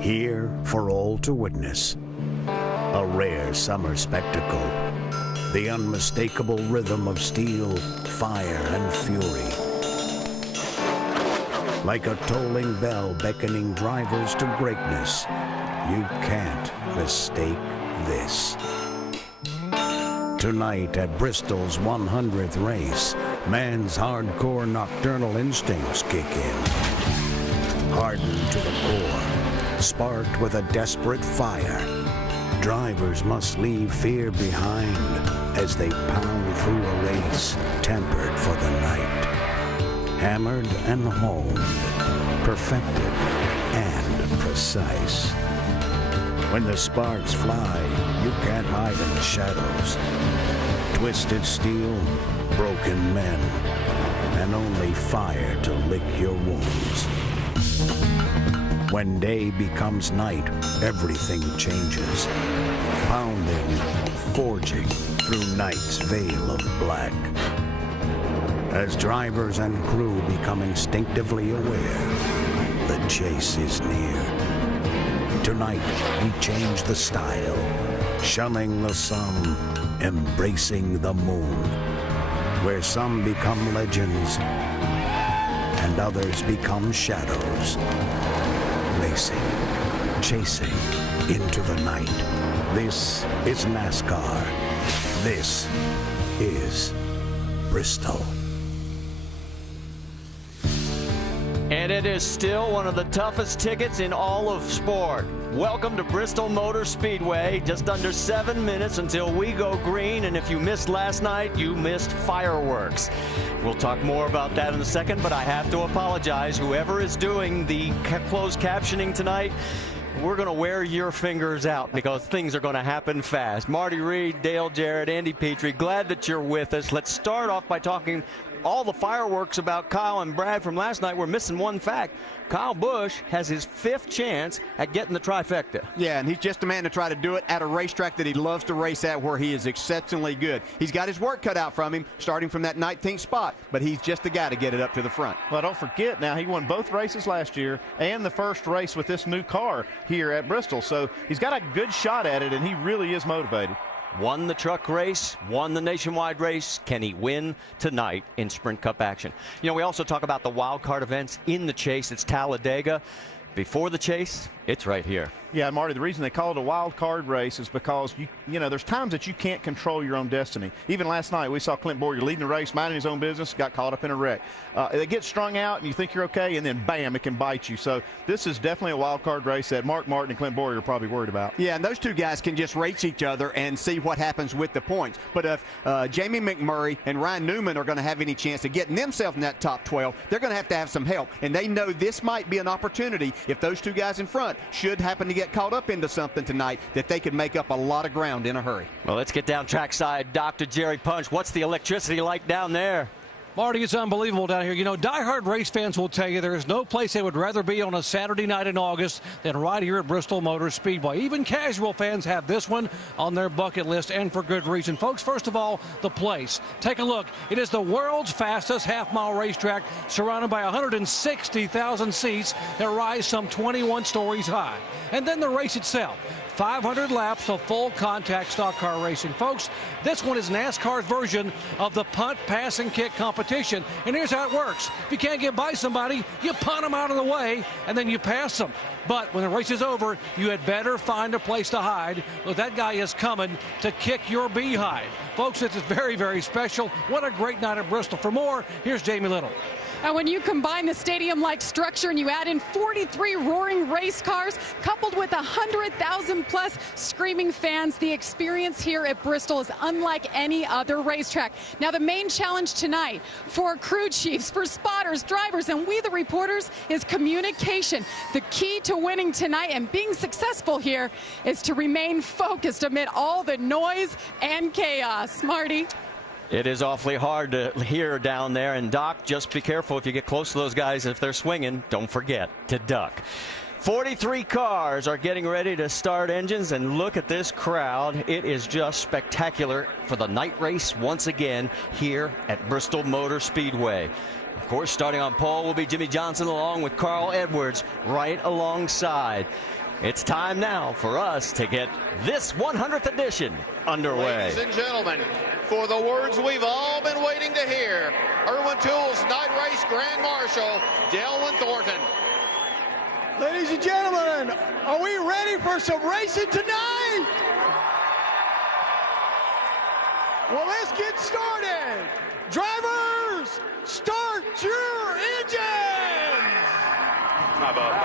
here for all to witness. A rare summer spectacle, the unmistakable rhythm of steel, fire, and fury. Like a tolling bell beckoning drivers to greatness, you can't mistake this. Tonight at Bristol's 100th race, man's hardcore nocturnal instincts kick in. Hardened to the core, sparked with a desperate fire, drivers must leave fear behind as they pound through a race tempered for the night. Hammered and honed, perfected and precise. When the sparks fly, you can't hide in the shadows. Twisted steel, broken men, and only fire to lick your wounds. When day becomes night, everything changes. Pounding, forging through night's veil of black. As drivers and crew become instinctively aware, the chase is near. Tonight, we change the style, shunning the sun, embracing the moon, where some become legends and others become shadows, racing, chasing into the night. This is NASCAR. This is Bristol. And it is still one of the toughest tickets in all of sport. Welcome to Bristol Motor Speedway. Just under 7 minutes until we go green, and if you missed last night, you missed fireworks. We'll talk more about that in a second, but I have to apologize. Whoever is doing the closed captioning tonight, we're going to wear your fingers out because things are going to happen fast. Marty Reed, Dale Jarrett, Andy Petrie, glad that you're with us. Let's start off by talking all the fireworks about Kyle and Brad from last night. We're missing one fact. Kyle Busch has his 5th chance at getting the trifecta. Yeah, and he's just a man to try to do it at a racetrack that he loves to race at, where he is exceptionally good. He's got his work cut out from him, starting from that 19th spot, but he's just the guy to get it up to the front. Well, don't forget now, he won both races last year and the first race with this new car here at Bristol. So he's got a good shot at it, and he really is motivated. Won the truck race, won the nationwide race. Can he win tonight in Sprint Cup action? You know, we also talk about the wild card events in the chase. It's Talladega. Before the chase, it's right here. Yeah, Marty, the reason they call it a wild card race is because, you know, there's times that you can't control your own destiny. Even last night, we saw Clint Boyer leading the race, minding his own business, got caught up in a wreck. They get strung out, and you think you're okay, and then, bam, it can bite you. So this is definitely a wild card race that Mark Martin and Clint Boyer are probably worried about. Yeah, and those two guys can just race each other and see what happens with the points. But if Jamie McMurray and Ryan Newman are going to have any chance of getting themselves in that top 12, they're going to have some help. And they know this might be an opportunity, if those two guys in front should happen to get caught up into something tonight, that they could make up a lot of ground in a hurry. Well, let's get down trackside. Dr. Jerry Punch, what's the electricity like down there? Marty, it's unbelievable down here. You know, diehard race fans will tell you there is no place they would rather be on a Saturday night in August than right here at Bristol Motor Speedway. Even casual fans have this one on their bucket list, and for good reason. Folks, first of all, the place. Take a look. It is the world's fastest half-mile racetrack, surrounded by 160,000 seats that rise some 21 stories high. And then the race itself. 500 laps of full contact stock car racing. Folks, this one is NASCAR's version of the punt, pass, and kick competition. And here's how it works. If you can't get by somebody, you punt them out of the way, and then you pass them. But when the race is over, you had better find a place to hide, because that guy is coming to kick your behind. Folks, this is very, very special. What a great night at Bristol. For more, here's Jamie Little. And when you combine the stadium-like structure and you add in 43 roaring race cars, coupled with 100,000 plus screaming fans, the experience here at Bristol is unlike any other racetrack. Now, the main challenge tonight for crew chiefs, for spotters, drivers, and we the reporters is communication. The key to winning tonight and being successful here is to remain focused amid all the noise and chaos. Marty? It is awfully hard to hear down there, and Doc, just be careful if you get close to those guys. If they're swinging, don't forget to duck. 43 cars are getting ready to start engines, and look at this crowd. It is just spectacular for the night race once again here at Bristol Motor Speedway. Of course, starting on pole will be Jimmy Johnson along with Carl Edwards right alongside. It's time now for us to get this 100th edition underway. Ladies and gentlemen, for the words we've all been waiting to hear, Irwin Tools Night Race Grand Marshal, Delwyn Thornton. Ladies and gentlemen, are we ready for some racing tonight? Well, let's get started. Drivers, start your engines! How about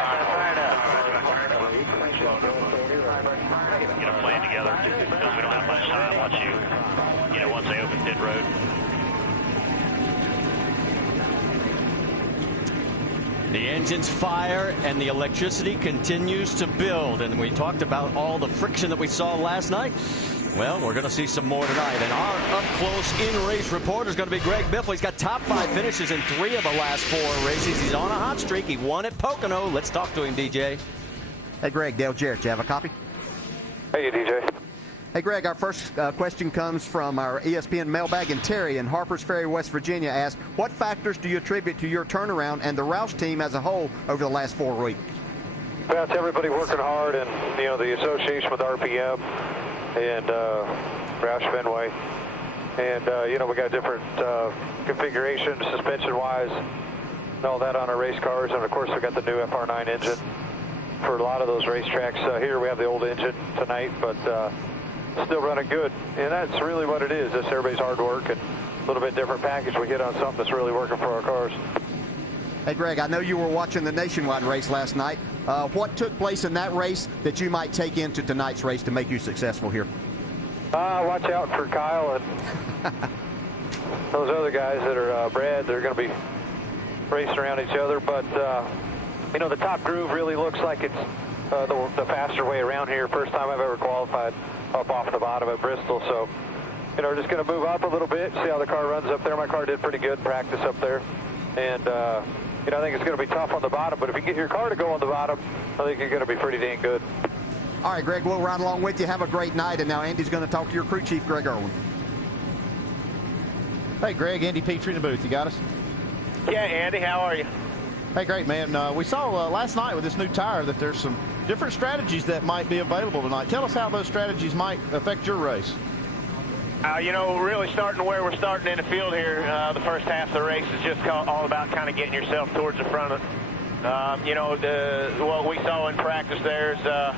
get a plan together because we don't have much time once they open pit road. The engines fire and the electricity continues to build, and we talked about all the friction that we saw last night. Well, we're going to see some more tonight, and our up-close in-race reporter is going to be Greg Biffle. He's got top 5 finishes in 3 of the last 4 races. He's on a hot streak. He won at Pocono. Let's talk to him, DJ. Hey, Greg, Dale Jarrett, do you have a copy? Hey, DJ. Hey, Greg, our first question comes from our ESPN mailbag, and Terry in Harpers Ferry, West Virginia asks, what factors do you attribute to your turnaround and the Roush team as a whole over the last 4 weeks? Well, it's everybody working hard, and, the association with RPM and Roush Fenway. And, we got different configurations, suspension-wise, and all that on our race cars. And, of course, we got the new FR9 engine for a lot of those racetracks. Here we have the old engine tonight, but still running good. And that's really what it is. Just everybody's hard work and a little bit different package. We hit on something that's really working for our cars. Hey, Greg, I know you were watching the Nationwide race last night. What took place in that race that you might take into tonight's race to make you successful here? Watch out for Kyle and those other guys that are bred. They're going to be racing around each other. But, the top groove really looks like it's the faster way around here. First time I've ever qualified up off the bottom at Bristol. So, we're just going to move up a little bit, see how the car runs up there. My car did pretty good in practice up there. And, I think it's going to be tough on the bottom. But if you get your car to go on the bottom, I think you're going to be pretty dang good. All right, Greg, we'll ride along with you. Have a great night. And now Andy's going to talk to your crew chief, Greg Irwin. Hey, Greg, Andy Petrie in the booth. You got us? Yeah, Andy, how are you? Hey, great, man. We saw last night with this new tire that there's some different strategies that might be available tonight. Tell us how those strategies might affect your race. Really starting where we're starting in the field here, the first half of the race is just all about kind of getting yourself towards the front of it. What we saw in practice there's, a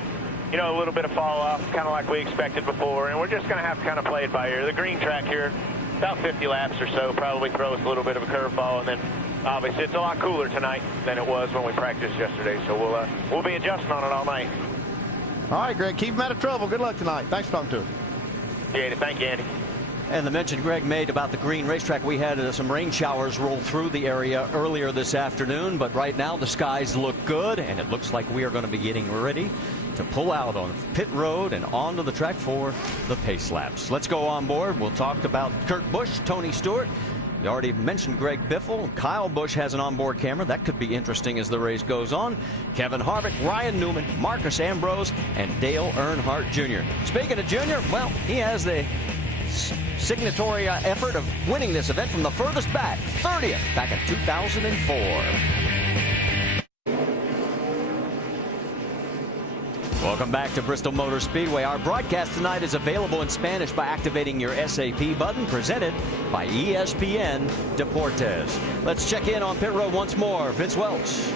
little bit of fall off, kind of like we expected before, and we're just going to have to kind of play it by ear. The green track here, about 50 laps or so, probably throws a little bit of a curveball, and then obviously it's a lot cooler tonight than it was when we practiced yesterday, so we'll be adjusting on it all night. All right, Greg, keep him out of trouble. Good luck tonight. Thanks for talking to us. Yeah, thank you, Andy. And the mention Greg made about the green racetrack, we had some rain showers roll through the area earlier this afternoon, but right now the skies look good, and it looks like we are going to be getting ready to pull out on pit road and onto the track for the pace laps. Let's go on board. We'll talk about Kurt Busch, Tony Stewart. We already mentioned Greg Biffle. Kyle Busch has an onboard camera. That could be interesting as the race goes on. Kevin Harvick, Ryan Newman, Marcus Ambrose, and Dale Earnhardt Jr. Speaking of Jr., well, he has the signatory effort of winning this event from the furthest back, 30th, back in 2004. Welcome back to Bristol Motor Speedway. Our broadcast tonight is available in Spanish by activating your SAP button, presented by ESPN Deportes. Let's check in on pit road once more. Vince Welch.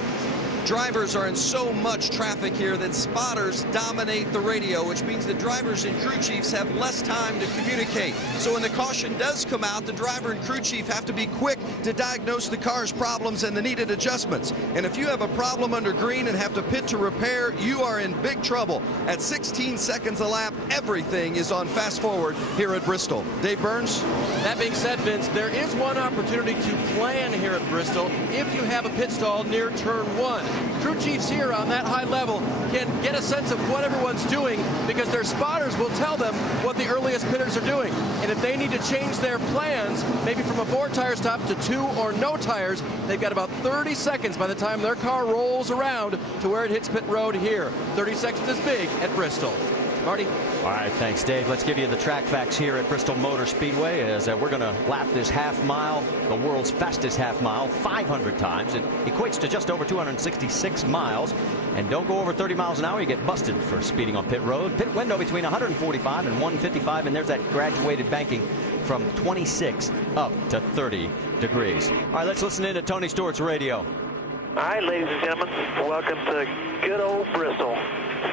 Drivers are in so much traffic here that spotters dominate the radio, which means the drivers and crew chiefs have less time to communicate. So when the caution does come out, the driver and crew chief have to be quick to diagnose the car's problems and the needed adjustments. And if you have a problem under green and have to pit to repair, you are in big trouble. At 16 seconds a lap, everything is on fast forward here at Bristol. Dave Burns? That being said, Vince, there is one opportunity to plan here at Bristol if you have a pit stall near turn 1. Crew chiefs here on that high level can get a sense of what everyone's doing because their spotters will tell them what the earliest pitters are doing. And if they need to change their plans, maybe from a 4-tire stop to 2 or no tires, they've got about 30 seconds by the time their car rolls around to where it hits pit road here. 30 seconds is big at Bristol. Marty? All right, thanks, Dave. Let's give you the track facts here at Bristol Motor Speedway as we're going to lap this half mile, the world's fastest half mile, 500 times. It equates to just over 266 miles. And don't go over 30 miles an hour. You get busted for speeding on pit road. Pit window between 145 and 155. And there's that graduated banking from 26 up to 30 degrees. All right, let's listen in to Tony Stewart's radio. All right, ladies and gentlemen, welcome to good old Bristol.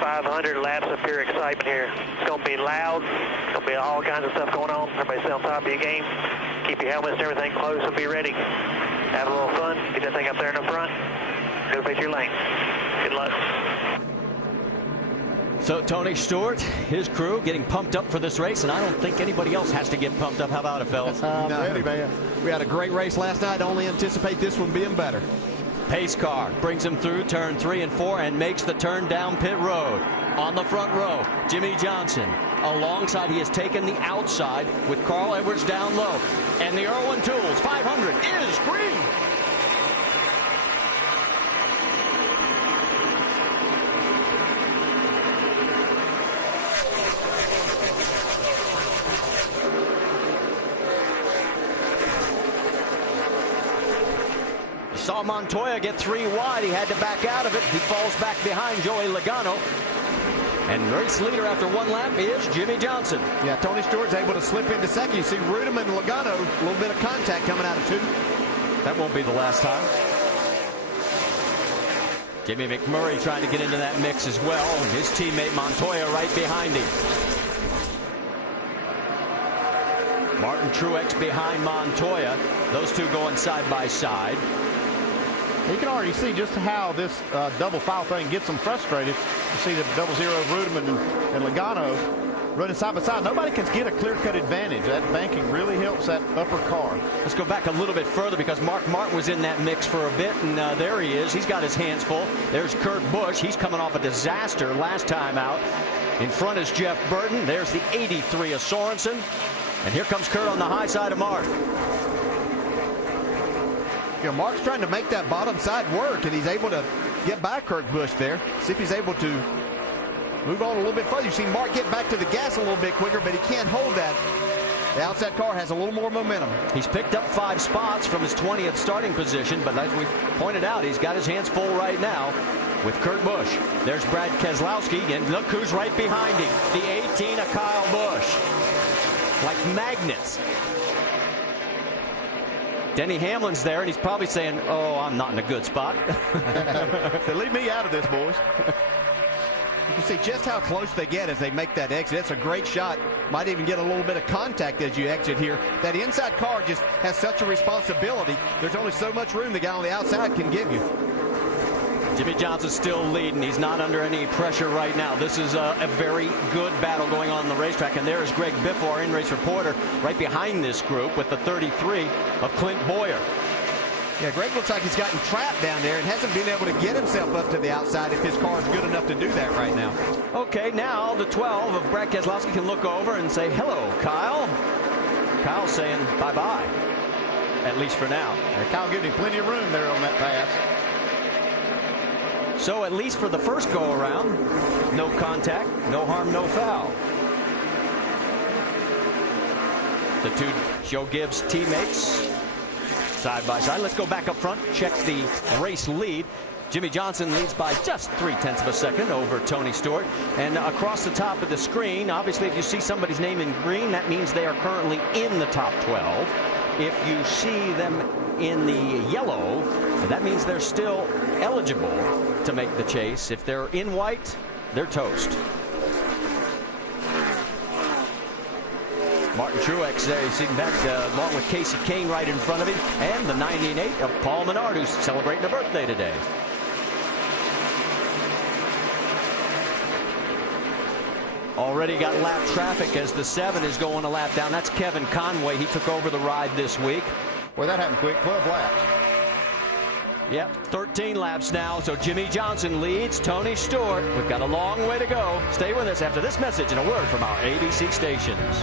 500 laps of pure excitement here. It's going to be loud. It's going to be all kinds of stuff going on. Everybody stay on top of your game. Keep your helmets and everything close and be ready. Have a little fun. Get that thing up there in the front. Go pick your lane. Good luck. So Tony Stewart, his crew, getting pumped up for this race, and I don't think anybody else has to get pumped up. How about it, fellas? Ready, man. We had a great race last night. Only anticipate this one being better. Pace car brings him through turn 3 and 4 and makes the turn down pit road. On the front row, Jimmy Johnson. Alongside, he has taken the outside with Carl Edwards down low. And the Irwin Tools 500 is green. Saw Montoya get 3 wide. He had to back out of it. He falls back behind Joey Logano. And race leader after 1 lap is Jimmy Johnson. Yeah, Tony Stewart's able to slip into second. You see Rudem and Logano, a little bit of contact coming out of 2. That won't be the last time. Jimmy McMurray trying to get into that mix as well. His teammate Montoya right behind him. Martin Truex behind Montoya. Those two going side by side. You can already see just how this double foul thing gets them frustrated. You see the 0-0 of Rudem and Logano running side by side. Nobody can get a clear-cut advantage. That banking really helps that upper car. Let's go back a little bit further because Mark Martin was in that mix for a bit, and there he is. He's got his hands full. There's Kurt Busch. He's coming off a disaster last time out. In front is Jeff Burton. There's the 83 of Sorensen. And here comes Kurt on the high side of Mark. You know, Mark's trying to make that bottom side work, and he's able to get by Kurt Busch there. See if he's able to move on a little bit further. You see Mark get back to the gas a little bit quicker, but he can't hold that. The outside car has a little more momentum. He's picked up 5 spots from his 20th starting position, but as we pointed out, he's got his hands full right now with Kurt Busch. There's Brad Keselowski, and look who's right behind him. The 18 of Kyle Busch. Like magnets. Denny Hamlin's there, and he's probably saying, oh, I'm not in a good spot. Leave me out of this, boys. You can see just how close they get as they make that exit. It's a great shot. Might even get a little bit of contact as you exit here. That inside car just has such a responsibility. There's only so much room the guy on the outside can give you. Jimmy Johnson's still leading. He's not under any pressure right now. This is a very good battle going on the racetrack. And there is Greg Biffle, our in-race reporter, right behind this group with the 33 of Clint Boyer. Yeah, Greg looks like he's gotten trapped down there and hasn't been able to get himself up to the outside if his car is good enough to do that right now. Okay, now the 12 of Brad Keselowski can look over and say, hello, Kyle. Kyle's saying bye-bye, at least for now. And Kyle giving him plenty of room there on that pass. So at least for the first go-around, no contact, no harm, no foul. The two Joe Gibbs teammates side by side. Let's go back up front, check the race lead. Jimmy Johnson leads by just 0.3 of a second over Tony Stewart. And across the top of the screen, obviously if you see somebody's name in green, that means they are currently in the top 12. If you see them in the yellow, that means they're still eligible to make the chase. If they're in white, they're toast. Martin Truex there, you see that along with Casey Kane right in front of him, and the 98 of Paul Menard, who's celebrating a birthday today. Already got lap traffic as the 7 is going a lap down. That's Kevin Conway. He took over the ride this week. Well, that happened quick. 12 laps. Yep, 13 laps now. So Jimmy Johnson leads Tony Stewart. We've got a long way to go. Stay with us after this message and a word from our ABC stations.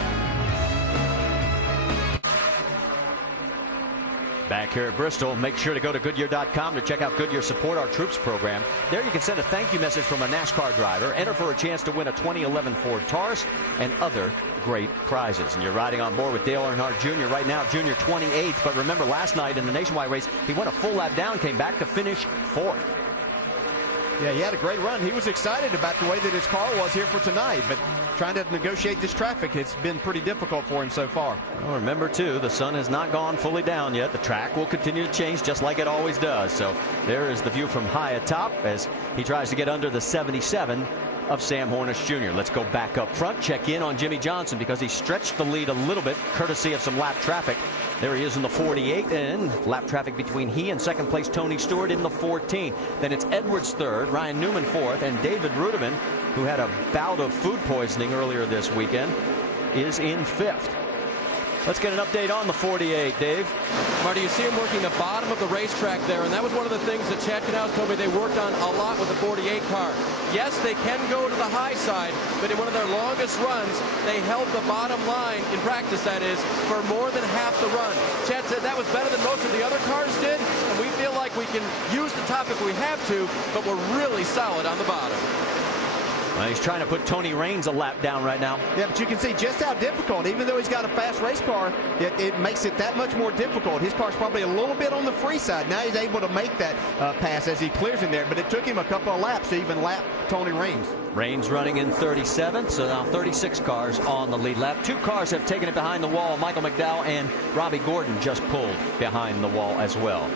Back here at Bristol, make sure to go to Goodyear.com to check out Goodyear Support Our Troops program. There you can send a thank you message from a NASCAR driver, enter for a chance to win a 2011 Ford Taurus and other great prizes. And you're riding on board with Dale Earnhardt Jr. right now, Junior 28th. But remember, last night in the nationwide race, he went a full lap down, came back to finish 4th. Yeah, he had a great run. He was excited about the way that his car was here for tonight, but trying to negotiate this traffic, it's been pretty difficult for him so far. Well, remember, too, the sun has not gone fully down yet. The track will continue to change just like it always does. So there is the view from high atop as he tries to get under the 77 of Sam Hornish Jr. Let's go back up front, check in on Jimmy Johnson because he stretched the lead a little bit courtesy of some lap traffic. There he is in the 48, and lap traffic between he and second place Tony Stewart in the 14. Then it's Edwards third, Ryan Newman fourth, and David Rudiman, who had a bout of food poisoning earlier this weekend, is in fifth. Let's get an update on the 48, Dave. Marty, you see him working the bottom of the racetrack there, and that was one of the things that Chad Knaus told me they worked on a lot with the 48 car. Yes, they can go to the high side, but in one of their longest runs, they held the bottom line, in practice that is, for more than half the run. Chad said that was better than most of the other cars did, and we feel like we can use the top if we have to, but we're really solid on the bottom. Well, he's trying to put Tony Raines a lap down right now. Yeah, but you can see just how difficult, even though he's got a fast race car, it makes it that much more difficult. His car's probably a little bit on the free side. Now he's able to make that pass as he clears in there, but it took him a couple of laps to even lap Tony Raines. Raines running in 37th, so now 36 cars on the lead lap. Two cars have taken it behind the wall. Michael McDowell and Robbie Gordon just pulled behind the wall as well.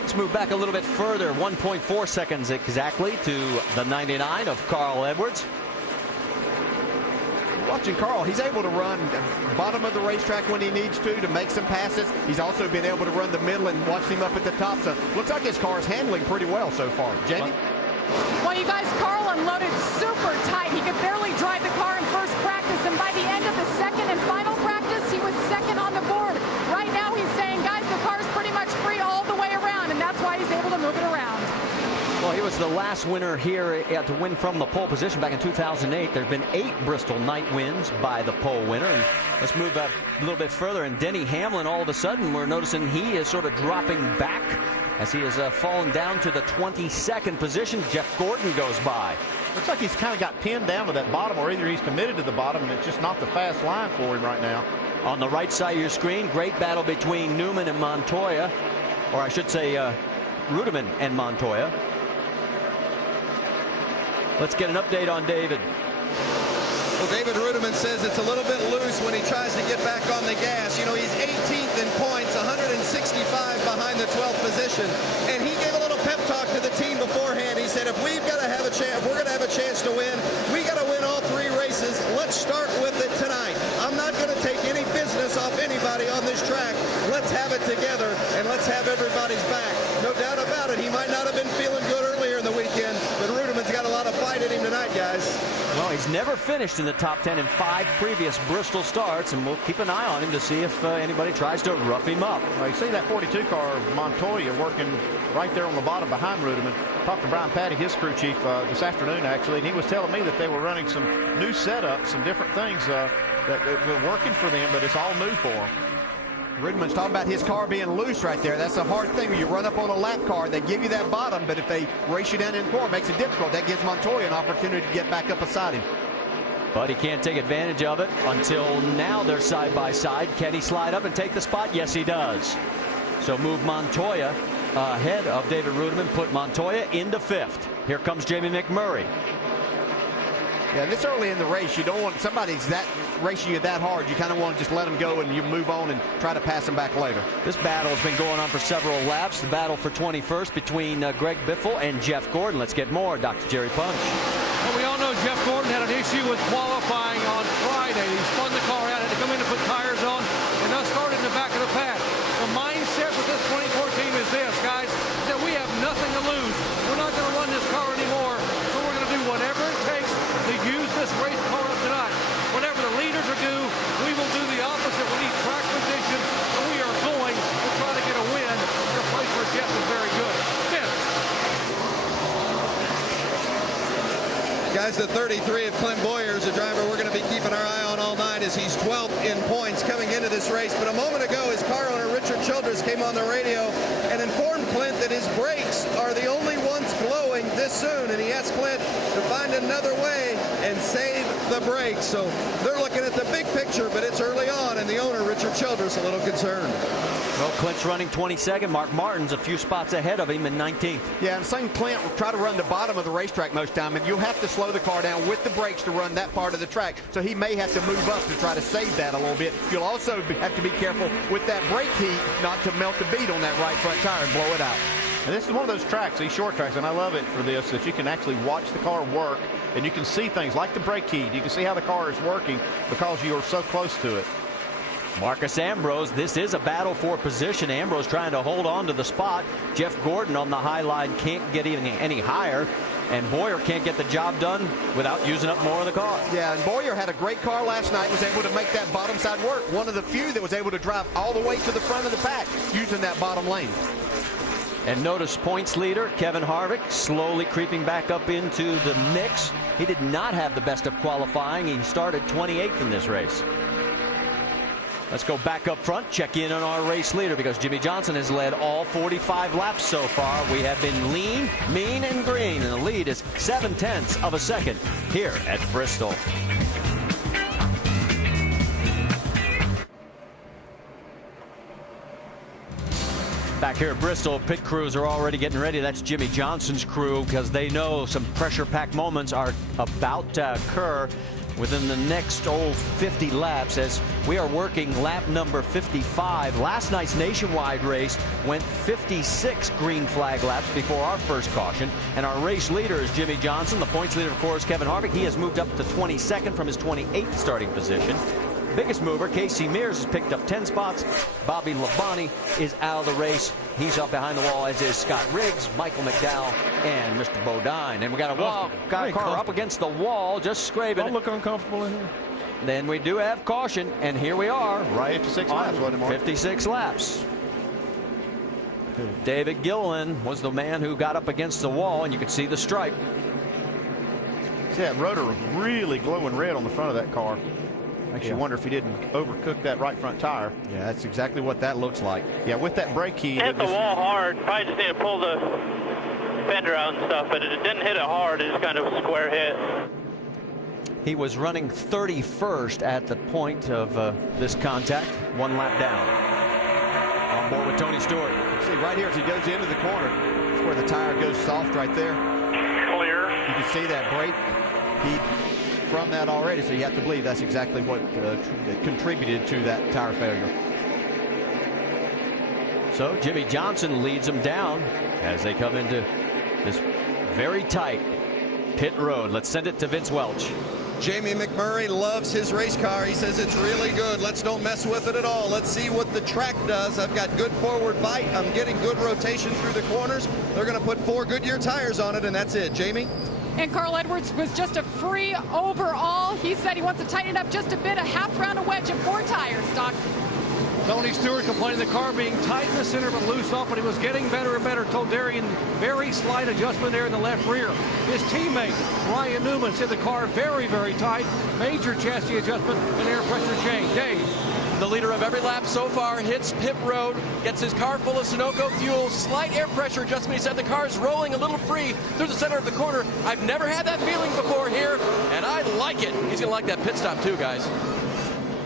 Let's move back a little bit further, 1.4 seconds exactly to the 99 of Carl Edwards. Watching Carl, he's able to run the bottom of the racetrack when he needs to make some passes. He's also been able to run the middle and watch him up at the top. So looks like his car is handling pretty well so far. Jamie? Well, you guys, Carl unloaded super tight. He could barely drive the car in first practice, and by the end of the second and final practice, he was second on the board. Right now, he's saying, guys, the car's pretty much free all the way around, and that's why he's able to move it around. Well, he was the last winner here to win from the pole position back in 2008. There have been 8 Bristol night wins by the pole winner. And let's move up a little bit further. And Denny Hamlin, all of a sudden, we're noticing he is sort of dropping back as he has fallen down to the 22nd position. Jeff Gordon goes by. Looks like he's kind of got pinned down to that bottom, or either he's committed to the bottom and it's just not the fast line for him right now. On the right side of your screen, great battle between Newman and Montoya, or I should say Rudiman and Montoya. Let's get an update on David. Well, David Rudiman says it's a little bit loose when he tries to get back on the gas. You know, he's 18th in points, 165 behind the 12th position. And he gave a little pep talk to the team beforehand. He said, if we've got to have a chance, if we're going to have a chance to win, we got to win all 3 races. Let's start with it tonight. I'm not going to take any business off anybody on this track. Let's have it together, and let's have everybody's back. No doubt about it, he might not have been feeling good earlier in the weekend, but Rudiman's got a lot of fight in him tonight, guys. Well, he's never finished in the top 10 in 5 previous Bristol starts, and we'll keep an eye on him to see if anybody tries to rough him up. Well, you see that 42 car of Montoya working right there on the bottom behind Rudiman. Talked to Brian Patty, his crew chief, this afternoon, actually, and he was telling me that they were running some new setups, some different things that were working for them, but it's all new for them. Rudiman's talking about his car being loose right there. That's a hard thing when you run up on a lap car. They give you that bottom, but if they race you down in the car, it makes it difficult. That gives Montoya an opportunity to get back up beside him. But he can't take advantage of it until now. They're side by side. Can he slide up and take the spot? Yes, he does. So move Montoya ahead of David Rudiman, put Montoya into 5th. Here comes Jamie McMurray. Yeah, this early in the race, you don't want somebody's that racing you that hard. You kind of want to just let them go and you move on and try to pass them back later. This battle has been going on for several laps. The battle for 21st between Greg Biffle and Jeff Gordon. Let's get more. Dr. Jerry Punch. Well, we all know Jeff Gordon had an issue with qualifying on Friday. He spun the car out, had to come in to put tires on, and now started in the back of the pack. The mindset with this 24 team is this, guys, that we have nothing to lose. We're not going to run this car anymore, so we're going to do whatever it takes to use this race car up tonight. Whatever the leaders are due, we will do the opposite. We need track position, and we are going to try to get a win. The place for Jeff is very good. Guys, the 33 of Clint Boyer is a driver we're going to be keeping our eye on all night as he's 12th in points coming into this race. But a moment ago, his car owner, Richard Childress, came on the radio and informed Clint that his brakes are the only ones glowing this soon. And he asked Clint to find another way and save the brakes. So they're looking at the big picture, but it's early on, and the owner, Richard Childress, a little concerned. Well, Clint's running 22nd. Mark Martin's a few spots ahead of him in 19th. Yeah, and same Clint will try to run the bottom of the racetrack most time, and you'll have to slow the car down with the brakes to run that part of the track. So he may have to move up to try to save that a little bit. You'll also have to be careful with that brake heat not to melt the bead on that right front tire and blow it out. And this is one of those tracks, these short tracks, and I love it for this, that you can actually watch the car work, and you can see things like the brake heat. You can see how the car is working because you are so close to it. Marcus Ambrose, this is a battle for position. Ambrose trying to hold on to the spot. Jeff Gordon on the high line can't get even any higher. And Boyer can't get the job done without using up more of the car. Yeah, and Boyer had a great car last night, was able to make that bottom side work. One of the few that was able to drive all the way to the front of the pack using that bottom lane. And notice points leader Kevin Harvick slowly creeping back up into the mix. He did not have the best of qualifying. He started 28th in this race. Let's go back up front, check in on our race leader, because Jimmy Johnson has led all 45 laps so far. We have been lean, mean, and green, and the lead is 0.7 of a second here at Bristol. Back here at Bristol, pit crews are already getting ready. That's Jimmy Johnson's crew, because they know some pressure-packed moments are about to occur within the next 50 laps, as we are working lap number 55. Last night's nationwide race went 56 green flag laps before our first caution, and our race leader is Jimmy Johnson. The points leader, of course, Kevin Harvick. He has moved up to 22nd from his 28th starting position. Biggest mover, Casey Mears, has picked up 10 spots. Bobby Labonte is out of the race. He's up behind the wall, as is Scott Riggs, Michael McDowell, and Mr. Bodine. And we got a car up against the wall, just scraping. Don't look uncomfortable in here. Then we do have caution, and here we are, right 56 laps, wasn't it, Mark? 56 laps. David Gilliland was the man who got up against the wall, and you can see the stripe. See that rotor really glowing red on the front of that car. Makes you wonder if he didn't overcook that right front tire. Yeah, that's exactly what that looks like. Yeah, with that brake heat. Hit the wall hard. Probably just need to pull the fender out and stuff, but it didn't hit it hard. It just kind of a square hit. He was running 31st at the point of this contact, one lap down. On board with Tony Stewart. See right here as he goes into the corner, that's where the tire goes soft right there. Clear. You can see that brake heat from that already, so you have to believe that's exactly what contributed to that tire failure. So Jimmy Johnson leads them down as they come into this very tight pit road. Let's send it to Vince Welch. Jamie McMurray loves his race car. He says it's really good. Let's don't mess with it at all. Let's see what the track does. I've got good forward bite. I'm getting good rotation through the corners. They're going to put 4 Goodyear tires on it, and that's it. Jamie? And Carl Edwards was just a free overall. He said he wants to tighten it up just a bit, a half round of wedge and 4 tires, Doc. Tony Stewart complaining the car being tight in the center but loose off, but he was getting better and better. Told Darian very slight adjustment there in the left rear. His teammate Ryan Newman said the car very, very tight. Major chassis adjustment and air pressure change. Dave. The leader of every lap so far hits pit road, gets his car full of Sunoco fuel, slight air pressure adjustment. He said the car is rolling a little free through the center of the corner. I've never had that feeling before here, and I like it. He's going to like that pit stop too, guys.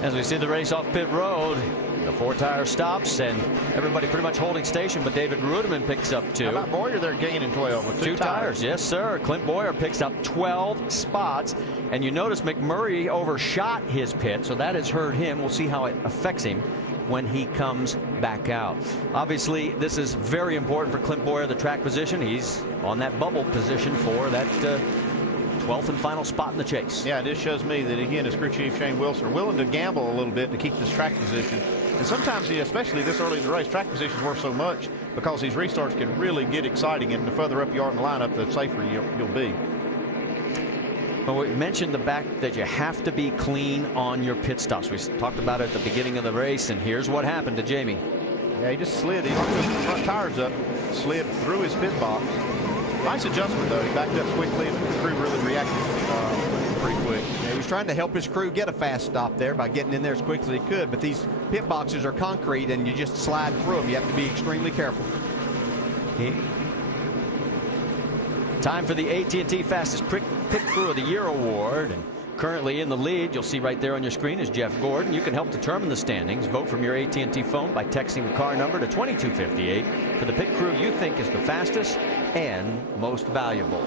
As we see the race off pit road, the 4 tire stops, and everybody pretty much holding station, but David Ruderman picks up 2. How about Boyer there gaining 12 with 2 tires? Yes, sir. Clint Boyer picks up 12 spots, and you notice McMurray overshot his pit, so that has hurt him. We'll see how it affects him when he comes back out. Obviously, this is very important for Clint Boyer, the track position. He's on that bubble position for that 12th and final spot in the chase. Yeah, this shows me that, again, his crew chief Shane Wilson are willing to gamble a little bit to keep this track position. And sometimes, especially this early in the race, track positions worth so much because these restarts can really get exciting, and the further up you are in the lineup, the safer you'll be. Well, we mentioned the fact that you have to be clean on your pit stops. We talked about it at the beginning of the race, and here's what happened to Jamie. Yeah, he just slid. He knocked the front tires up, slid through his pit box. Nice adjustment, though. He backed up quickly, and the crew really reacted pretty quick. Yeah, he was trying to help his crew get a fast stop there by getting in there as quick as he could, but these pit boxes are concrete, and you just slide through them. You have to be extremely careful. Time for the AT&T Fastest Pit Crew of the Year award. And currently in the lead, you'll see right there on your screen, is Jeff Gordon. You can help determine the standings. Vote from your AT&T phone by texting the car number to 2258 for the pit crew you think is the fastest and most valuable.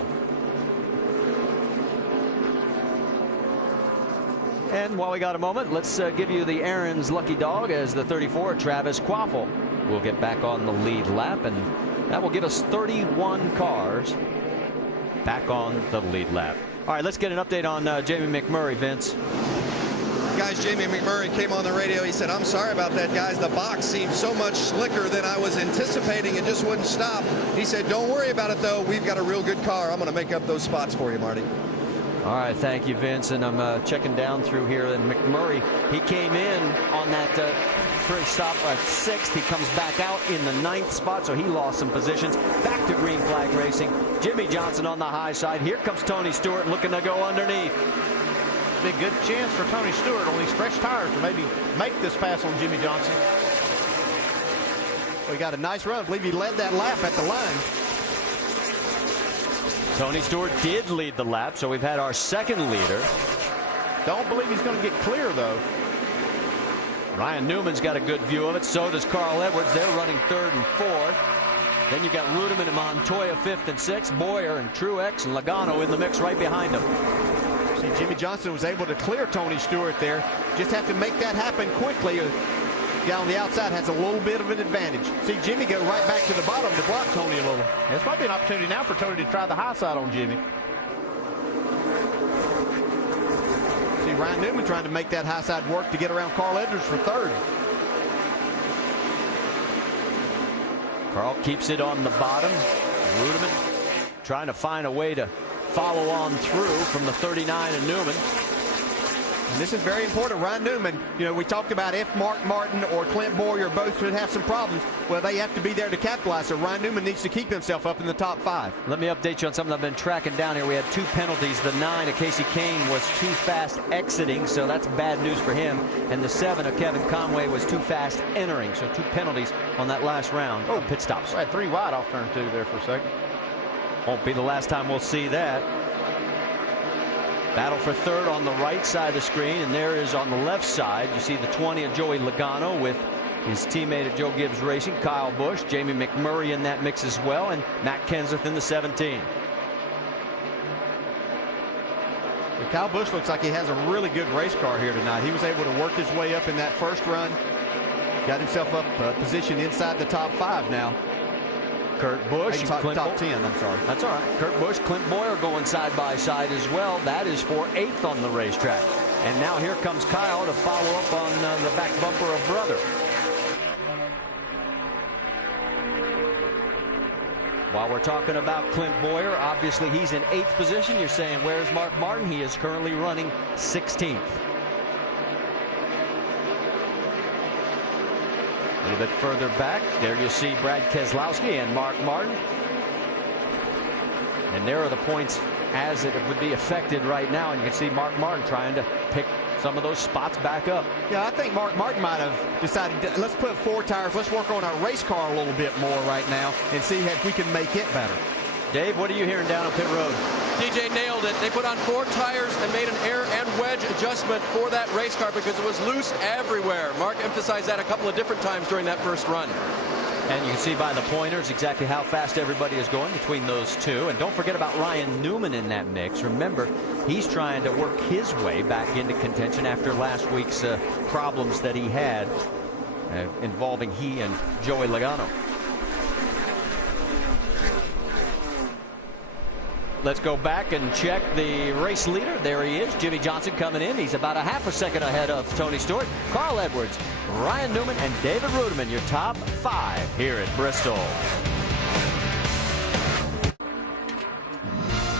And while we got a moment, let's give you the Aaron's lucky dog as the 34, Travis Quaffle, will get back on the lead lap, and that will give us 31 cars back on the lead lap. All right, let's get an update on Jamie McMurray, Vince. Guys, Jamie McMurray came on the radio. He said, I'm sorry about that, guys. The box seemed so much slicker than I was anticipating. It just wouldn't stop. He said, don't worry about it, though. We've got a real good car. I'm going to make up those spots for you, Marty. All right, thank you, Vince. And I'm checking down through here. And McMurray, he came in on that first stop at 6th. He comes back out in the 9th spot, so he lost some positions. Back to green flag racing. Jimmy Johnson on the high side. Here comes Tony Stewart looking to go underneath. Big good chance for Tony Stewart on these fresh tires to maybe make this pass on Jimmy Johnson. Well, he got a nice run. I believe he led that lap at the line. Tony Stewart did lead the lap, so we've had our second leader. Don't believe he's going to get clear, though. Ryan Newman's got a good view of it. So does Carl Edwards. They're running 3rd and 4th. Then you've got Ruderman and Montoya 5th and 6th. Boyer and Truex and Logano in the mix right behind them. See, Jimmy Johnson was able to clear Tony Stewart there. Just have to make that happen quickly. Down on the outside has a little bit of an advantage. See Jimmy go right back to the bottom to block Tony a little. This might be an opportunity now for Tony to try the high side on Jimmy. See Ryan Newman trying to make that high side work to get around Carl Edwards for 3rd. Carl keeps it on the bottom. Ruderman trying to find a way to follow on through from the 39 and Newman. And this is very important. Ryan Newman, you know, we talked about if Mark Martin or Clint Boyer both should have some problems, well, they have to be there to capitalize. So Ryan Newman needs to keep himself up in the top 5. Let me update you on something I've been tracking down here. We had 2 penalties. The 9 of Casey Kane was too fast exiting, so that's bad news for him. And the 7 of Kevin Conway was too fast entering. So 2 penalties on that last round of pit stops. I had 3 wide off turn 2 there for a second. Won't be the last time we'll see that. Battle for 3rd on the right side of the screen, and there is on the left side. You see the 20 of Joey Logano with his teammate at Joe Gibbs Racing, Kyle Busch, Jamie McMurray in that mix as well, and Matt Kenseth in the 17. Well, Kyle Busch looks like he has a really good race car here tonight. He was able to work his way up in that first run. Got himself up positioned inside the top 5 now. Kurt Busch, top 10, I'm sorry. That's all right. Kurt Busch, Clint Boyer going side by side as well. That is for 8th on the racetrack. And now here comes Kyle to follow up on the back bumper of Brother. While we're talking about Clint Boyer, obviously he's in 8th position. You're saying, where's Mark Martin? He is currently running 16th. A little bit further back, there you see Brad Keselowski and Mark Martin. And there are the points as it would be affected right now. And you can see Mark Martin trying to pick some of those spots back up. Yeah, I think Mark Martin might have decided, let's put 4 tires, let's work on our race car a little bit more right now and see if we can make it better. Dave, what are you hearing down on pit road? DJ nailed it. They put on 4 tires and made an air and wedge adjustment for that race car because it was loose everywhere. Mark emphasized that a couple of different times during that first run. And you can see by the pointers exactly how fast everybody is going between those 2. And don't forget about Ryan Newman in that mix. Remember, he's trying to work his way back into contention after last week's problems that he had involving he and Joey Logano. Let's go back and check the race leader. There he is, Jimmy Johnson coming in. He's about a half a second ahead of Tony Stewart, Carl Edwards, Ryan Newman, and David Ruderman, your top 5 here at Bristol.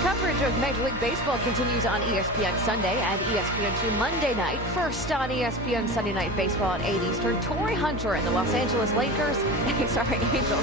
Coverage coverage of Major League Baseball continues on ESPN Sunday and ESPN2 Monday night. First on ESPN Sunday Night Baseball at 8 Eastern, Torrey Hunter and the Los Angeles Angels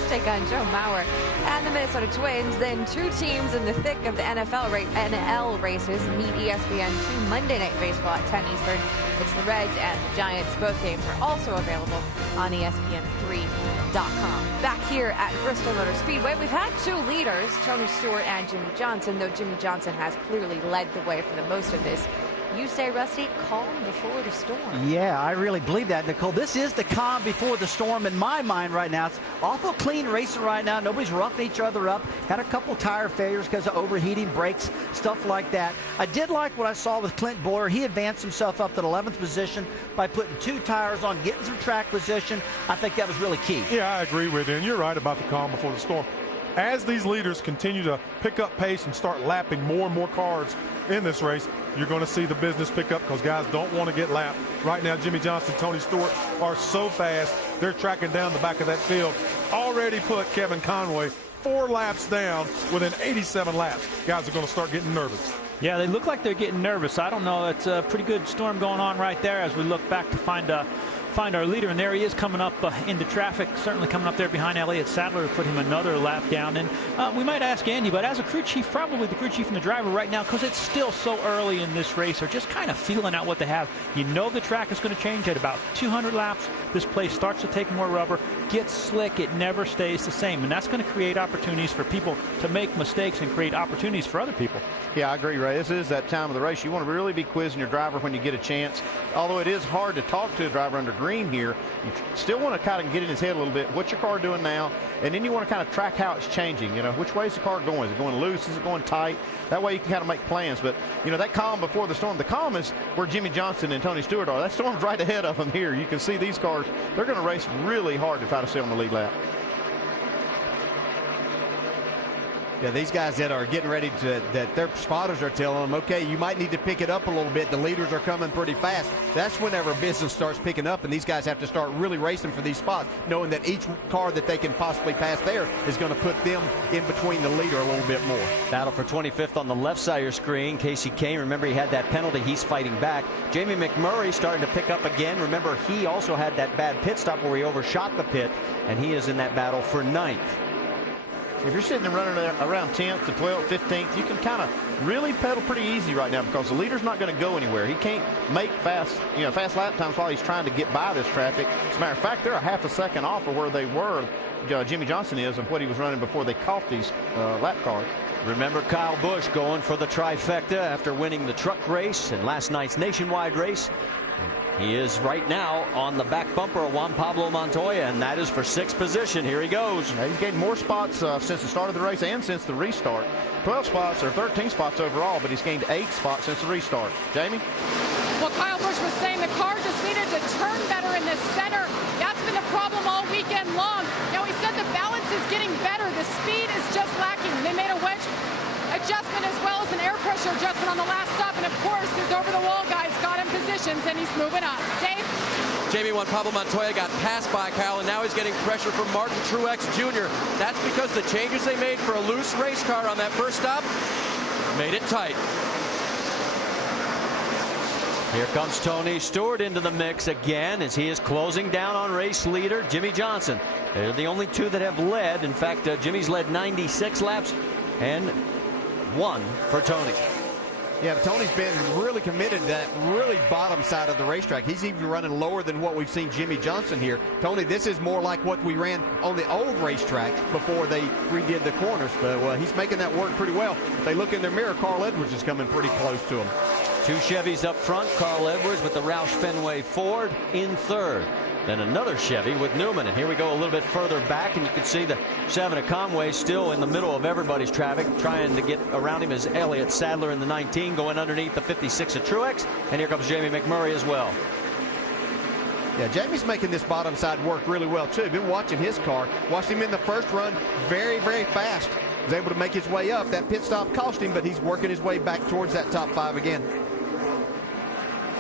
take on Joe Mauer and the Minnesota Twins. Then two teams in the thick of the NL races meet ESPN2 Monday Night Baseball at 10 Eastern. It's the Reds and the Giants. Both games are also available on ESPN3.com. Back here at Bristol Motor Speedway, we've had two leaders, Tony Stewart and Jimmy Johnson, though Jimmy Johnson has clearly led the way for the most of this. You say, Rusty, calm before the storm. Yeah, I really believe that, Nicole. This is the calm before the storm in my mind right now. It's awful clean racing right now. Nobody's roughing each other up. Had a couple tire failures because of overheating, brakes, stuff like that. I did like what I saw with Clint Bowyer. He advanced himself up to the 11th position by putting two tires on, getting some track position. I think that was really key. Yeah, I agree with you, and you're right about the calm before the storm. As these leaders continue to pick up pace and start lapping more and more cars in this race, you're going to see the business pick up because guys don't want to get lapped. Right now, Jimmy Johnson, Tony Stewart are so fast. They're tracking down the back of that field. Already put Kevin Conway 4 laps down within 87 laps. Guys are going to start getting nervous. Yeah, they look like they're getting nervous. I don't know. It's a pretty good storm going on right there as we look back to find our leader, and there he is coming up into traffic, certainly coming up there behind Elliott Sadler to put him another lap down. And we might ask Andy, but as a crew chief, probably the crew chief and the driver right now, because it's still so early in this race, are just kind of feeling out what they have. You know the track is going to change at about 200 laps. This place starts to take more rubber, gets slick, it never stays the same, and that's going to create opportunities for people to make mistakes and create opportunities for other people. Yeah, I agree, Ray. This is that time of the race. You want to really be quizzing your driver when you get a chance. Although it is hard to talk to a driver under green here, you still want to kind of get in his head a little bit. What's your car doing now? And then you want to kind of track how it's changing. You know, which way is the car going? Is it going loose? Is it going tight? That way you can kind of make plans. But, you know, that calm before the storm, the calm is where Jimmy Johnson and Tony Stewart are. That storm's right ahead of them here. You can see these cars, they're going to race really hard to try to stay on the lead lap. Yeah, these guys that are getting ready that their spotters are telling them, okay, you might need to pick it up a little bit. The leaders are coming pretty fast. That's whenever business starts picking up, and these guys have to start really racing for these spots, knowing that each car that they can possibly pass there is going to put them in between the leader a little bit more. Battle for 25th on the left side of your screen. Casey Kane, remember he had that penalty. He's fighting back. Jamie McMurray starting to pick up again. Remember, he also had that bad pit stop where he overshot the pit, and he is in that battle for 9th. If you're sitting and running around 10th to 12th, 15th, you can kind of really pedal pretty easy right now because the leader's not going to go anywhere. He can't make fast lap times while he's trying to get by this traffic. As a matter of fact, they're a half a second off of where they were, Jimmy Johnson is, of what he was running before they caught these lap cars. Remember Kyle Busch going for the trifecta after winning the truck race and last night's nationwide race. He is right now on the back bumper of Juan Pablo Montoya, and that is for 6th position. Here he goes. Yeah, he's gained more spots since the start of the race and since the restart. 12 spots or 13 spots overall, but he's gained 8 spots since the restart. Jamie? Well, Kyle Busch was saying the car just needed to turn better in the center. That's been the problem all weekend long. Now, he said the balance is getting better. The speed is just lacking. They made a wedge adjustment as well as an air pressure adjustment on the last stop, and of course his over-the-wall guys got him positions, and he's moving up. Dave? Jamie Juan Pablo Montoya got passed by Kyle, and now he's getting pressure from Martin Truex Jr. That's because the changes they made for a loose race car on that first stop made it tight. Here comes Tony Stewart into the mix again as he is closing down on race leader Jimmy Johnson. They're the only two that have led. In fact, Jimmy's led 96 laps and 1 for Tony. Yeah, Tony's been really committed to that really bottom side of the racetrack. He's even running lower than what we've seen Jimmy Johnson here. Tony, this is more like what we ran on the old racetrack before they redid the corners. But he's making that work pretty well. If they look in their mirror, Carl Edwards is coming pretty close to him. 2 Chevys up front. Carl Edwards with the Roush Fenway Ford in 3rd. Then another Chevy with Newman. And here we go a little bit further back, and you can see the 7 of Conway still in the middle of everybody's traffic. Trying to get around him is Elliott Sadler in the 19, going underneath the 56 of Truex. And here comes Jamie McMurray as well. Yeah, Jamie's making this bottom side work really well, too. Been watching his car. Watched him in the first run very, very fast. Was able to make his way up. That pit stop cost him, but he's working his way back towards that top 5 again.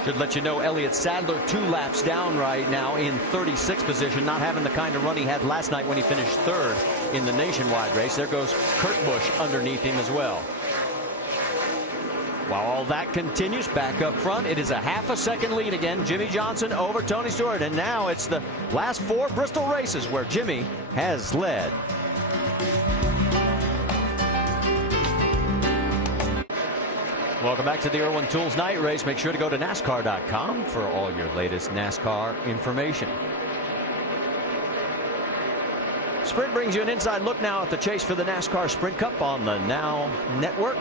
Should let you know Elliott Sadler 2 laps down right now in 36th position, not having the kind of run he had last night when he finished 3rd in the nationwide race. There goes Kurt Busch underneath him as well. While all that continues, back up front, it is a half a second lead again. Jimmy Johnson over Tony Stewart, and now it's the last 4 Bristol races where Jimmy has led. Welcome back to the Irwin Tools Night Race. Make sure to go to NASCAR.com for all your latest NASCAR information. Sprint brings you an inside look now at the chase for the NASCAR Sprint Cup on the Now Network.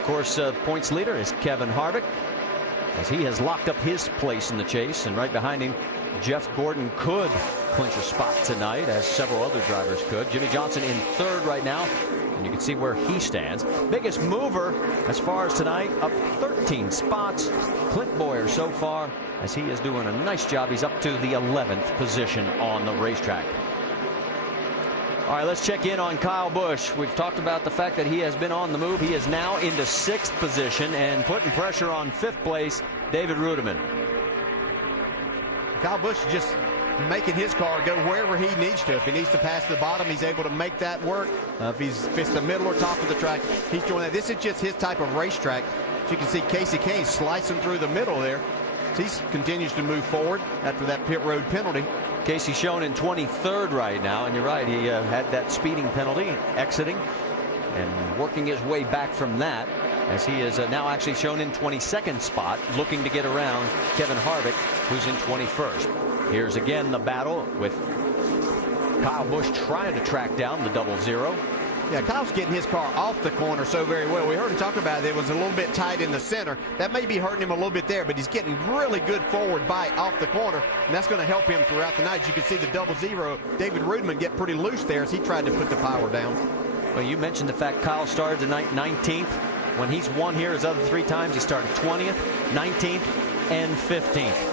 Of course, points leader is Kevin Harvick, as he has locked up his place in the chase, and right behind him, Jeff Gordon could clinch a spot tonight, as several other drivers could. Jimmy Johnson in 3rd right now, and you can see where he stands. Biggest mover as far as tonight, up 13 spots. Clint Boyer so far, as he is doing a nice job. He's up to the 11th position on the racetrack. All right, let's check in on Kyle Busch. We've talked about the fact that he has been on the move. He is now into 6th position and putting pressure on 5th place, David Rudiman. Kyle Busch just making his car go wherever he needs to. If he needs to pass the bottom, he's able to make that work. If it's the middle or top of the track, he's doing that. This is just his type of racetrack. As you can see, Casey Kane slicing through the middle there. He continues to move forward after that pit road penalty. Casey shown in 23rd right now, and you're right, he had that speeding penalty, exiting and working his way back from that, as he is now actually shown in 22nd spot, looking to get around Kevin Harvick, who's in 21st. Here's again the battle with Kyle Busch trying to track down the 00. Yeah, Kyle's getting his car off the corner so very well. We heard him talk about it. It was a little bit tight in the center. That may be hurting him a little bit there, but he's getting really good forward bite off the corner, and that's going to help him throughout the night. You can see the 00, David Rudiman, get pretty loose there as he tried to put the power down. Well, you mentioned the fact Kyle started tonight 19th. When he's won here his other 3 times, he started 20th, 19th, and 15th.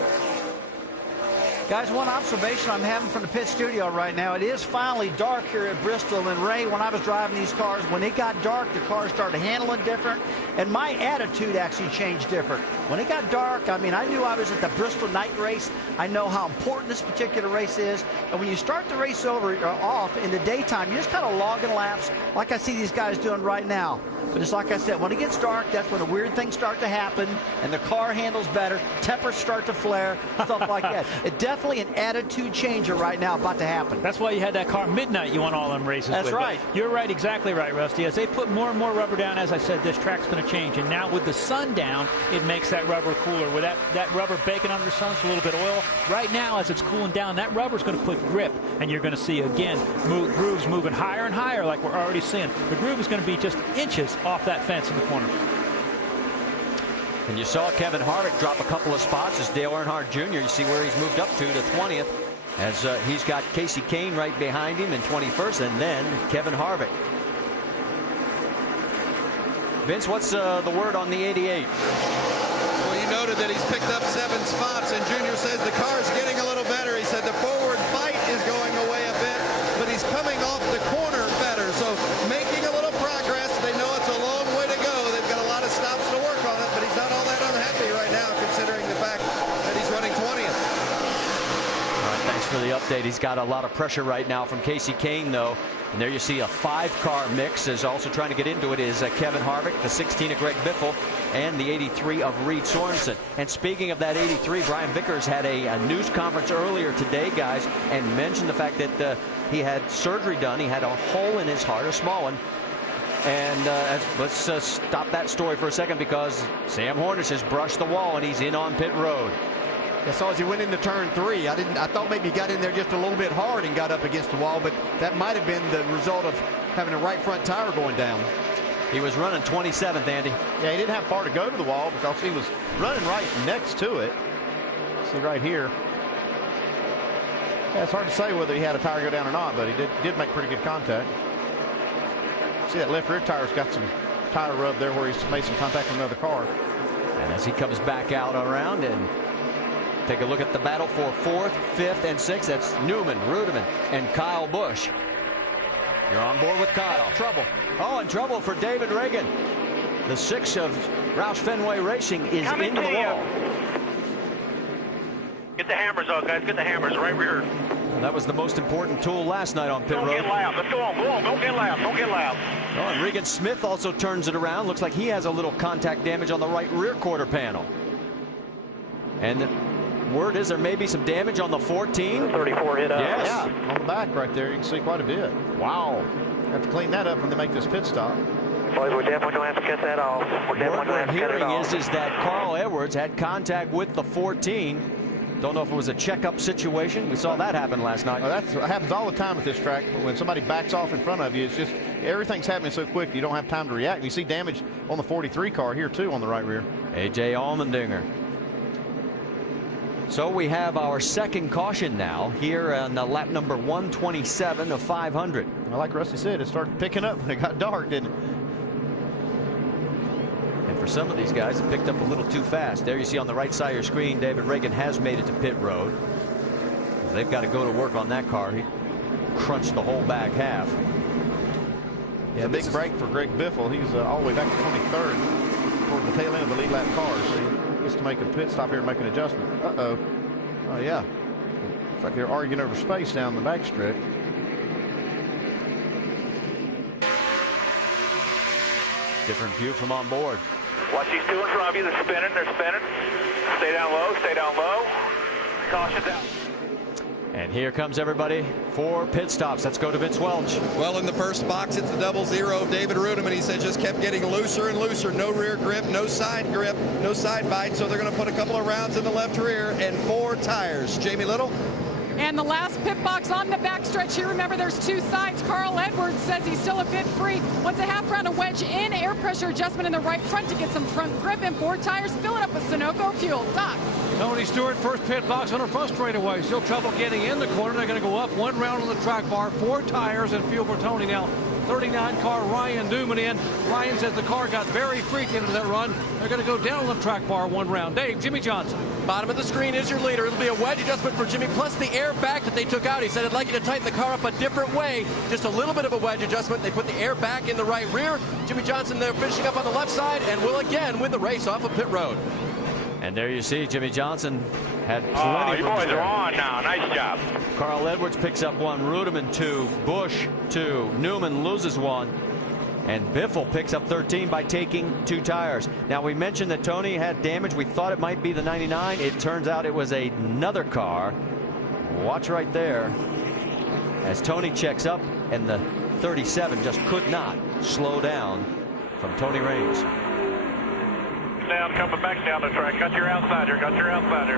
Guys, one observation I'm having from the pit studio right now, it is finally dark here at Bristol. And Ray, when I was driving these cars, when it got dark, the cars started handling different, and my attitude actually changed different. When it got dark, I mean, I knew I was at the Bristol night race. I know how important this particular race is. And when you start the race off in the daytime, you're just kind of logging laps like I see these guys doing right now. But just like I said, when it gets dark, that's when the weird things start to happen, and the car handles better, tempers start to flare, stuff like that. It definitely an attitude changer right now about to happen. That's why you had that car midnight you won all them races with. That's right. But you're right, exactly right, Rusty. As they put more and more rubber down, as I said, this track's going to change. And now with the sun down, it makes that rubber cooler. With that rubber baking under the sun, it's a little bit of oil. Right now, as it's cooling down, that rubber's going to put grip, and you're going to see, again, grooves moving higher and higher like we're already seeing. The groove is going to be just inches off that fence in the corner. And you saw Kevin Harvick drop a couple of spots as Dale Earnhardt Jr. You see where he's moved up to 20th, as he's got Casey Kane right behind him in 21st, and then Kevin Harvick. Vince, what's the word on the 88? Well, you noted that he's picked up 7 spots, and Junior says the car's getting a little better. He said the forward fight is going away a bit, but he's coming off the corner better, so making a little progress. They know it's a long way to go. They've got a lot of stops to work on it, but he's not all that unhappy right now, considering the fact that he's running 20th. All right, thanks for the update. He's got a lot of pressure right now from Casey Kane, though. And there you see a 5-car mix. Is also trying to get into it is Kevin Harvick, the 16 of Greg Biffle, and the 83 of Reed Sorensen. And speaking of that 83, Brian Vickers had a news conference earlier today, guys, and mentioned the fact that he had surgery done. He had a hole in his heart, a small one. And let's stop that story for a second, because Sam Hornish has brushed the wall and he's in on pit road. I saw as he went into turn 3, I thought maybe he got in there just a little bit hard and got up against the wall, but that might have been the result of having a right front tire going down. He was running 27th, Andy. Yeah, he didn't have far to go to the wall because he was running right next to it. See right here. Yeah, it's hard to say whether he had a tire go down or not, but he did make pretty good contact. See that left rear tire's got some tire rub there where he's made some contact with another car. And as he comes back out around, and take a look at the battle for 4th, 5th, and 6th. That's Newman, Rudiman, and Kyle Busch. You're on board with Kyle. Trouble. Oh, and trouble for David Reagan. The 6 of Roush Fenway Racing is into the wall. Get the hammers out, guys. Get the hammers. Right rear. That was the most important tool last night on pit road. Don't get loud. Let's go on. Go on. Don't get loud. Don't get loud. Oh, and Regan Smith also turns it around. Looks like he has a little contact damage on the right rear quarter panel. And the word is there may be some damage on the 14. 34 hit up. Yes. Yeah, on the back right there, you can see quite a bit. Wow. Have to clean that up when they make this pit stop. Boys, we're definitely going to have to cut that off. We're definitely going to have to cut it off. Is that Carl Edwards had contact with the 14. Don't know if it was a checkup situation. We saw that happen last night. That happens all the time at this track. But when somebody backs off in front of you, it's just everything's happening so quick you don't have time to react. You see damage on the 43 car here too on the right rear. A.J. Allmendinger. So we have our second caution now here on lap number 127 of 500. Well, like Rusty said, it started picking up when it got dark, didn't it? And for some of these guys, it picked up a little too fast. There you see on the right side of your screen, David Reagan has made it to pit road. They've got to go to work on that car. He crunched the whole back half. Yeah, big break for Greg Biffle. He's all the way back to 23rd toward the tail end of the lead lap cars. So he gets to make a pit stop here and make an adjustment. Uh-oh. Oh, yeah. Looks like they're arguing over space down the back stretch. Different view from on board. Watch these two in front of you. They're spinning. They're spinning. Stay down low. Stay down low. Caution down. And here comes everybody for pit stops. Let's go to Vince Welch. Well, in the first box, it's the 00 of David Rudeman. He said just kept getting looser and looser. No rear grip, no side bite. So they're going to put a couple of rounds in the left rear and 4 tires. Jamie Little. And the last pit box on the backstretch here. Remember, there's 2 sides. Carl Edwards says he's still a bit free. Wants a half round of wedge in, air pressure adjustment in the right front to get some front grip, and 4 tires. Fill it up with Sunoco fuel. Doc. Tony Stewart, first pit box on a front straightaway. Still trouble getting in the corner. They're going to go up 1 round on the track bar, 4 tires and fuel for Tony. Now 39 car Ryan Newman in. Ryan says the car got very freaky into that run. They're going to go down on the track bar 1 round. Dave, Jimmy Johnson. Bottom of the screen is your leader. It'll be a wedge adjustment for Jimmy, plus the air back that they took out. He said, I'd like you to tighten the car up a different way. Just a little bit of a wedge adjustment. They put the air back in the right rear. Jimmy Johnson there finishing up on the left side and will again win the race off of pit road. And there you see Jimmy Johnson had plenty. You boys are on now. Nice job. Carl Edwards picks up 1, Rudeman 2, Busch 2, Newman loses 1, and Biffle picks up 13 by taking 2 tires. Now we mentioned that Tony had damage. We thought it might be the 99. It turns out it was another car. Watch right there as Tony checks up, and the 37 just could not slow down from Tony Raines. Down, coming back down the track. Got your outsider. Got your outsider.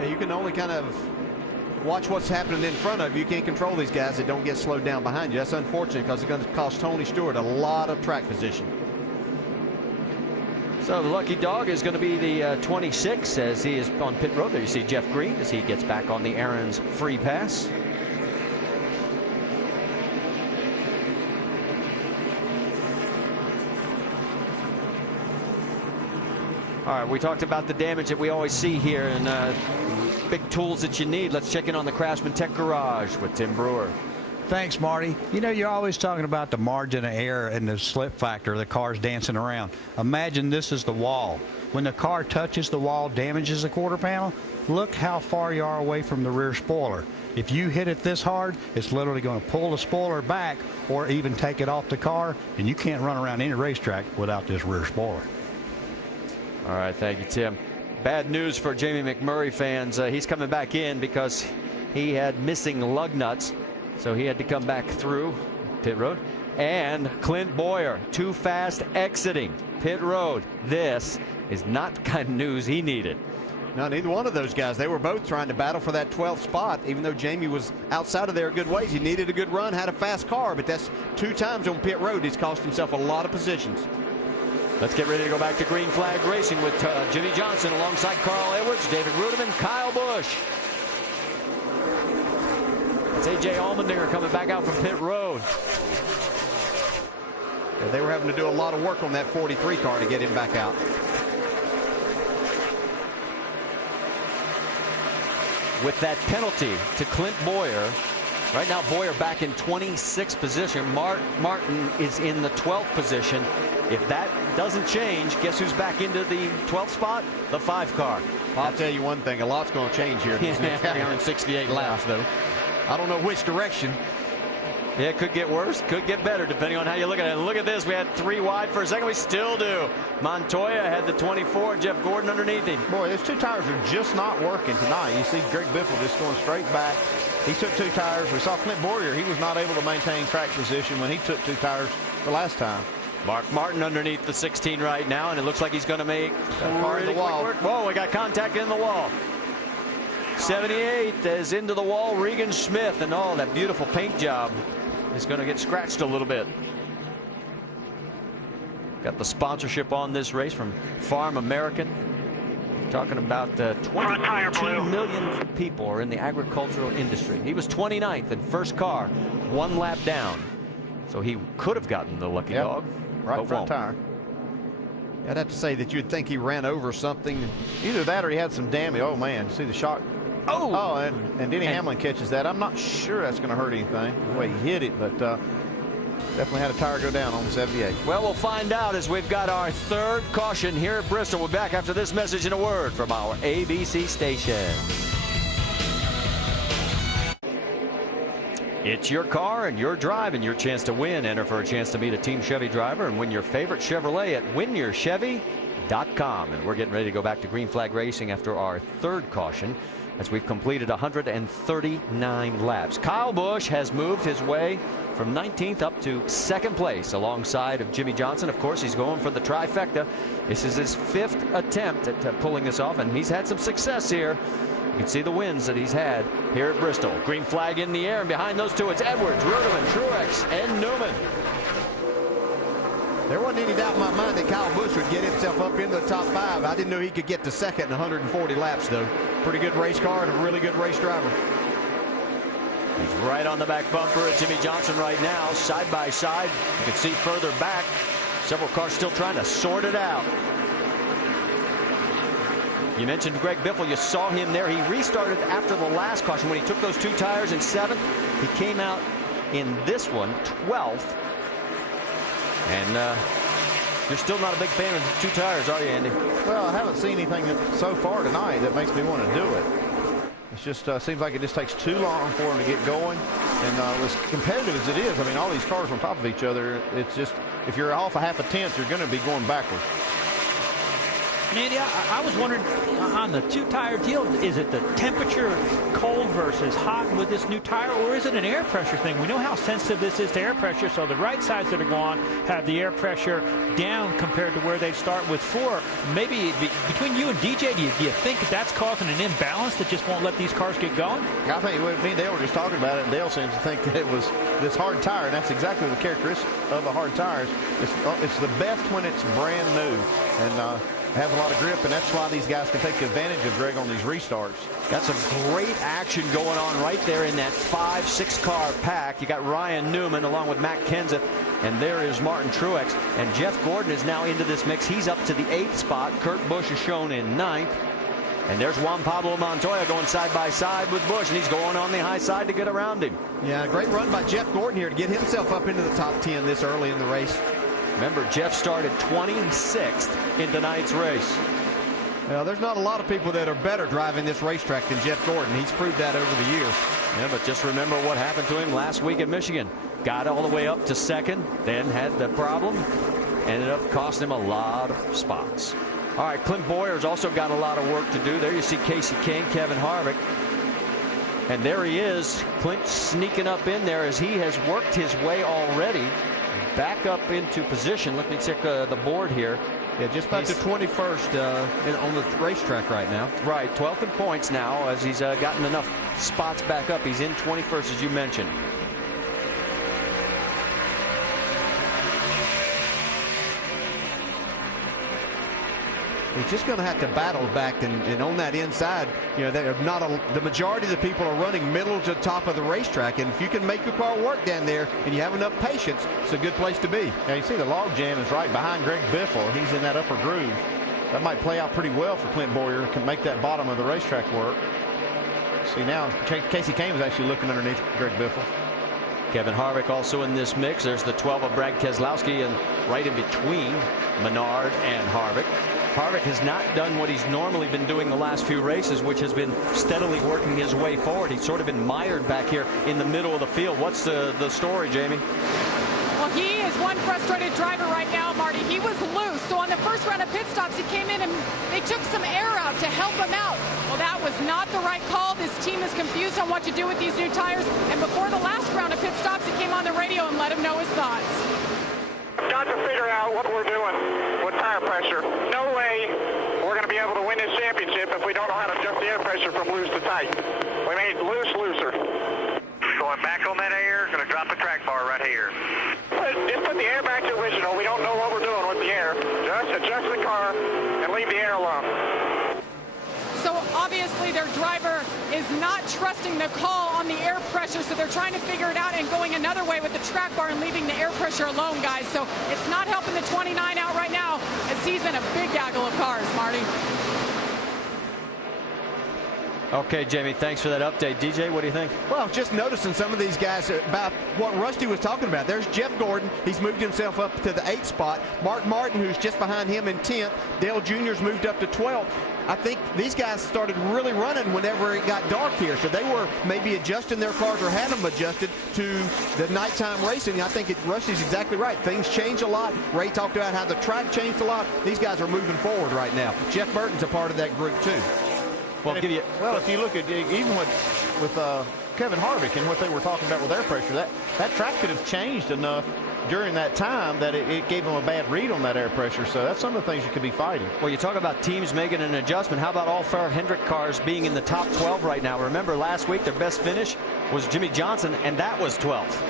Yeah, you can only kind of watch what's happening in front of you. You can't control these guys that don't get slowed down behind you. That's unfortunate because it's going to cost Tony Stewart a lot of track position. So the lucky dog is going to be the 26 as he is on pit road. There you see Jeff Green as he gets back on the Aaron's free pass. All right, we talked about the damage that we always see here and big tools that you need. Let's check in on the Craftsman Tech Garage with Tim Brewer. Thanks, Marty. You know, you're always talking about the margin of error and the slip factor. The car's dancing around. Imagine this is the wall. When the car touches the wall, damages the quarter panel, look how far you are away from the rear spoiler. If you hit it this hard, it's literally going to pull the spoiler back or even take it off the car, and you can't run around any racetrack without this rear spoiler. All right, thank you, Tim. Bad news for Jamie McMurray fans. He's coming back in because he had missing lug nuts, so he had to come back through pit road. And Clint Boyer, too fast exiting pit road. This is not the kind of news he needed. No, neither one of those guys. They were both trying to battle for that 12th spot, even though Jamie was outside of there a good ways. He needed a good run, had a fast car, but that's 2 times on pit road. He's cost himself a lot of positions. Let's get ready to go back to green flag racing with Jimmy Johnson alongside Carl Edwards, David Rudeman, Kyle Busch. It's A.J. Allmendinger coming back out from pit road. Yeah, they were having to do a lot of work on that 43 car to get him back out. With that penalty to Clint Boyer, Right now, Boyer back in 26th position. Martin is in the 12th position. If that doesn't change, guess who's back into the 12th spot? The 5 car. I'll tell you one thing, a lot's going to change here in these next 168 laps, though. I don't know which direction. Yeah, it could get worse, could get better, depending on how you look at it. And look at this, we had 3 wide for a second. We still do. Montoya had the 24, Jeff Gordon underneath him. Boy, those 2 tires are just not working tonight. You see Greg Biffle just going straight back. He took 2 tires. We saw Clint Boyer. He was not able to maintain track position when he took 2 tires the last time. Mark Martin underneath the 16 right now, and it looks like he's going to make car in the wall. Work. Whoa, we got contact in the wall. 78 is into the wall. Regan Smith, and oh, that beautiful paint job is going to get scratched a little bit. Got the sponsorship on this race from Farm American. Talking about 22 million people are in the agricultural industry. He was 29th in first car, 1 lap down. So he could have gotten the lucky dog. Right front tire. I'd have to say that you'd think he ran over something. Either that or he had some damage. Oh, man. See the shock? Oh, and Denny Hamlin catches that. I'm not sure that's going to hurt anything, the way he hit it, but definitely had a tire go down on the 78. Well, we'll find out as we've got our 3rd caution here at Bristol. We're back after this message and a word from our ABC station. It's your car and your drive and your chance to win. Enter for a chance to meet a Team Chevy driver and win your favorite Chevrolet at winyourchevy.com. And we're getting ready to go back to green flag racing after our 3rd caution as we've completed 139 laps. Kyle Busch has moved his way from 19th up to 2nd place alongside of Jimmy Johnson. Of course, he's going for the trifecta. This is his 5th attempt at pulling this off, and he's had some success here. You can see the wins that he's had here at Bristol. Green flag in the air, and behind those 2, it's Edwards, Ruderman, Truex, and Newman. There wasn't any doubt in my mind that Kyle Busch would get himself up into the top 5. I didn't know he could get to 2nd in 140 laps, though. Pretty good race car and a really good race driver. He's right on the back bumper of Jimmy Johnson right now, side by side. You can see further back, several cars still trying to sort it out. You mentioned Greg Biffle. You saw him there. He restarted after the last caution when he took those 2 tires in 7th. He came out in this one 12th. And you're still not a big fan of 2 tires, are you, Andy? Well, I haven't seen anything so far tonight that makes me want to do it. It just seems like it just takes too long for him to get going. And as competitive as it is, I mean, all these cars on top of each other, it's just, if you're off a half a tenth, you're going to be going backwards. Andy, I was wondering on the 2-tire deal, is it the temperature cold versus hot with this new tire, or is it an air pressure thing? We know how sensitive this is to air pressure, so the right sides that are going have the air pressure down compared to where they start with 4. Maybe between you and DJ, do you think that's causing an imbalance that just won't let these cars get going? I think me and Dale were just talking about it, and Dale seems to think that it was this hard tire, and that's exactly the characteristic of the hard tires. It's the best when it's brand new, and have a lot of grip, and that's why these guys can take advantage of Greg on these restarts. Got some great action going on right there in that 5-6 car pack. You got Ryan Newman along with Matt Kenseth, and there is Martin Truex, and Jeff Gordon is now into this mix. He's up to the 8th spot. Kurt Busch is shown in 9th, and there's Juan Pablo Montoya going side by side with Busch, and he's going on the high side to get around him. Yeah, great run by Jeff Gordon here to get himself up into the top 10 this early in the race. Remember, Jeff started 26th in tonight's race. Well, there's not a lot of people that are better driving this racetrack than Jeff Gordon. He's proved that over the years. Yeah, but just remember what happened to him last week at Michigan. Got all the way up to 2nd, then had the problem. Ended up costing him a lot of spots. All right, Clint Boyer's also got a lot of work to do. There you see Casey Kane, Kevin Harvick. And there he is, Clint sneaking up in there as he has worked his way already back up into position. Let me check the board here. Yeah, just about to 21st on the racetrack right now. Right, 12th in points now as he's gotten enough spots back up. He's in 21st, as you mentioned. He's just going to have to battle back and on that inside. You know, the majority of the people are running middle to top of the racetrack, and if you can make your car work down there and you have enough patience, it's a good place to be. Yeah, you see the log jam is right behind Greg Biffle. He's in that upper groove. That might play out pretty well for Clint Boyer. Can make that bottom of the racetrack work. See, now Casey Kane was actually looking underneath Greg Biffle. Kevin Harvick also in this mix. There's the 12 of Brad Keselowski, and right in between Menard and Harvick. Harvick has not done what he's normally been doing the last few races, which has been steadily working his way forward. He's sort of been mired back here in the middle of the field. What's the story, Jamie? Well, he is one frustrated driver right now, Marty. He was loose, so on the first round of pit stops, he came in and they took some air out to help him out. Well, that was not the right call. This team is confused on what to do with these new tires, and before the last round of pit stops, he came on the radio and let him know his thoughts. Got to figure out what we're doing with tire pressure. No way we're going to be able to win this championship if we don't know how to adjust the air pressure from loose to tight. We made loose looser. Going back on that air, going to drop the track bar right here. Just put the air back to original. We don't know what we're doing with the air. Just adjust the car and leave the air alone. So obviously their driver is not trusting the call on the air pressure, so they're trying to figure it out and going another way with the track bar and leaving the air pressure alone, guys. So it's not helping the 29 out right now as he's in a big gaggle of cars, Marty. Okay, Jamie, thanks for that update. DJ, what do you think? Well, just noticing some of these guys about what Rusty was talking about. There's Jeff Gordon. He's moved himself up to the 8th spot. Mark Martin, who's just behind him in 10th. Dale Jr.'s moved up to 12th. I think these guys started really running whenever it got dark here. So they were maybe adjusting their cars or had them adjusted to the nighttime racing. I think Rusty's exactly right. Things change a lot. Ray talked about how the track changed a lot. These guys are moving forward right now. Jeff Burton's a part of that group, too. Well, if you look at even with Kevin Harvick and what they were talking about with air pressure, that track could have changed enough during that time that it gave them a bad read on that air pressure. So that's some of the things you could be fighting. Well, you talk about teams making an adjustment. How about all Fair Hendrick cars being in the top 12 right now? Remember last week their best finish was Jimmy Johnson, and that was 12th.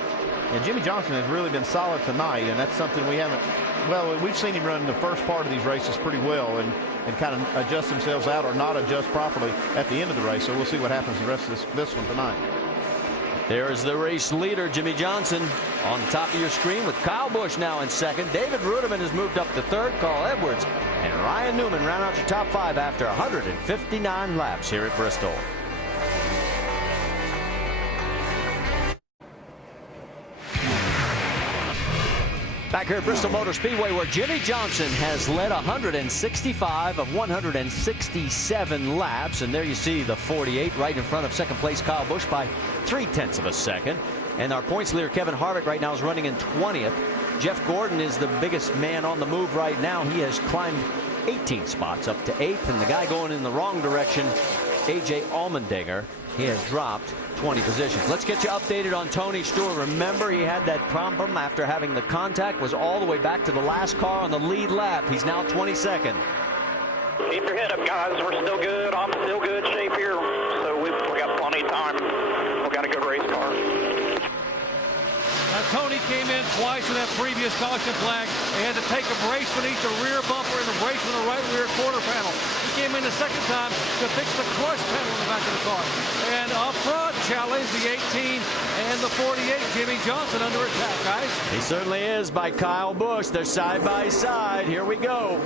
And Jimmy Johnson has really been solid tonight, and that's something we haven't. Well, we've seen him run the first part of these races pretty well and kind of adjust themselves out or not adjust properly at the end of the race. So we'll see what happens the rest of this one tonight. There is the race leader, Jimmy Johnson, on the top of your screen with Kyle Busch now in 2nd. David Rudiman has moved up to 3rd. Carl Edwards and Ryan Newman round out your top 5 after 159 laps here at Bristol. Back here at Bristol Motor Speedway, where Jimmy Johnson has led 165 of 167 laps. And there you see the 48 right in front of 2nd place Kyle Busch by 0.3 of a second. And our points leader Kevin Harvick right now is running in 20th. Jeff Gordon is the biggest man on the move right now. He has climbed 18 spots up to 8th. And the guy going in the wrong direction, A.J. Allmendinger, he has dropped 20 positions. Let's get you updated on Tony Stewart. Remember, he had that problem after having the contact, was all the way back to the last car on the lead lap. He's now 22nd. Keep your head up, guys. We're still good. I'm still good shape here. So we got plenty of time. We got a good race car. Tony came in twice with that previous caution flag. They had to take a brace beneath the rear bumper and a brace with the right rear quarter panel. He came in the second time to fix the clutch panel in the back of the car. And up front, challenge the 18 and the 48. Jimmy Johnson under attack, guys. He certainly is by Kyle Busch. They're side by side. Here we go.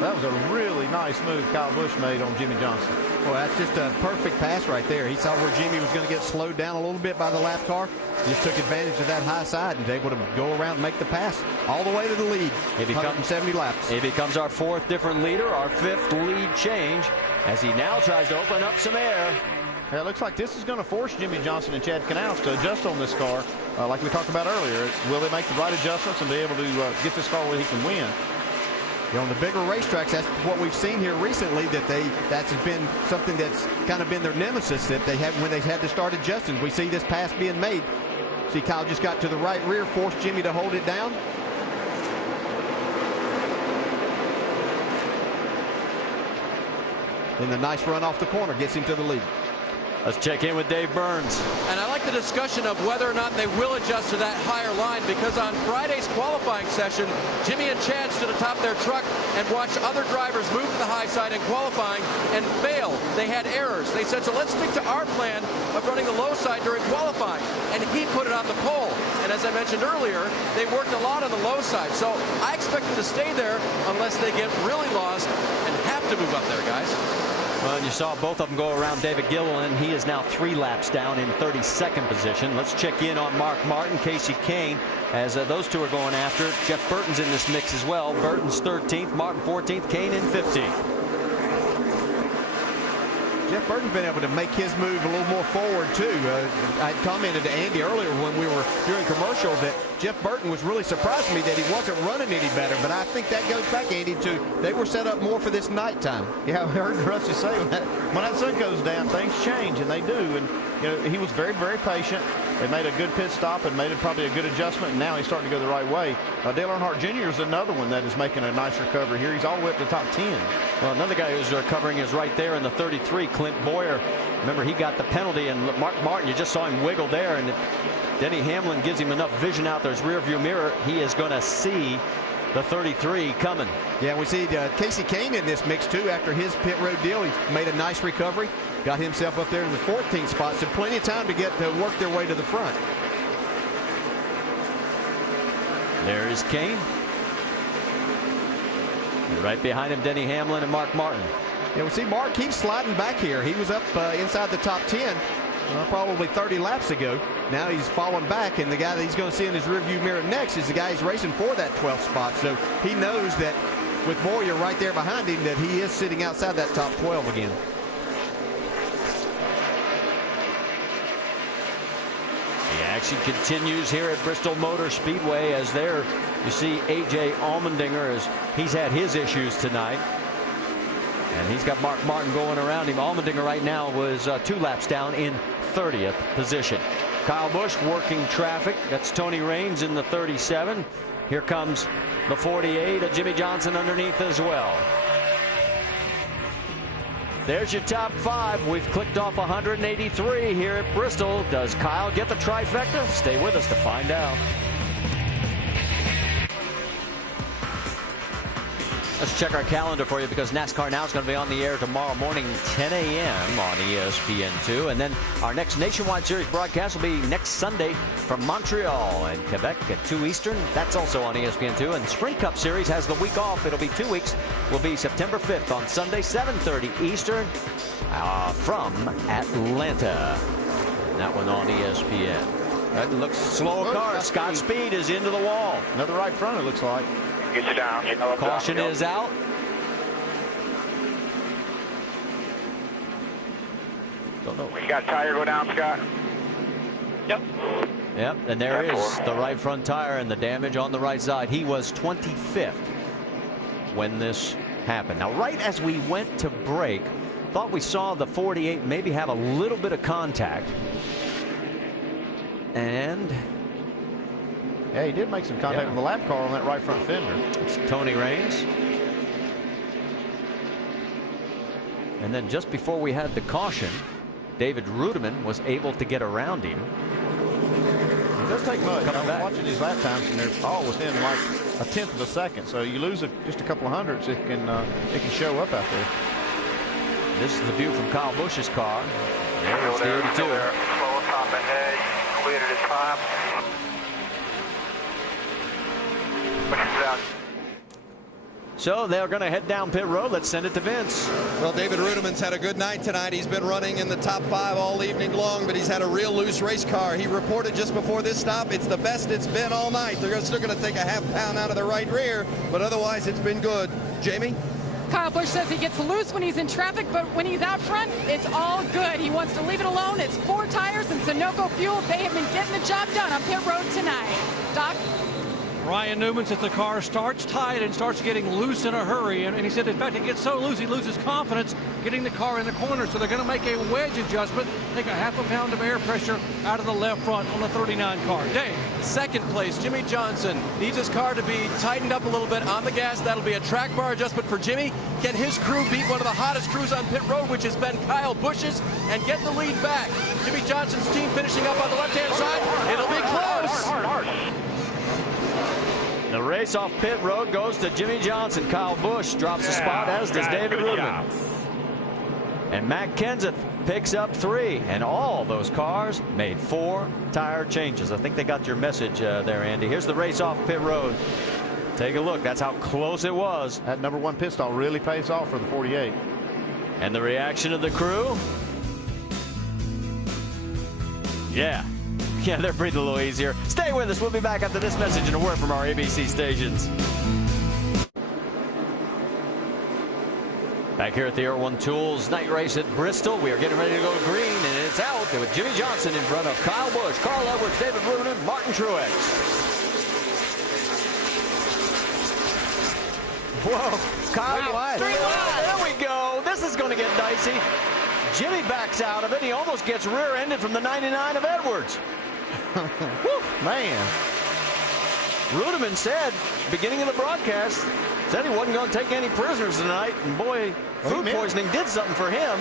That was a really nice move Kyle Busch made on Jimmy Johnson. Well, that's just a perfect pass right there. He saw where Jimmy was going to get slowed down a little bit by the lap car. Just took advantage of that high side and was able to go around and make the pass all the way to the lead. 170 laps. He becomes our 4th different leader, our 5th lead change, as he now tries to open up some air. Yeah, it looks like this is going to force Jimmy Johnson and Chad Knaus to adjust on this car, like we talked about earlier. Will they make the right adjustments and be able to get this car where he can win? You know, on the bigger racetracks, that's what we've seen here recently, that's been something that's kind of been their nemesis that they have when they had to start adjusting. We see this pass being made. See, Kyle just got to the right rear, forced Jimmy to hold it down. Then the nice run off the corner gets him to the lead. Let's check in with Dave Burns. And I like the discussion of whether or not they will adjust to that higher line, because on Friday's qualifying session, Jimmy and Chad stood atop their truck and watched other drivers move to the high side in qualifying and fail. They had errors. They said, so let's stick to our plan of running the low side during qualifying. And he put it on the pole. And as I mentioned earlier, they worked a lot on the low side. So I expect them to stay there unless they get really lost and have to move up there, guys. Well, and you saw both of them go around David Gilliland. He is now 3 laps down in 32nd position. Let's check in on Mark Martin, Casey Kane, as those two are going after it. Jeff Burton's in this mix as well. Burton's 13th, Martin 14th, Kane in 15th. Jeff Burton's been able to make his move a little more forward, too. I commented to Andy earlier when we were doing commercial that Jeff Burton was really surprised me that he wasn't running any better. But I think that goes back, Andy, to they were set up more for this nighttime. Yeah, I heard Rusty say when that sun goes down, things change, and they do. And you know, he was very, very patient. They made a good pit stop and made it probably a good adjustment, and now he's starting to go the right way. Dale Earnhardt Jr. is another one that is making a nice recovery here. He's all the way up to the top 10. Well, another guy who's recovering is right there in the 33, Clint Boyer. Remember, he got the penalty, and Mark Martin, you just saw him wiggle there, and Denny Hamlin gives him enough vision out there, his rear view mirror. He is going to see the 33 coming. Yeah, we see Casey Kane in this mix, too, after his pit road deal. He's made a nice recovery. Got himself up there in the 14th spot, so plenty of time to get to work their way to the front. There is Kane. And right behind him, Denny Hamlin and Mark Martin. Yeah, we see Mark keeps sliding back here. He was up inside the top 10 probably 30 laps ago. Now he's falling back, and the guy that he's going to see in his rearview mirror next is the guy he's racing for that 12th spot. So he knows that with Boyer right there behind him that he is sitting outside that top 12 again. The action continues here at Bristol Motor Speedway as there you see A.J. Allmendinger as he's had his issues tonight. And he's got Mark Martin going around him. Allmendinger right now was 2 laps down in 30th position. Kyle Busch working traffic. That's Tony Raines in the 37. Here comes the 48. Jimmy Johnson underneath as well. There's your top 5. We've clicked off 183 here at Bristol. Does Kyle get the trifecta? Stay with us to find out. Let's check our calendar for you because NASCAR Now is going to be on the air tomorrow morning, 10 a.m. on ESPN2. And then our next Nationwide Series broadcast will be next Sunday from Montreal and Quebec at 2 Eastern. That's also on ESPN2. And Sprint Cup Series has the week off. It'll be 2 weeks. Will be September 5th on Sunday, 7:30 Eastern from Atlanta. And that one on ESPN. That looks slow car. Scott Speed is into the wall. Another right front, it looks like. Get you down. Caution is out. Don't know. You got a tire go down, Scott? Yep. Yep, and there is the right front tire and the damage on the right side. He was 25th when this happened. Now, right as we went to break, thought we saw the 48 maybe have a little bit of contact. And yeah, he did make some contact with the lap car on that right front fender. It's Tony Raines. And then just before we had the caution, David Rudiman was able to get around him. It does take much. I'm watching these lap times, and they're all within like 1/10 of a second. So you lose just a couple of hundredths, it can show up out there. This is the view from Kyle Busch's car. There's the 82. Slow top ahead. Completed his time. So they're going to head down pit road. Let's send it to Vince. Well, David Rudiman's had a good night tonight. He's been running in the top 5 all evening long, but he's had a real loose race car. He reported just before this stop, it's the best it's been all night. They're still going to take a ½ pound out of the right rear, but otherwise it's been good. Jamie? Kyle Busch says he gets loose when he's in traffic, but when he's out front, it's all good. He wants to leave it alone. It's 4 tires and Sunoco fuel. They have been getting the job done on pit road tonight. Doc? Ryan Newman says the car starts tight and starts getting loose in a hurry. And he said, in fact, it gets so loose, he loses confidence getting the car in the corner. So they're going to make a wedge adjustment, take a ½ pound of air pressure out of the left front on the 39 car. Dave. Second place, Jimmy Johnson needs his car to be tightened up a little bit on the gas. That'll be a track bar adjustment for Jimmy. Can his crew beat one of the hottest crews on pit road, which has been Kyle Busch's, and get the lead back? Jimmy Johnson's team finishing up on the left-hand side. It'll be close. The race off pit road goes to Jimmy Johnson. Kyle Busch drops a spot, as does David Rudiman. And Matt Kenseth picks up 3. And all those cars made 4 tire changes. I think they got your message there, Andy. Here's the race off pit road. Take a look. That's how close it was. That #1 pit stall really pays off for the 48. And the reaction of the crew? Yeah, they're breathing a little easier. Stay with us. We'll be back after this message and a word from our ABC stations. Back here at the Irwin Tools night race at Bristol. We are getting ready to go green, and it's out with Jimmy Johnson in front of Kyle Busch, Carl Edwards, David Rudiman, Martin Truex. Whoa, Kyle, there we go. This is going to get dicey. Jimmy backs out of it. He almost gets rear-ended from the 99 of Edwards. Man. Rudiman said, beginning of the broadcast, said he wasn't going to take any prisoners tonight. And boy, food poisoning did something for him.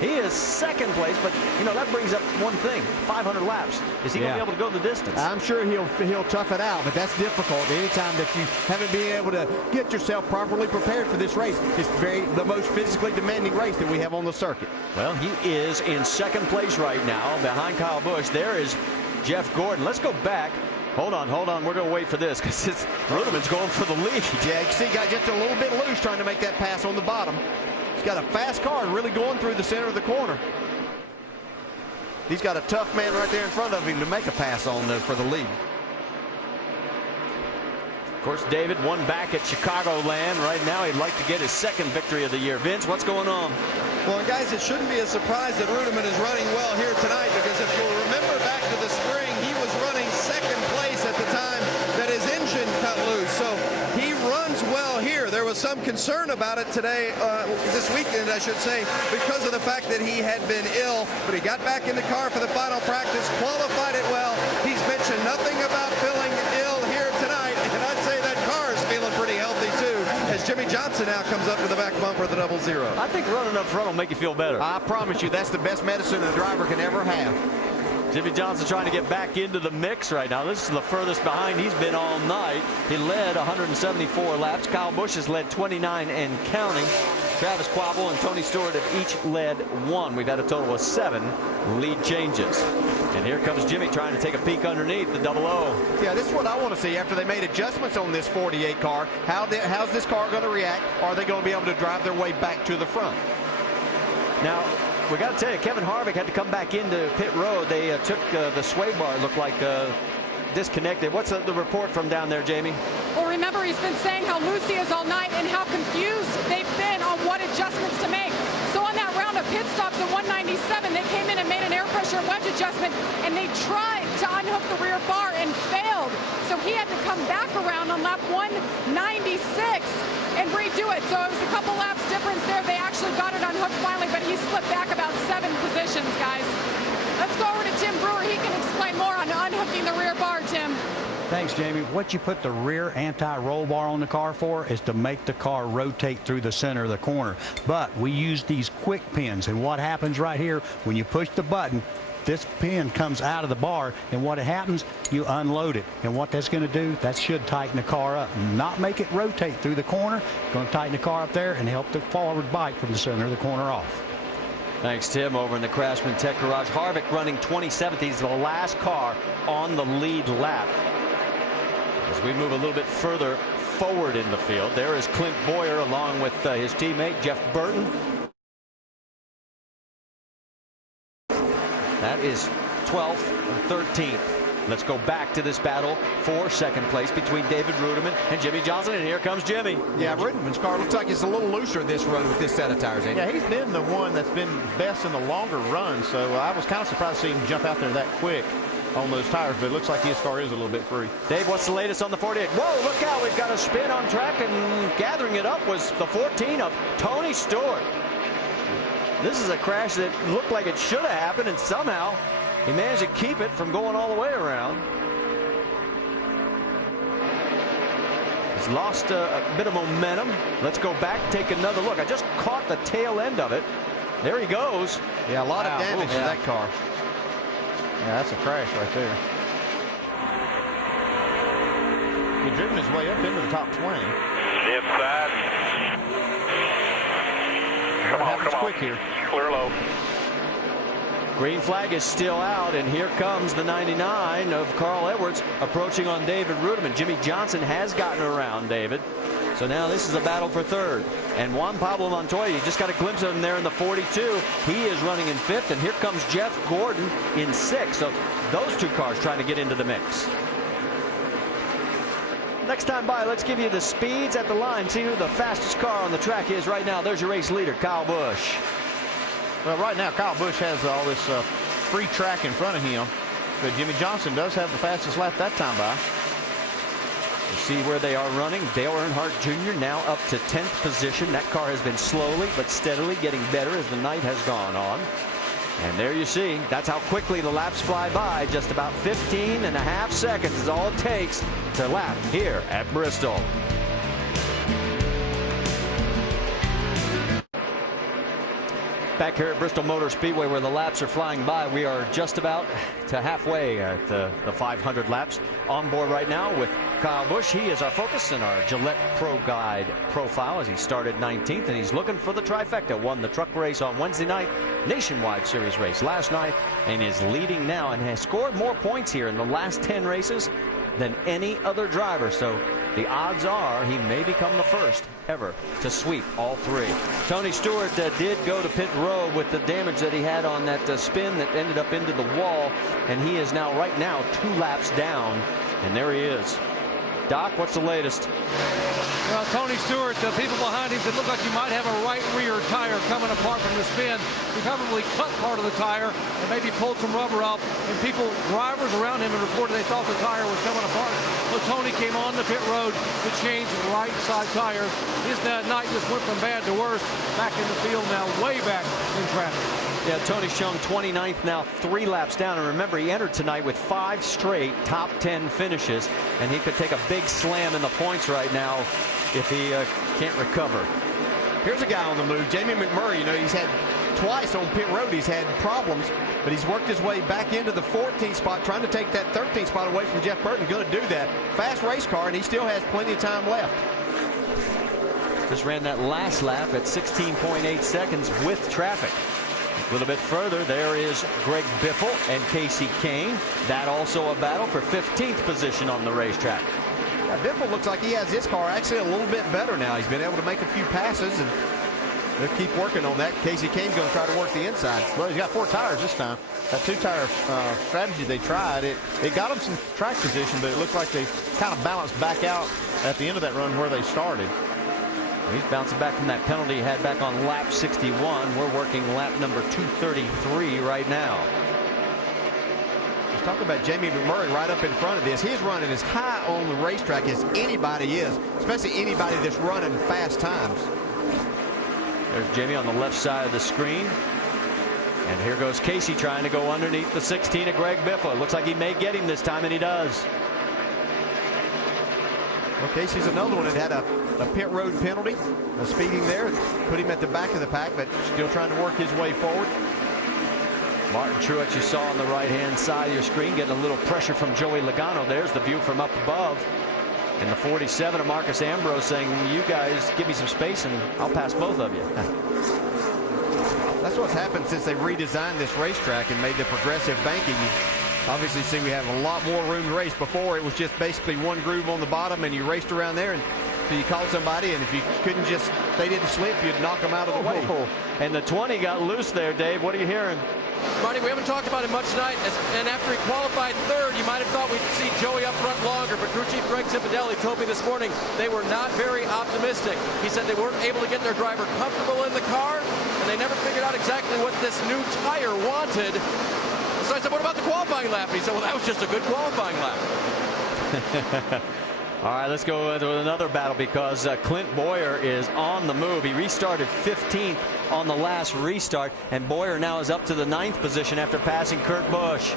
He is second place, but you know that brings up one thing: 500 laps. Is he going to be able to go the distance? I'm sure he'll tough it out, but that's difficult. Anytime that you haven't been able to get yourself properly prepared for this race, it's the most physically demanding race that we have on the circuit. Well, he is in second place right now, behind Kyle Busch. There is Jeff Gordon. Let's go back. Hold on. We're going to wait for this because Rudiman's going for the lead. Yeah, you can see he got just a little bit loose trying to make that pass on the bottom. He's got a fast car really going through the center of the corner. He's got a tough man right there in front of him to make a pass on for the lead. Of course, David won back at Chicagoland. Right now, he'd like to get his second victory of the year. Vince, what's going on? Well, guys, it shouldn't be a surprise that Rudiman is running well here tonight, because if you'll remember back to the spring, he was running second place at the time that his engine cut loose. So he runs well here. There was some concern about it today, this weekend, I should say, because of the fact that he had been ill. But he got back in the car for the final practice, qualified it well. He's mentioned nothing about feeling ill here tonight, and I'd say that car is feeling pretty healthy too, as Jimmy Johnson now comes up to the back bumper of the 00. I think running up front will make you feel better. I promise you, that's the best medicine a driver can ever have. Jimmy Johnson trying to get back into the mix right now. This is the furthest behind he's been all night. He led 174 laps. Kyle Busch has led 29 and counting. Travis Quabble and Tony Stewart have each led 1. We've had a total of 7 lead changes. And here comes Jimmy trying to take a peek underneath the 00. Yeah, this is what I want to see after they made adjustments on this 48 car. How's this car going to react? Are they going to be able to drive their way back to the front? Now, we got to tell you, Kevin Harvick had to come back into pit road. They took the sway bar, it looked like, disconnected. What's the report from down there, Jamie? Well, remember, he's been saying how loose he is all night and how confused they've been on what adjustments to make. So on that round of pit stops at 197, they came in and made an air pressure wedge adjustment, and they tried to unhook the rear bar and failed. So he had to come back around on lap 196 and redo it. So it was a couple laps difference there. They actually got it unhooked finally, but he slipped back about 7 positions, guys. Let's go over to Tim Brewer. He can explain more on unhooking the rear bar, Tim. Thanks, Jamie. What you put the rear anti-roll bar on the car for is to make the car rotate through the center of the corner. But we use these quick pins, and what happens right here, when you push the button, this pin comes out of the bar, and what happens, you unload it. And what that's going to do, that should tighten the car up, not make it rotate through the corner. Going to tighten the car up there and help the forward bite from the center of the corner off. Thanks, Tim. Over in the Craftsman Tech Garage, Harvick running 27th. He's the last car on the lead lap. As we move a little bit further forward in the field, there is Clint Boyer along with his teammate Jeff Burton. That is 12th and 13th. Let's go back to this battle for second place between David Rudiman and Jimmy Johnson, and here comes Jimmy. Yeah, Rudiman's car looks like it's a little looser this run with this set of tires, Andy. Yeah, he's been the one that's been best in the longer run, so I was kind of surprised to see him jump out there that quick on those tires, but it looks like his car is a little bit free. Dave, what's the latest on the 48? Whoa, look out, we've got a spin on track, and gathering it up was the 14 of Tony Stewart. This is a crash that looked like it should have happened, and somehow he managed to keep it from going all the way around. He's lost a bit of momentum. Let's go back, take another look. I just caught the tail end of it. There he goes. Yeah, a lot of damage to that car. Yeah, that's a crash right there. He's driven his way up into the top 20. Inside. Come on, quick here. Clear low. Green flag is still out, and here comes the 99 of Carl Edwards approaching on David Rudiman. Jimmy Johnson has gotten around David, so now this is a battle for third. And Juan Pablo Montoya, you just got a glimpse of him there in the 42. He is running in 5th, and here comes Jeff Gordon in 6th. So those two cars trying to get into the mix. Next time by, let's give you the speeds at the line. See who the fastest car on the track is right now. There's your race leader, Kyle Busch. Well, right now, Kyle Busch has all this free track in front of him. But Jimmy Johnson does have the fastest lap that time by. You see where they are running. Dale Earnhardt Jr. now up to 10th position. That car has been slowly but steadily getting better as the night has gone on. And there you see, that's how quickly the laps fly by. Just about 15.5 seconds is all it takes to lap here at Bristol. Back here at Bristol Motor Speedway, where the laps are flying by, we are just about to halfway at the 500 laps. On board right now with Kyle Busch. He is our focus in our Gillette Pro Guide profile as he started 19th, and he's looking for the trifecta. Won the truck race on Wednesday night, Nationwide Series race last night, and is leading now and has scored more points here in the last 10 races than any other driver. So the odds are he may become the first ever to sweep all 3. Tony Stewart did go to pit road with the damage that he had on that spin that ended up into the wall, and he is now right now 2 laps down, and there he is. Doc, what's the latest? Well, Tony Stewart, the people behind him said looked like you might have a right rear tire coming apart from the spin. He probably cut part of the tire and maybe pulled some rubber off, and drivers around him had reported they thought the tire was coming apart. So Tony came on the pit road to change right side tires. His night just went from bad to worse. Back in the field now, way back in traffic. Yeah, Tony's shown 29th now, 3 laps down. And remember, he entered tonight with 5 straight top 10 finishes, and he could take a big slam in the points right now if he can't recover. Here's a guy on the move, Jamie McMurray. You know, he's had twice on pit road. He's had problems, but he's worked his way back into the 14th spot, trying to take that 13th spot away from Jeff Burton. Going to do that. Fast race car, and he still has plenty of time left. Just ran that last lap at 16.8 seconds with traffic. A little bit further, there is Greg Biffle and Casey Kane. That also a battle for 15th position on the racetrack. Yeah, Biffle looks like he has his car actually a little bit better now. He's been able to make a few passes, and they'll keep working on that. Casey Kane's going to try to work the inside. Well, he's got 4 tires this time. That 2-tire strategy they tried, it got them some track position, but it looked like they kind of balanced back out at the end of that run where they started. He's bouncing back from that penalty he had back on lap 61. We're working lap number 233 right now. Let's talk about Jamie McMurray right up in front of this. He's running as high on the racetrack as anybody is, especially anybody that's running fast times. There's Jamie on the left side of the screen. And here goes Casey trying to go underneath the 16 of Greg Biffle. It looks like he may get him this time, and he does. Well, Casey's another one that had a pit road penalty, a speeding there, put him at the back of the pack, but still trying to work his way forward. Martin Truex, you saw on the right-hand side of your screen, getting a little pressure from Joey Logano. There's the view from up above. And the 47 of Marcus Ambrose saying, you guys give me some space and I'll pass both of you. That's what's happened since they redesigned this racetrack and made the progressive banking. Obviously, see, we have a lot more room to race. Before, it was just basically one groove on the bottom, and you raced around there, and so you called somebody, and if you couldn't they didn't slip, you'd knock them out of the way. And the 20 got loose there, Dave. What are you hearing? Marty, we haven't talked about him much tonight, and after he qualified 3rd, you might have thought we'd see Joey up front longer, but crew chief Greg Zipadelli told me this morning they were not very optimistic. He said they weren't able to get their driver comfortable in the car, and they never figured out exactly what this new tire wanted. So I said, what about the qualifying lap? And he said, well, that was just a good qualifying lap. All right, let's go into another battle because Clint Boyer is on the move. He restarted 15th on the last restart, and Boyer now is up to the 9th position after passing Kurt Busch.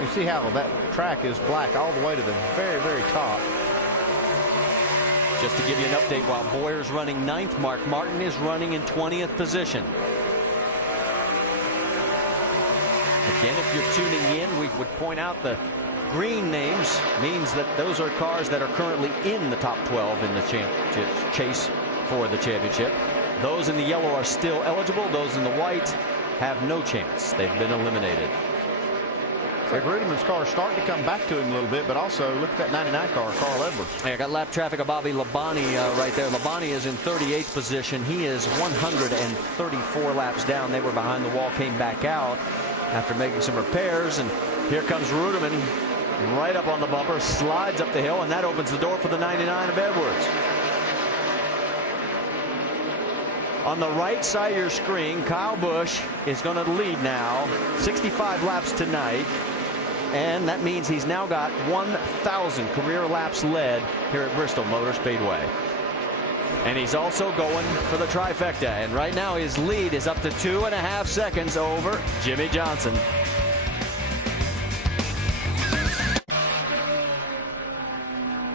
You see how that track is black all the way to the very, very top. Just to give you an update, while Boyer's running 9th, Mark Martin is running in 20th position. Again, if you're tuning in, we would point out the green names means that those are cars that are currently in the top 12 in the chase for the championship. Those in the yellow are still eligible. Those in the white have no chance. They've been eliminated. quickly. Rudiman's car is starting to come back to him a little bit, but also look at that 99 car, Carl Edwards. I got lap traffic of Bobby Labonte right there. Labonte is in 38th position. He is 134 laps down. They were behind the wall, came back out after making some repairs, and here comes Rudiman right up on the bumper, slides up the hill, and that opens the door for the 99 of Edwards. On the right side of your screen, Kyle Busch is going to lead now, 65 laps tonight, and that means he's now got 1,000 career laps led here at Bristol Motor Speedway. And he's also going for the trifecta, and right now his lead is up to 2.5 seconds over Jimmy Johnson.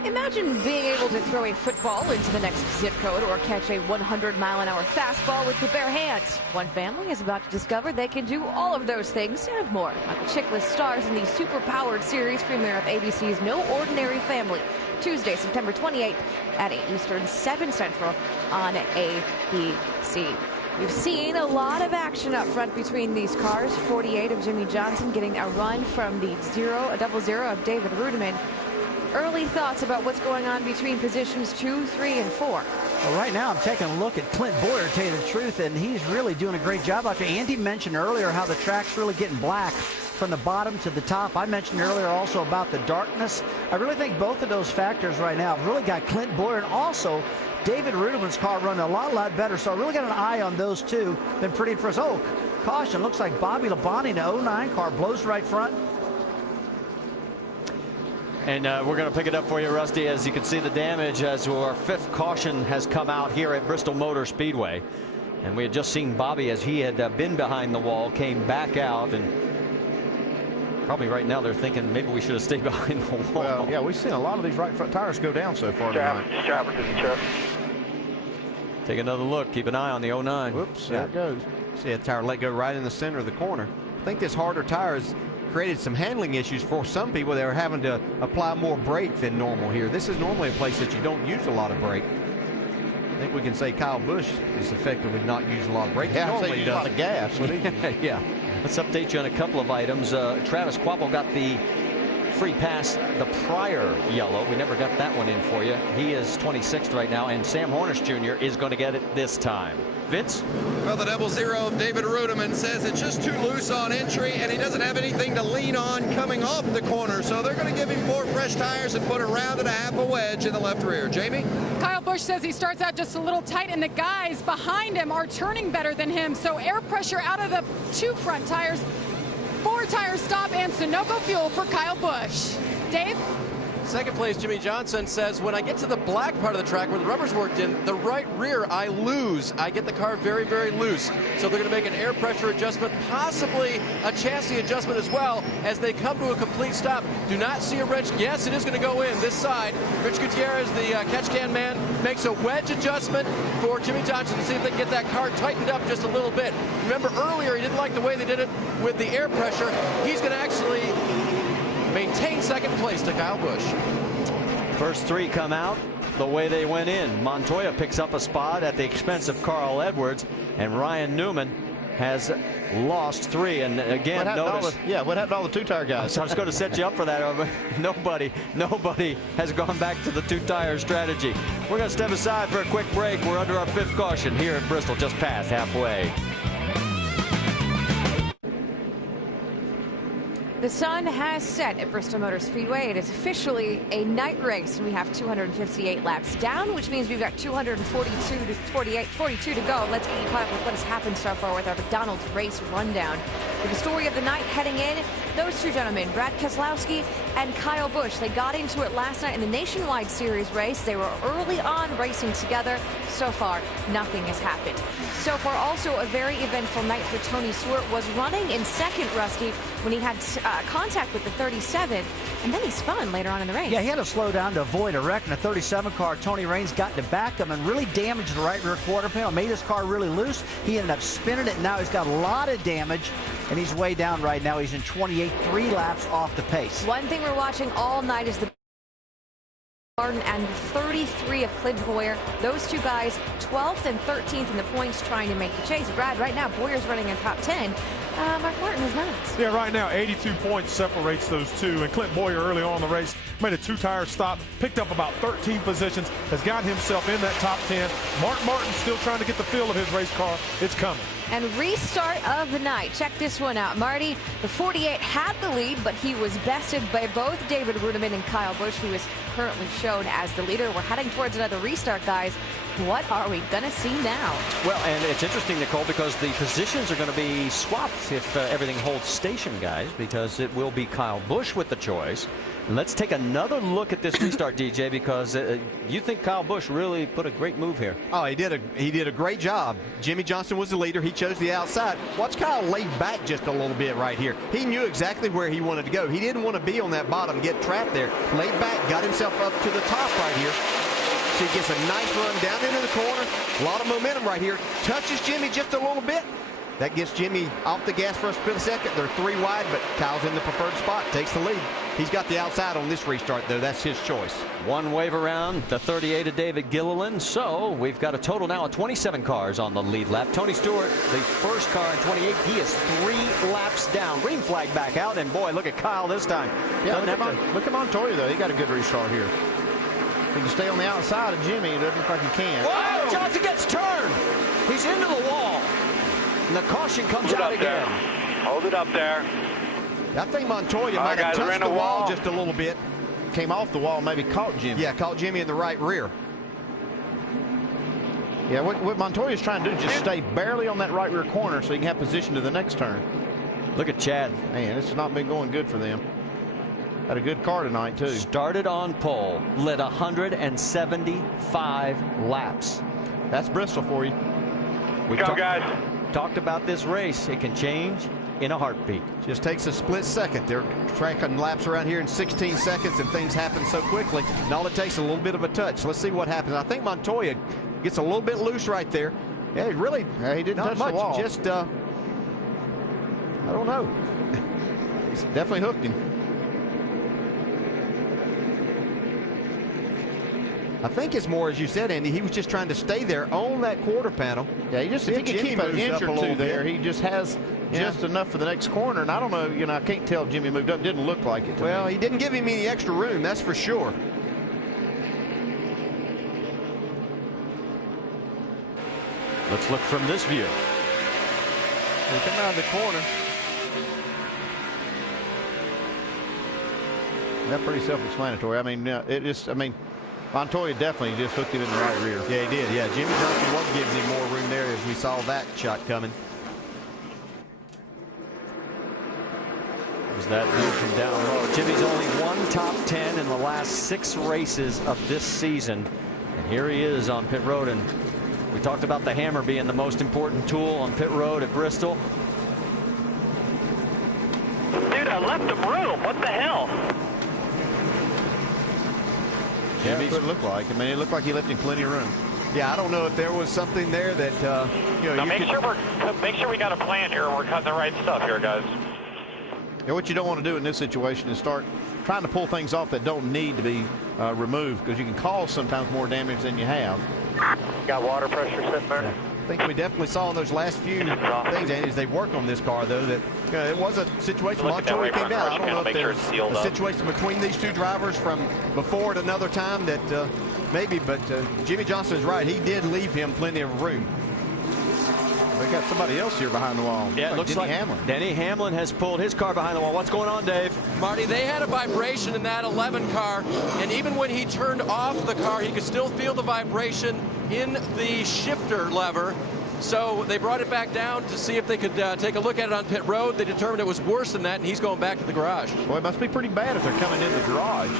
Imagine being able to throw a football into the next zip code or catch a 100-mile-an-hour fastball with your bare hands. One family is about to discover they can do all of those things and more. Michael Chiklis stars in the super-powered series premiere of ABC's No Ordinary Family, Tuesday, September 28th at 8 Eastern, 7 Central on ABC. We've seen a lot of action up front between these cars. 48 of Jimmy Johnson getting a run from the 0-0 of David Rudiman. Early thoughts about what's going on between positions 2, 3, and 4. Well, right now I'm taking a look at Clint Boyer, to tell you the truth, and he's really doing a great job out there. Andy mentioned earlier how the track's really getting black from the bottom to the top. I mentioned earlier also about the darkness. I really think both of those factors right now have really got Clint Boyer, and also David Rudiman's car running a lot better. So I really got an eye on those two. Been pretty impressed. Oh, caution. Looks like Bobby Labonte in the 09 car blows right front. And we're going to pick it up for you, Rusty, as you can see the damage as our 5th caution has come out here at Bristol Motor Speedway. And we had just seen Bobby, as he had been behind the wall, came back out, and probably right now they're thinking maybe we should have stayed behind the wall. Well, yeah, we've seen a lot of these right front tires go down so far tonight. Take another look. Keep an eye on the 09. Whoops, there it goes. See a tire let go right in the center of the corner. I think this harder tire has created some handling issues for some people that are having to apply more brake than normal here. This is normally a place that you don't use a lot of brake. I think we can say Kyle Busch is effectively not using a lot of brake. Yeah, normally use a lot of gas. Yeah. Let's update you on a couple of items. Travis Quapple got the free pass the prior yellow. We never got that one in for you. He is 26th right now, and Sam Hornish Jr. is going to get it this time. Vince? Well, the 00 of David Rudiman says it's just too loose on entry, and he doesn't have anything to lean on coming off the corner. So they're going to give him 4 fresh tires and put a round and a half a wedge in the left rear. Jamie? Kyle Busch says he starts out just a little tight, and the guys behind him are turning better than him. So air pressure out of the 2 front tires. 4 tires stop and Sunoco fuel for Kyle Busch. Dave? Second place, Jimmy Johnson says, when I get to the black part of the track where the rubber's worked in, the right rear, I lose. I get the car very, very loose. So they're going to make an air pressure adjustment, possibly a chassis adjustment as well, as they come to a complete stop. Do not see a wrench. Yes, it is going to go in this side. Rich Gutierrez, the catch can man, makes a wedge adjustment for Jimmy Johnson to see if they can get that car tightened up just a little bit. Remember earlier, he didn't like the way they did it with the air pressure. He's going to actually maintain second place to Kyle Busch. First 3 come out the way they went in. Montoya picks up a spot at the expense of Carl Edwards, and Ryan Newman has lost 3. And again, notice. What happened to all the 2-tire guys? I was going to set you up for that. But nobody has gone back to the 2-tire strategy. We're going to step aside for a quick break. We're under our 5th caution here at Bristol, just past halfway. The sun has set at Bristol Motor Speedway. It is officially a night race, and we have 258 laps down, which means we've got 242 to go. Let's get you caught up with what has happened so far with our McDonald's race rundown. With the story of the night heading in, those 2 gentlemen, Brad Keselowski and Kyle Busch, they got into it last night in the Nationwide Series race. They were early on racing together. So far, nothing has happened. So far, also a very eventful night for Tony Stewart. Was running in second, Rusty, when he had contact with the 37, and then he spun later on in the race. Yeah, he had to slow down to avoid a wreck in the 37 car. Tony Raines got in the back of him and really damaged the right rear quarter panel, made his car really loose. He ended up spinning it, and now he's got a lot of damage, and he's way down right now. He's in 28, 3 laps off the pace. One thing we're watching all night is the and 33 of Clint Bowyer. Those two guys 12th and 13th in the points trying to make the chase. Brad, right now Bowyer's running in top 10. Mark Martin is not. Yeah, right now 82 points separates those two. And Clint Bowyer early on in the race made a two-tire stop, picked up about 13 positions, has got himself in that top 10. Mark Martin still trying to get the feel of his race car. It's coming. And restart of the night. Check this one out. Marty, the 48 had the lead, but he was bested by both David Rudiman and Kyle Busch, who is currently shown as the leader. We're heading towards another restart, guys. What are we going to see now? Well, and it's interesting, Nicole, because the positions are going to be swapped if everything holds station, guys, because it will be Kyle Busch with the choice. And let's take another look at this restart, DJ, because you think Kyle Busch really put a great move here. Oh, he did a great job. Jimmy Johnson was the leader. He chose the outside. Watch Kyle laid back just a little bit right here. He knew exactly where he wanted to go. He didn't want to be on that bottom, get trapped there. Laid back, got himself up to the top right here. So he gets a nice run down into the corner. A lot of momentum right here. Touches Jimmy just a little bit. That gets Jimmy off the gas for a split second. They're 3 wide, but Kyle's in the preferred spot, takes the lead. He's got the outside on this restart, though. That's his choice. One wave around the 38 of David Gilliland. So we've got a total now of 27 cars on the lead lap. Tony Stewart, the first car in 28. He is 3 laps down. Green flag back out, and boy, look at Kyle this time. Yeah, look at Montoya, though. He got a good restart here. He can stay on the outside of Jimmy. It doesn't look like he can. Whoa! Johnson gets turned. He's into the wall. And the caution comes out again. Hold it up there. I think Montoya might have touched the wall just a little bit. Came off the wall, maybe caught Jimmy. Yeah, caught Jimmy in the right rear. Yeah, what Montoya's trying to do is just stay barely on that right rear corner so he can have position to the next turn. Look at Chad. Man, this has not been going good for them. Had a good car tonight, too. Started on pole, led 175 laps. That's Bristol for you. We guys. Talked about this race. It can change in a heartbeat. Just takes a split second. They're tracking laps around here in 16 seconds, and things happen so quickly. And all it takes is a little bit of a touch. Let's see what happens. I think Montoya gets a little bit loose right there. Yeah, he really he didn't touch much. The wall. Just, I don't know. He's definitely hooked him. I think it's more, as you said, Andy, he was just trying to stay there on that quarter panel. Yeah, if he can keep an inch or two there, he just has just enough for the next corner. And I don't know, I can't tell if Jimmy moved up. Didn't look like it to me. He didn't give him any extra room, that's for sure. Let's look from this view. They come out of the corner. That's pretty self-explanatory. Montoya definitely just hooked him in the right rear. Yeah, he did. Yeah, Jimmy Johnson was giving him more room there as we saw that shot coming. Was that view from down low? Jimmy's only one top 10 in the last 6 races of this season. And here he is on pit road. And we talked about the hammer being the most important tool on pit road at Bristol. Dude, I left him room. What the hell? Yeah, it could look like. It looked like he left him plenty of room. Yeah, I don't know if there was something there that Now make sure we got a plan here and we're cutting the right stuff here, guys. Yeah, what you don't want to do in this situation is start trying to pull things off that don't need to be removed, because you can cause sometimes more damage than you have. Got water pressure sitting there. Yeah. I think we definitely saw in those last few things, Andy, as they work on this car, though, that it was a situation. Montoya came down. I don't know if there's a situation between these two drivers from before at another time that maybe, but Jimmy Johnson is right. He did leave him plenty of room. They got somebody else here behind the wall. Yeah, it looks like Denny Hamlin has pulled his car behind the wall. What's going on, Dave? Marty, they had a vibration in that 11 car, and even when he turned off the car, he could still feel the vibration in the shifter lever. So they brought it back down to see if they could take a look at it on pit road. They determined it was worse than that, and he's going back to the garage. Boy, it must be pretty bad if they're coming in the garage.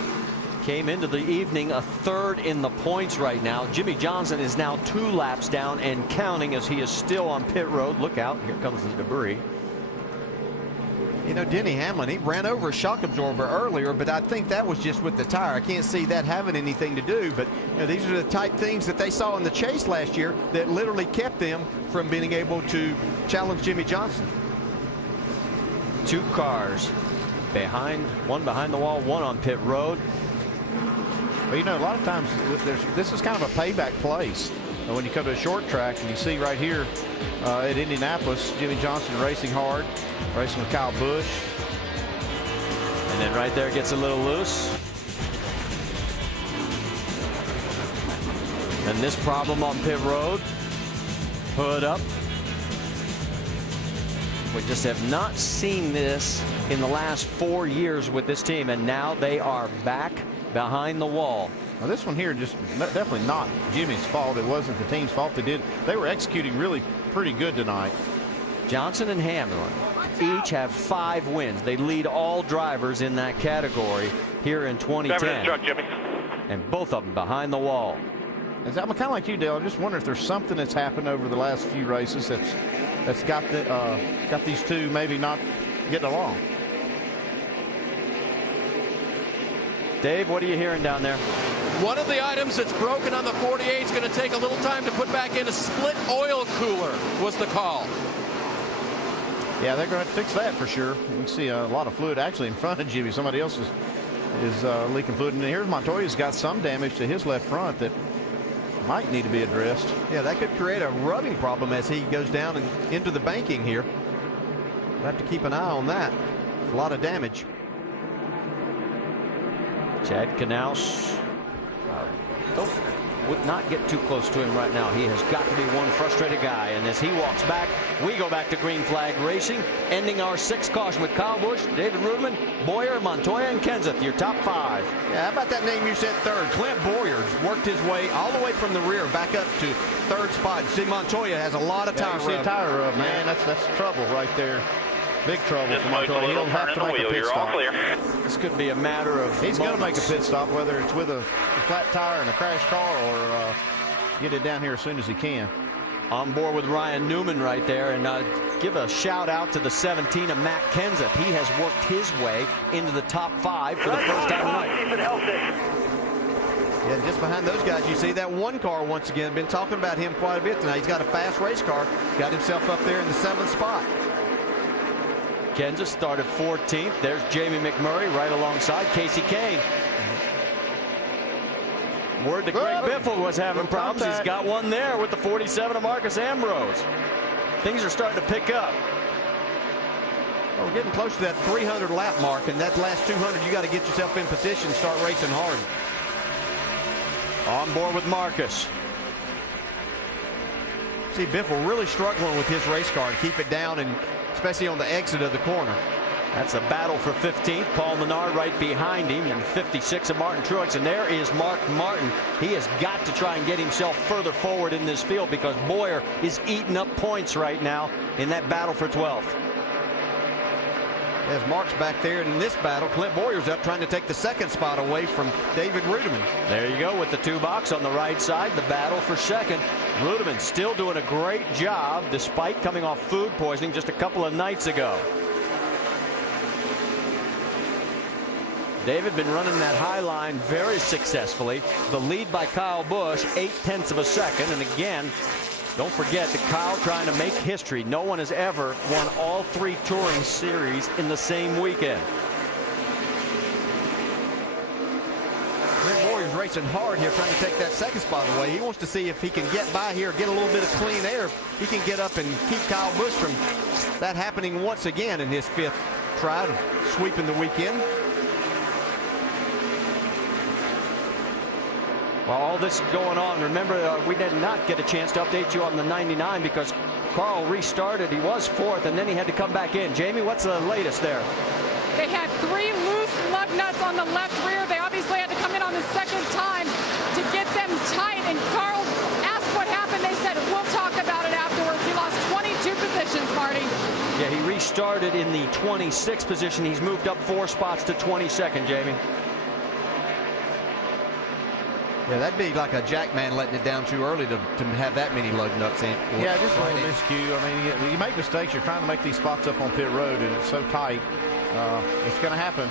Came into the evening a 3rd in the points right now. Jimmy Johnson is now 2 laps down and counting as he is still on pit road. Look out, here comes the debris. Denny Hamlin, he ran over a shock absorber earlier, but I think that was just with the tire. I can't see that having anything to do, but these are the type things that they saw in the chase last year that literally kept them from being able to challenge Jimmy Johnson. 2 cars behind, one behind the wall, one on pit road. But you know, a lot of times this is kind of a payback place. When you come to a short track, and you see right here at Indianapolis, Jimmy Johnson racing hard, racing with Kyle Busch. And then right there gets a little loose. And this problem on pit road. Hood up. We just have not seen this in the last 4 years with this team, and now they are back behind the wall. Well, this one here just definitely not Jimmy's fault. It wasn't the team's fault. They were executing really pretty good tonight. Johnson and Hamlin each have 5 wins. They lead all drivers in that category here in 2010. Driver to the truck, Jimmy. And both of them behind the wall. I'm kind of like you, Dale. I just wonder if there's something that's happened over the last few races that's got these two maybe not getting along. Dave, what are you hearing down there? One of the items that's broken on the 48 is going to take a little time to put back in. A split oil cooler was the call. Yeah, they're going to fix that for sure. You can see a lot of fluid actually in front of Jimmy. Somebody else is leaking fluid. And here's Montoya's got some damage to his left front that might need to be addressed. Yeah, that could create a rubbing problem as he goes down and into the banking here. We'll have to keep an eye on that. A lot of damage. Chad Knaus would not get too close to him right now. He has got to be one frustrated guy. And as he walks back, we go back to green flag racing, ending our 6th caution with Kyle Busch, David Rudiman, Bowyer, Montoya, and Kenseth, your top 5. Yeah, how about that name you said third? Clint Bowyer's worked his way all the way from the rear back up to 3rd spot. See, Montoya has a lot of tire rub. Tire rub, man. That's trouble right there. Big trouble for Montoya. He'll have to make a pit stop. This could be a matter of He's going to make a pit stop, whether it's with a flat tire and a crashed car or get it down here as soon as he can. On board with Ryan Newman right there, and give a shout out to the 17 of Matt Kenseth. He has worked his way into the top 5 for the first time tonight. Yeah, just behind those guys, you see that one car once again. Been talking about him quite a bit tonight. He's got a fast race car. Got himself up there in the 7th spot. Kenseth started 14th. There's Jamie McMurray right alongside Casey Kane. Word that Greg Biffle was having problems. He's got one there with the 47 of Marcus Ambrose. Things are starting to pick up. Well, we're getting close to that 300 lap mark, and that last 200, you got to get yourself in position and start racing hard. On board with Marcus. See, Biffle really struggling with his race car to keep it down, and especially on the exit of the corner. That's a battle for 15th. Paul Menard right behind him, and 56 of Martin Truex. And there is Mark Martin. He has got to try and get himself further forward in this field because Bowyer is eating up points right now in that battle for 12th. As Mark's back there in this battle, Clint Bowyer's up trying to take the 2nd spot away from David Rudiman. There you go with the 2 box on the right side, the battle for 2nd. Rudiman still doing a great job despite coming off food poisoning just a couple of nights ago. David been running that high line very successfully. The lead by Kyle Busch, 0.8 of a second. And again, don't forget that Kyle trying to make history. No one has ever won all 3 touring series in the same weekend. Clint Bowyer's racing hard here, trying to take that 2nd spot away. He wants to see if he can get by here, get a little bit of clean air. He can get up and keep Kyle Busch from that happening once again in his 5th try to sweeping the weekend. While all this is going on, remember we did not get a chance to update you on the 99 because Carl restarted. He was 4th, and then he had to come back in. Jamie, what's the latest there? They had 3 loose lug nuts on the left rear. They obviously had to come in on the 2nd time to get them tight. And Carl asked what happened. They said, we'll talk about it afterwards. He lost 22 positions, Marty. Yeah, he restarted in the 26th position. He's moved up 4 spots to 22nd, Jamie. Yeah, that'd be like a jackman letting it down too early to have that many lug nuts in. Yeah, just a little miscue. I mean, you make mistakes. You're trying to make these spots up on pit road, and it's so tight. It's going to happen.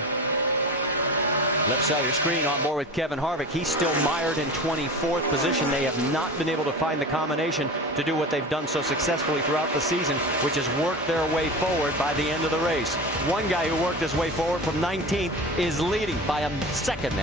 Left side of your screen on board with Kevin Harvick. He's still mired in 24th position. They have not been able to find the combination to do what they've done so successfully throughout the season, which is work their way forward by the end of the race. One guy who worked his way forward from 19th is leading by a 1.5 seconds.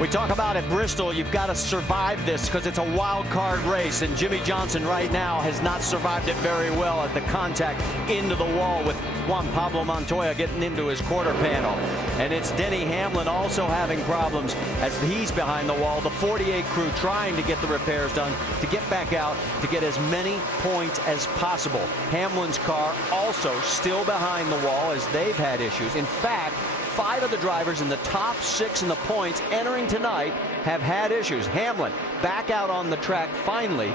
We talk about at Bristol, you've got to survive this because it's a wild card race, and Jimmy Johnson right now has not survived it very well at the contact into the wall with Juan Pablo Montoya getting into his quarter panel. And it's Denny Hamlin also having problems as he's behind the wall. The 48 crew trying to get the repairs done to get back out to get as many points as possible. Hamlin's car also still behind the wall as they've had issues. In fact, 5 of the drivers in the top 6 in the points entering tonight have had issues. Hamlin back out on the track finally,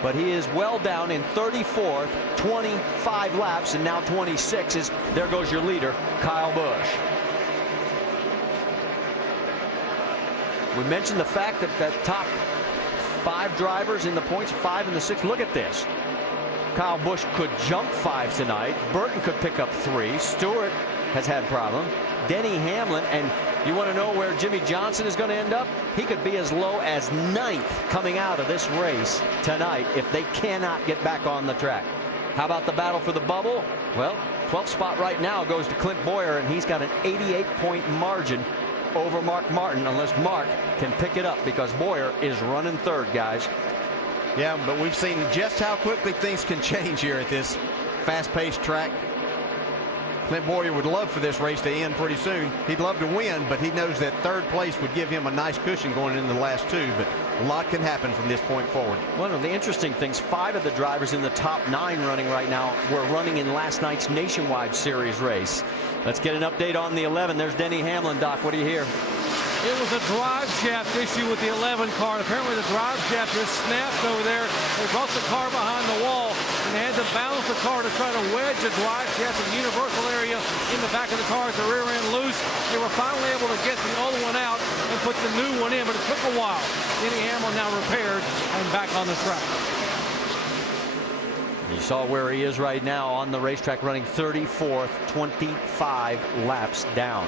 but he is well down in 34th, 25 laps, and now 26 there goes your leader, Kyle Busch. We mentioned the fact that the top 5 drivers in the points, 5 in the 6. Look at this. Kyle Busch could jump 5 tonight. Burton could pick up 3. Stewart has had problems. Denny Hamlin, and you want to know where Jimmy Johnson is going to end up? He could be as low as 9th coming out of this race tonight if they cannot get back on the track. How about the battle for the bubble? Well, 12th spot right now goes to Clint Bowyer, and he's got an 88-point margin over Mark Martin, unless Mark can pick it up, because Bowyer is running 3rd, guys. Yeah, but we've seen just how quickly things can change here at this fast-paced track. Clint Bowyer would love for this race to end pretty soon. He'd love to win, but he knows that 3rd place would give him a nice cushion going into the last 2. But a lot can happen from this point forward. One of the interesting things, 5 of the drivers in the top 9 running right now were running in last night's Nationwide Series race. Let's get an update on the 11. There's Denny Hamlin. Doc, what do you hear? It was a drive shaft issue with the 11 car. Apparently the drive shaft just snapped over there. They brought the car behind the wall, and they had to balance the car to try to wedge the drive shaft in the universal area in the back of the car at the rear end loose. They were finally able to get the old one out and put the new one in, but it took a while. Denny Hamlin now repaired and back on the track. You saw where he is right now on the racetrack, running 34th, 25 laps down.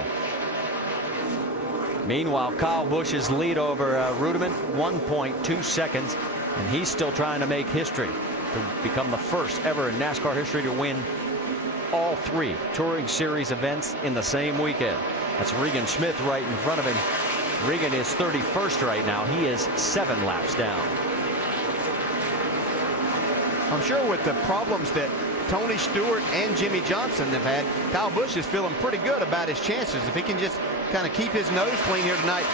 Meanwhile, Kyle Busch's lead over Rudiman, 1.2 seconds, and he's still trying to make history to become the first ever in NASCAR history to win all 3 Touring Series events in the same weekend. That's Regan Smith right in front of him. Regan is 31st right now. He is 7 laps down. I'm sure with the problems that Tony Stewart and Jimmy Johnson have had, Kyle Busch is feeling pretty good about his chances. If he can just kind of keep his nose clean here tonight,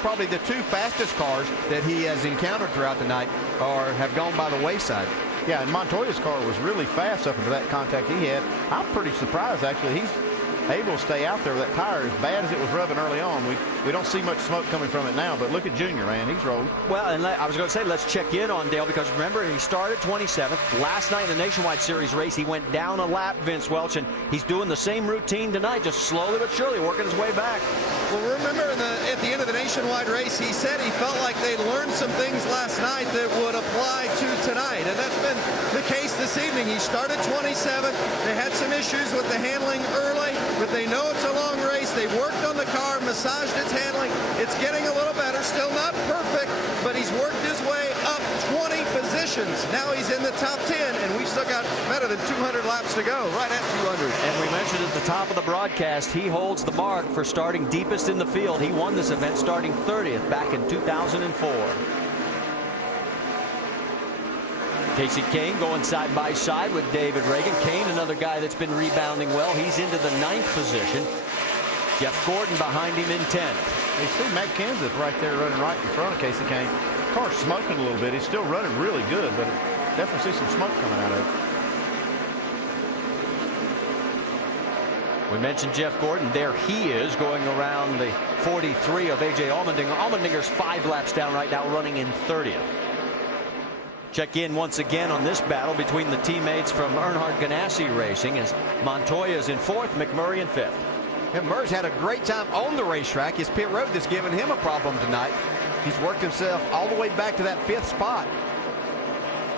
probably the 2 fastest cars that he has encountered throughout the night have gone by the wayside. Yeah, and Montoya's car was really fast up into that contact he had. I'm pretty surprised, actually. He's able to stay out there with that tire as bad as it was rubbing early on. We don't see much smoke coming from it now, but look at Junior, man. He's rolled. Well, and I was going to say, let's check in on Dale, because remember, he started 27th. Last night in the Nationwide Series race, he went down a lap, Vince Welch, and he's doing the same routine tonight, just slowly but surely working his way back. Well, remember at the end of the Nationwide race, he said he felt like they learned some things last night that would apply to tonight, and that's been the case this evening. He started 27th. They had some issues with the handling early, but they know it's a long race. They worked on the car, massaged its handling. It's getting a little better. Still not perfect, but he's worked his way up 20 positions. Now he's in the top 10, and we've still got better than 200 laps to go, right at 200. And we mentioned at the top of the broadcast, he holds the mark for starting deepest in the field. He won this event starting 30th back in 2004. Casey Kane going side by side with David Reagan. Kane, another guy that's been rebounding well. He's into the 9th position. Jeff Gordon behind him in 10th. You see Matt Kenseth right there running right in front of Casey Kane. The car's smoking a little bit. He's still running really good, but definitely see some smoke coming out of it. We mentioned Jeff Gordon. There he is going around the 43 of A.J. Allmendinger. Allmendinger's 5 laps down right now, running in 30th. Check in once again on this battle between the teammates from Earnhardt Ganassi Racing as Montoya is in 4th, McMurray in 5th. Yeah, Murray's had a great time on the racetrack. His pit road that's given him a problem tonight. He's worked himself all the way back to that 5th spot.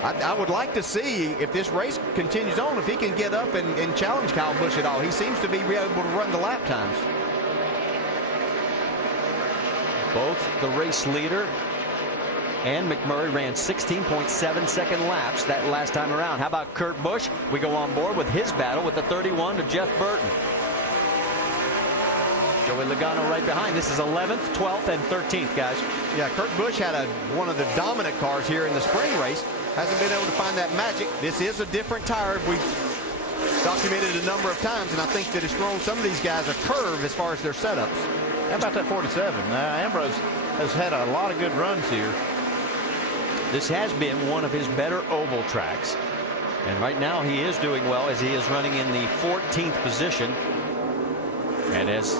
I would like to see, if this race continues on, if he can get up and challenge Kyle Busch at all. He seems to be able to run the lap times. Both the race leader and McMurray ran 16.7-second laps that last time around. How about Kurt Busch? We go on board with his battle with the 31 to Jeff Burton. Joey Logano right behind. This is 11th, 12th, and 13th, guys. Yeah, Kurt Busch had one of the dominant cars here in the spring race. Hasn't been able to find that magic. This is a different tire. We've documented a number of times, and I think that it's thrown some of these guys a curve as far as their setups. How about that 47? Ambrose has had a lot of good runs here. This has been one of his better oval tracks. And right now he is doing well as he is running in the 14th position. And as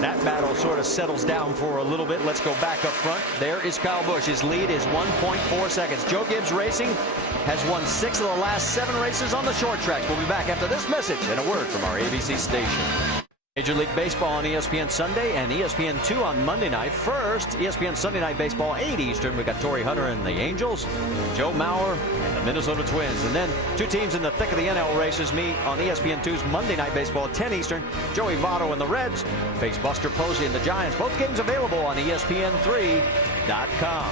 that battle sort of settles down for a little bit, let's go back up front. There is Kyle Busch. His lead is 1.4 seconds. Joe Gibbs Racing has won 6 of the last 7 races on the short tracks. We'll be back after this message and a word from our ABC station. Major League Baseball on ESPN Sunday and ESPN2 on Monday night. First, ESPN Sunday Night Baseball, 8 Eastern. We got Torrey Hunter and the Angels, Joe Mauer and the Minnesota Twins. And then 2 teams in the thick of the NL races meet on ESPN2's Monday Night Baseball, 10 Eastern. Joey Votto and the Reds face Buster Posey and the Giants. Both games available on ESPN3.com.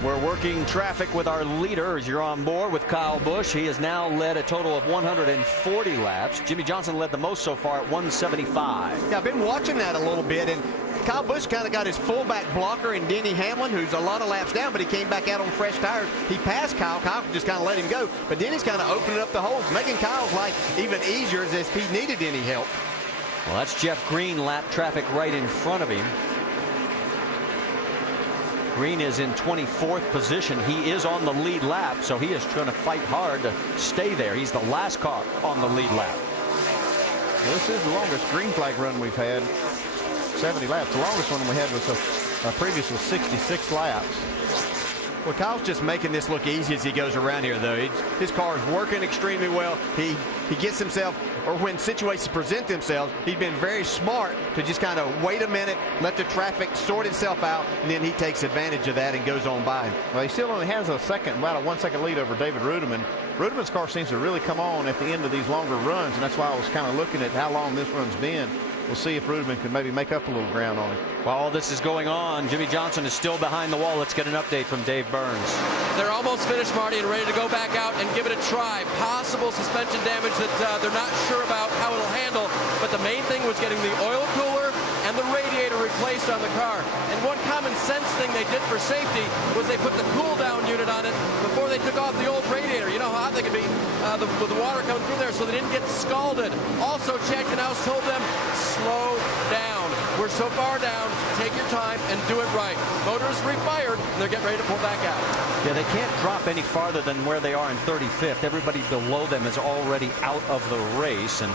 We're working traffic with our leader as you're on board with Kyle Busch. He has now led a total of 140 laps. Jimmie Johnson led the most so far at 175. Yeah, I've been watching that a little bit, and Kyle Busch kind of got his fullback blocker in Denny Hamlin, who's a lot of laps down, but he came back out on fresh tires. He passed Kyle. Kyle just kind of let him go, but Denny's kind of opening up the holes, making Kyle's life even easier as if he needed any help. Well, that's Jeff Green lap traffic right in front of him. Green is in 24th position. He is on the lead lap, so he is trying to fight hard to stay there. He's the last car on the lead lap. Well, this is the longest green flag run we've had, 70 laps. The longest one we had was previous was 66 laps. Well, Kyle's just making this look easy as he goes around here, though. His car is working extremely well. He gets himself, or when situations present themselves, he's been very smart to just kind of wait a minute, let the traffic sort itself out, and then he takes advantage of that and goes on by. Well, he still only has about a 1 second lead over David Rudiman. Rudiman's car seems to really come on at the end of these longer runs, and that's why I was kind of looking at how long this run's been. We'll see if Rudiman can maybe make up a little ground on it. While all this is going on, Jimmie Johnson is still behind the wall. Let's get an update from Dave Burns. They're almost finished, Marty, and ready to go back out and give it a try. Possible suspension damage that they're not sure about how it'll handle, but the main thing was getting the oil cooler and the radiator replaced on the car. And one common sense thing they did for safety was they put the cool down unit on it before they took off the old radiator. You know how hot they can be with the water coming through there, so they didn't get scalded. Also, Chad Knaus told them, slow down. We're so far down, take your time and do it right. Motors refired, and they're getting ready to pull back out. Yeah, they can't drop any farther than where they are in 35th. Everybody below them is already out of the race. And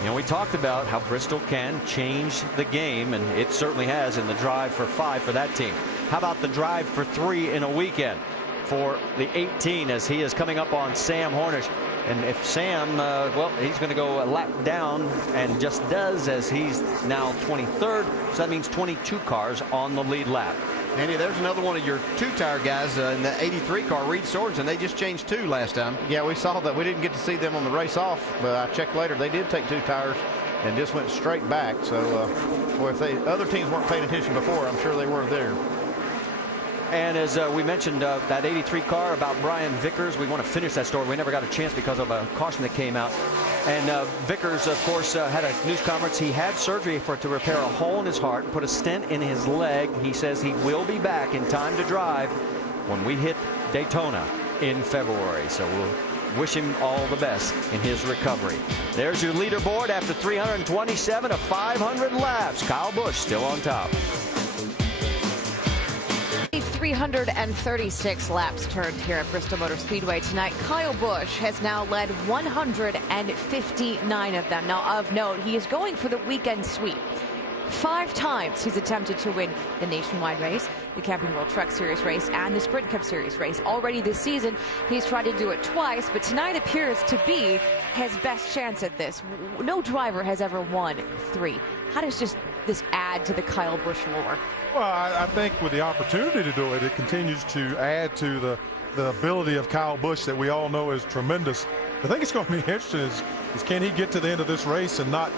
you know, we talked about how Bristol can change the game, and it certainly has in the drive for 5 for that team. How about the drive for 3 in a weekend for the 18 as he is coming up on Sam Hornish? And if Sam, well, he's going to go a lap down and just does, as he's now 23rd. So that means 22 cars on the lead lap. Andy, there's another one of your 2-tire guys in the 83 car, Reed Sorensen. They just changed 2 last time. Yeah, we saw that. We didn't get to see them on the race off, but I checked later. They did take 2 tires and just went straight back. So, boy, if other teams weren't paying attention before, I'm sure they were there. And as we mentioned, that 83 car about Brian Vickers, we want to finish that story. We never got a chance because of a caution that came out. And Vickers, of course, had a news conference. He had surgery to repair a hole in his heart and put a stent in his leg. He says he will be back in time to drive when we hit Daytona in February. So we'll wish him all the best in his recovery. There's your leaderboard after 327 of 500 laps. Kyle Busch still on top. 336 laps turned here at Bristol Motor Speedway tonight. Kyle Busch has now led 159 of them. Now, of note, he is going for the weekend sweep. 5 times he's attempted to win the nationwide race, the Camping World Truck Series race, and the Sprint Cup Series race. Already this season, he's tried to do it twice, but tonight appears to be his best chance at this. No driver has ever won 3. How does this add to the Kyle Busch lore? Well, I think with the opportunity to do it, it continues to add to the ability of Kyle Busch that we all know is tremendous. I think it's going to be interesting is can he get to the end of this race and not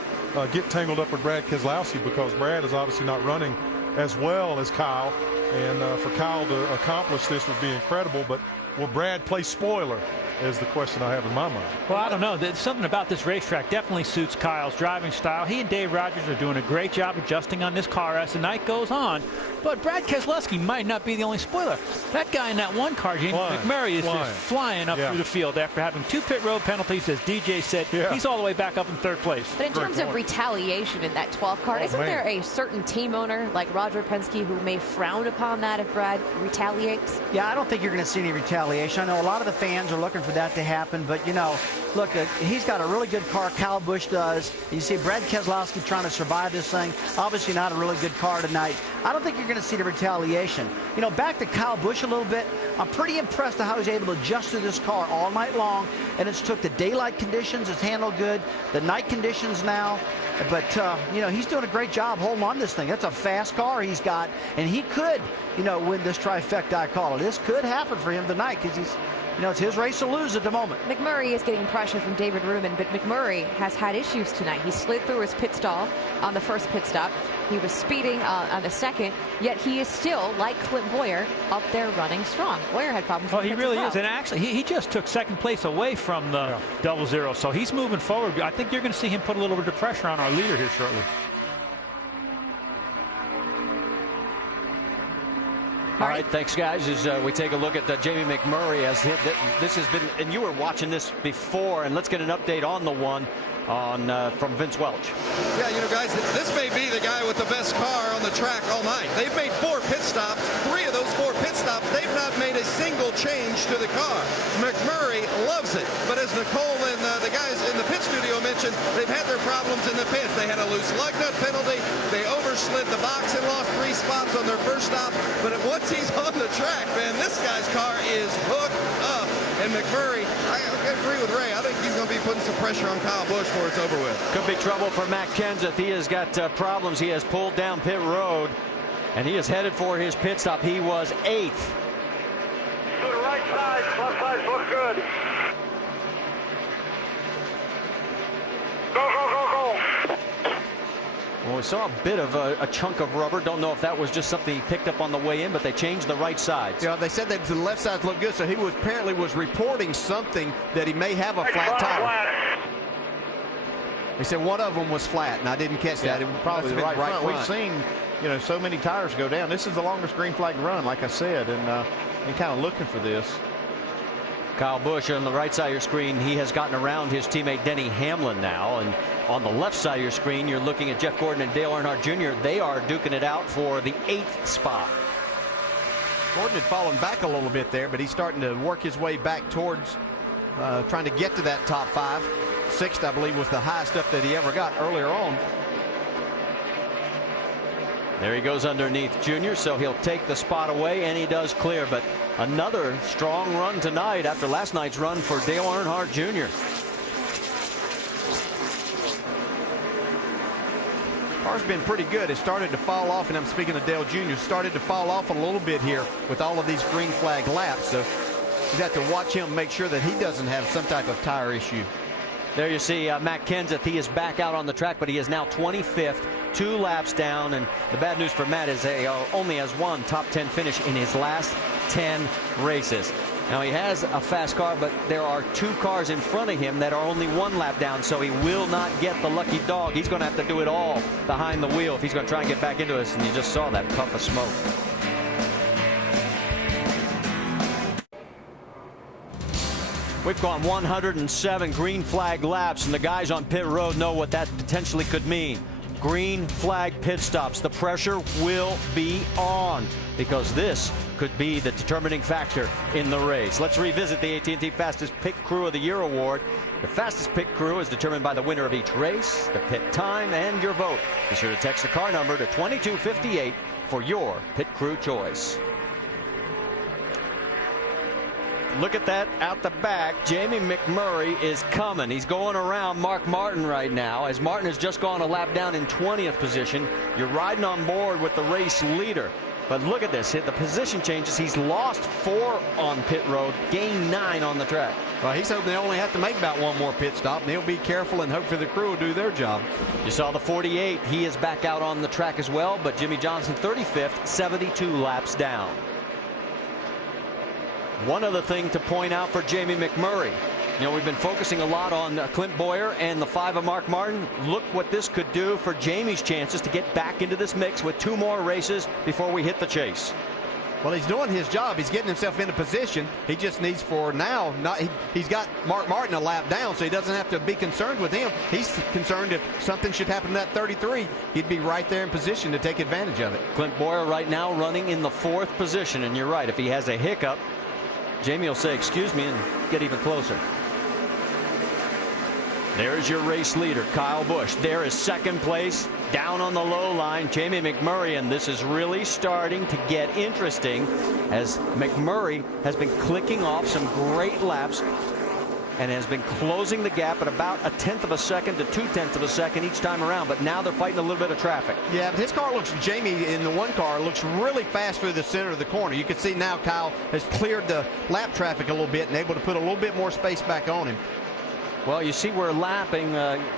get tangled up with Brad Keselowski, because Brad is obviously not running as well as Kyle, and for Kyle to accomplish this would be incredible. But will Brad play spoiler is the question I have in my mind. Well, I don't know. There's something about this racetrack definitely suits Kyle's driving style. He and Dave Rogers are doing a great job adjusting on this car as the night goes on. But Brad Keselowski might not be the only spoiler. That guy in that one car, Jamie McMurray, is just flying up through the field after having 2 pit road penalties. As DJ said, he's all the way back up in 3rd place. But in terms of retaliation in that 12 car, isn't there a certain team owner like Roger Penske who may frown upon that if Brad retaliates? Yeah, I don't think you're going to see any retaliation. I know a lot of the fans are looking for that to happen, but, you know, look, he's got a really good car. Kyle Busch does. You see Brad Keselowski trying to survive this thing. Obviously not a really good car tonight. I don't think you're going to see the retaliation. You know, back to Kyle Busch a little bit, I'm pretty impressed at how he's able to adjust to this car all night long, and it's took the daylight conditions, it's handled good, the night conditions now. But, you know, he's doing a great job holding on to this thing. That's a fast car he's got, and he could, you know, win this trifecta, I call it. This could happen for him tonight because he's, you know, it's his race to lose at the moment. McMurray is getting pressure from David Ruman, but McMurray has had issues tonight. He slid through his pit stall on the first pit stop. He was speeding on the second, yet he is still, like Clint Boyer, up there running strong. Boyer had problems with he really is. And actually, he just took 2nd place away from the 00. So he's moving forward. I think you're going to see him put a little bit of pressure on our leader here shortly. All right, thanks, guys. As we take a look at Jamie McMurray, as this has been, and you were watching this before, and let's get an update on the one from Vince Welch. Yeah, you know, guys, this may be the guy with the best car on the track all night. They've made 4 pit stops. 3 of those 4 pit stops, they've not made a single change to the car. McMurray loves it, but as Nicole and the guys in the pit studio mentioned, they've had their problems in the pits. They had a loose lug nut penalty. They overslid the box and lost 3 spots on their first stop. But once he's on the track, man, this guy's car is hooked up. And McMurray, I agree with Ray. I think he's going to be putting some pressure on Kyle Busch before it's over with. Could be trouble for Matt Kenseth. He has got problems. He has pulled down pit road, and he is headed for his pit stop. He was 8th. To the right side. Left side looks good. Go, go, go, go. Well, we saw a bit of a chunk of rubber. Don't know if that was just something he picked up on the way in, but they changed the right sides. Yeah, they said that the left sides looked good, so he was apparently reporting something that he may have a flat tire. They said one of them was flat, and I didn't catch that. It Probably the right front. front. We've seen, you know, so many tires go down. This is the longest green flag run, like I said, and kind of looking for this. Kyle Busch on the right side of your screen, he has gotten around his teammate Denny Hamlin now, and on the left side of your screen you're looking at Jeff Gordon and Dale Earnhardt Jr. They are duking it out for the 8th spot. Gordon had fallen back a little bit there, but he's starting to work his way back towards trying to get to that top 5. 6th, I believe, was the highest up that he ever got earlier on. There he goes underneath Junior, so he'll take the spot away, and he does clear. But another strong run tonight after last night's run for Dale Earnhardt Jr. Car's been pretty good. It started to fall off, and I'm speaking of Dale Jr., started to fall off a little bit here with all of these green flag laps. So you have to watch him, make sure that he doesn't have some type of tire issue. There you see Matt Kenseth. He is back out on the track, but he is now 25th, 2 laps down. And the bad news for Matt is he only has 1 top 10 finish in his last 10 races. Now he has a fast car, but there are 2 cars in front of him that are only 1 lap down, so he will not get the lucky dog. He's going to have to do it all behind the wheel if he's going to try and get back into this. And you just saw that puff of smoke. We've gone 107 green flag laps, and the guys on pit road know what that potentially could mean. Green flag pit stops. The pressure will be on because this could be the determining factor in the race. Let's revisit the AT&T Fastest Pit Crew of the Year award. The fastest pit crew is determined by the winner of each race, the pit time, and your vote. Be sure to text the car number to 2258 for your pit crew choice. Look at that out the back. Jamie McMurray is coming. He's going around Mark Martin right now, as Martin has just gone a lap down in 20th position. You're riding on board with the race leader. But look at this. The position changes. He's lost 4 on pit road, gained 9 on the track. Well, he's hoping they only have to make about 1 more pit stop, and he'll be careful and hope for the crew will do their job. You saw the 48. He is back out on the track as well, but Jimmy Johnson 35th, 72 laps down. One other thing to point out for Jamie McMurray. You know, we've been focusing a lot on Clint Boyer and the 5 of Mark Martin. Look what this could do for Jamie's chances to get back into this mix with 2 more races before we hit the chase. Well, he's doing his job. He's getting himself into position. He just needs for now. He's got Mark Martin a lap down, so he doesn't have to be concerned with him. He's concerned if something should happen to that 33, he'd be right there in position to take advantage of it. Clint Boyer right now running in the 4th position, and you're right. If he has a hiccup, Jamie will say, excuse me, and get even closer. There's your race leader, Kyle Busch. There is 2nd place, down on the low line, Jamie McMurray, and this is really starting to get interesting as McMurray has been clicking off some great laps and has been closing the gap at about 1/10 of a second to 2/10 of a second each time around, but now they're fighting a little bit of traffic. Yeah, but his car looks, Jamie in the 1 car looks really fast through the center of the corner. You can see now Kyle has cleared the lap traffic a little bit and able to put a little bit more space back on him. Well, you see we're lapping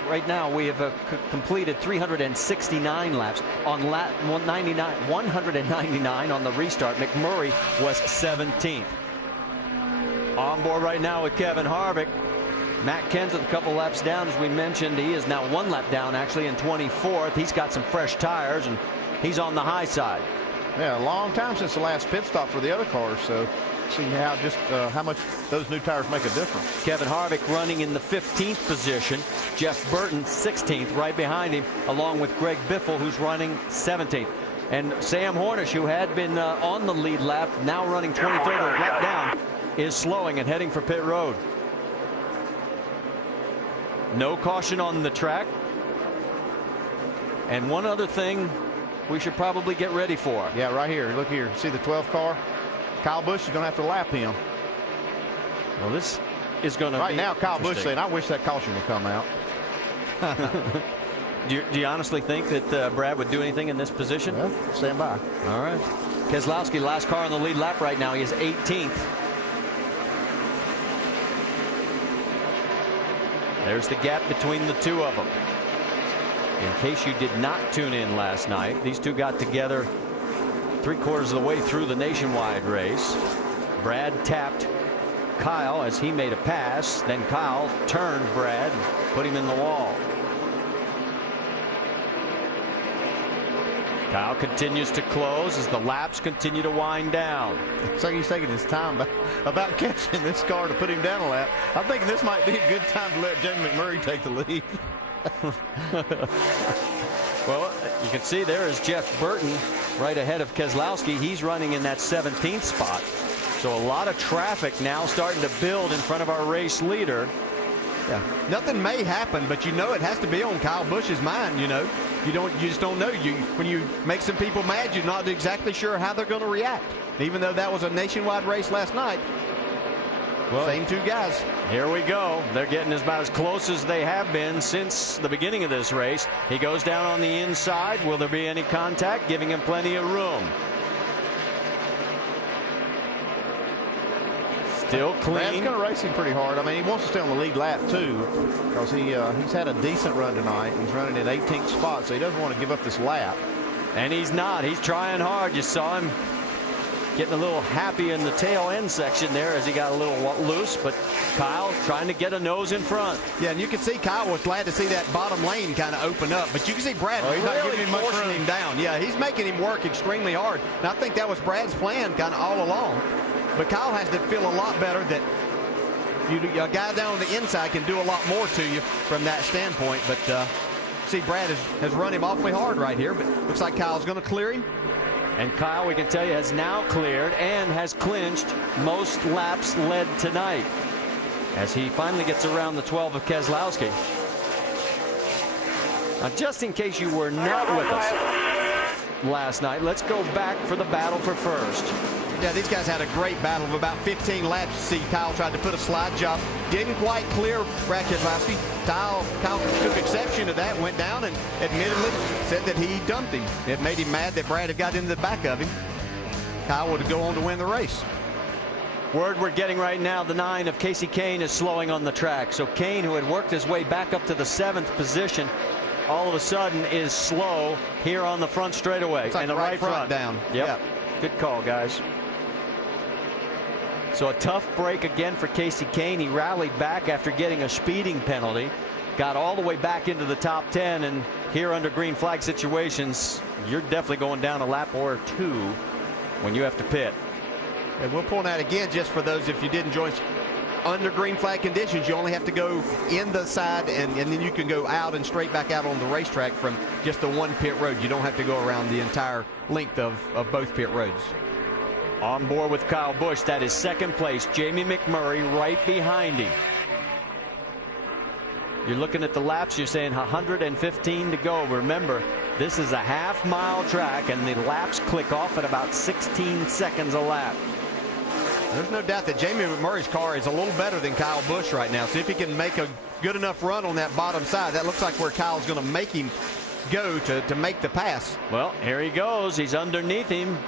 right now. We have completed 369 laps on lap 199 on the restart. McMurray was 17th. On board right now with Kevin Harvick. Matt Kenseth a couple laps down, as we mentioned. He is now 1 lap down actually in 24th. He's got some fresh tires and he's on the high side. Yeah, a long time since the last pit stop for the other cars, so see how much those new tires make a difference. Kevin Harvick running in the 15th position. Jeff Burton 16th, right behind him, along with Greg Biffle, who's running 17th. And Sam Hornish, who had been on the lead lap, now running 23rd, a lap down, is slowing and heading for pit road. No caution on the track. And one other thing we should probably get ready for. Yeah, right here. Look here. See the 12th car? Kyle Busch is going to have to lap him. Well, this is going to right now. Kyle Busch saying, "I wish that caution would come out." do you honestly think that Brad would do anything in this position? Well, stand by. All right. Keselowski, last car on the lead lap right now. He is 18th. There's the gap between the 2 of them. In case you did not tune in last night, these 2 got together 3/4 of the way through the nationwide race. Brad tapped Kyle as he made a pass. Then Kyle turned Brad and put him in the wall. Kyle continues to close as the laps continue to wind down. It's like he's taking his time about catching this car to put him down a lap. I'm thinking this might be a good time to let Jamie McMurray take the lead. Well, you can see there is Jeff Burton right ahead of Keselowski. He's running in that 17th spot. So a lot of traffic now starting to build in front of our race leader. Yeah, nothing may happen, but you know it has to be on Kyle Busch's mind. You know, you just don't know. When you make some people mad, you're not exactly sure how they're going to react. Even though that was a nationwide race last night. Well, same 2 guys. Here we go. They're getting about as close as they have been since the beginning of this race. He goes down on the inside. Will there be any contact? Giving him plenty of room. Still clean. Brad's going to race him pretty hard. I mean, he wants to stay on the lead lap too, because he's had a decent run tonight. He's running in 18th spot, so he doesn't want to give up this lap. And he's not. He's trying hard. You saw him getting a little happy in the tail end section there as he got a little loose, but Kyle trying to get a nose in front. Yeah, and you can see Kyle was glad to see that bottom lane kind of open up, but you can see Brad really forcing him down. Yeah, he's making him work extremely hard, and I think that was Brad's plan kind of all along. But Kyle has to feel a lot better that a guy down on the inside can do a lot more to you from that standpoint. But see, Brad has run him awfully hard right here, but looks like Kyle's going to clear him. And Kyle, we can tell you, has now cleared and has clinched most laps led tonight as he finally gets around the 12 of Keselowski. Now, just in case you were not with us last night, let's go back for the battle for first. Yeah, these guys had a great battle of about 15 laps. You see Kyle tried to put a slide job. Didn't quite clear Brad Keselowski. Kyle took exception to that, went down and admittedly said that he dumped him. It made him mad that Brad had got into the back of him. Kyle would go on to win the race. Word we're getting right now, the 9 of Casey Kane is slowing on the track. So Kane, who had worked his way back up to the 7th position, all of a sudden is slow here on the front straightaway. It's like and the right front down. Yep. Good call, guys. So a tough break again for Casey Kane. He rallied back after getting a speeding penalty. Got all the way back into the top 10, and here under green flag situations, you're definitely going down a lap or two when you have to pit. And we'll point out again, just for those if you didn't join us, under green flag conditions, you only have to go in the side, and then you can go out and straight back out on the racetrack from just the one pit road. You don't have to go around the entire length of both pit roads. On board with Kyle Busch, that is second place. Jamie McMurray right behind him. You're looking at the laps, you're saying 115 to go. Remember, this is a half-mile track, and the laps click off at about 16 seconds a lap. There's no doubt that Jamie McMurray's car is a little better than Kyle Busch right now. See if he can make a good enough run on that bottom side. That looks like where Kyle's going to make him go to make the pass. Well, here he goes. He's underneath him.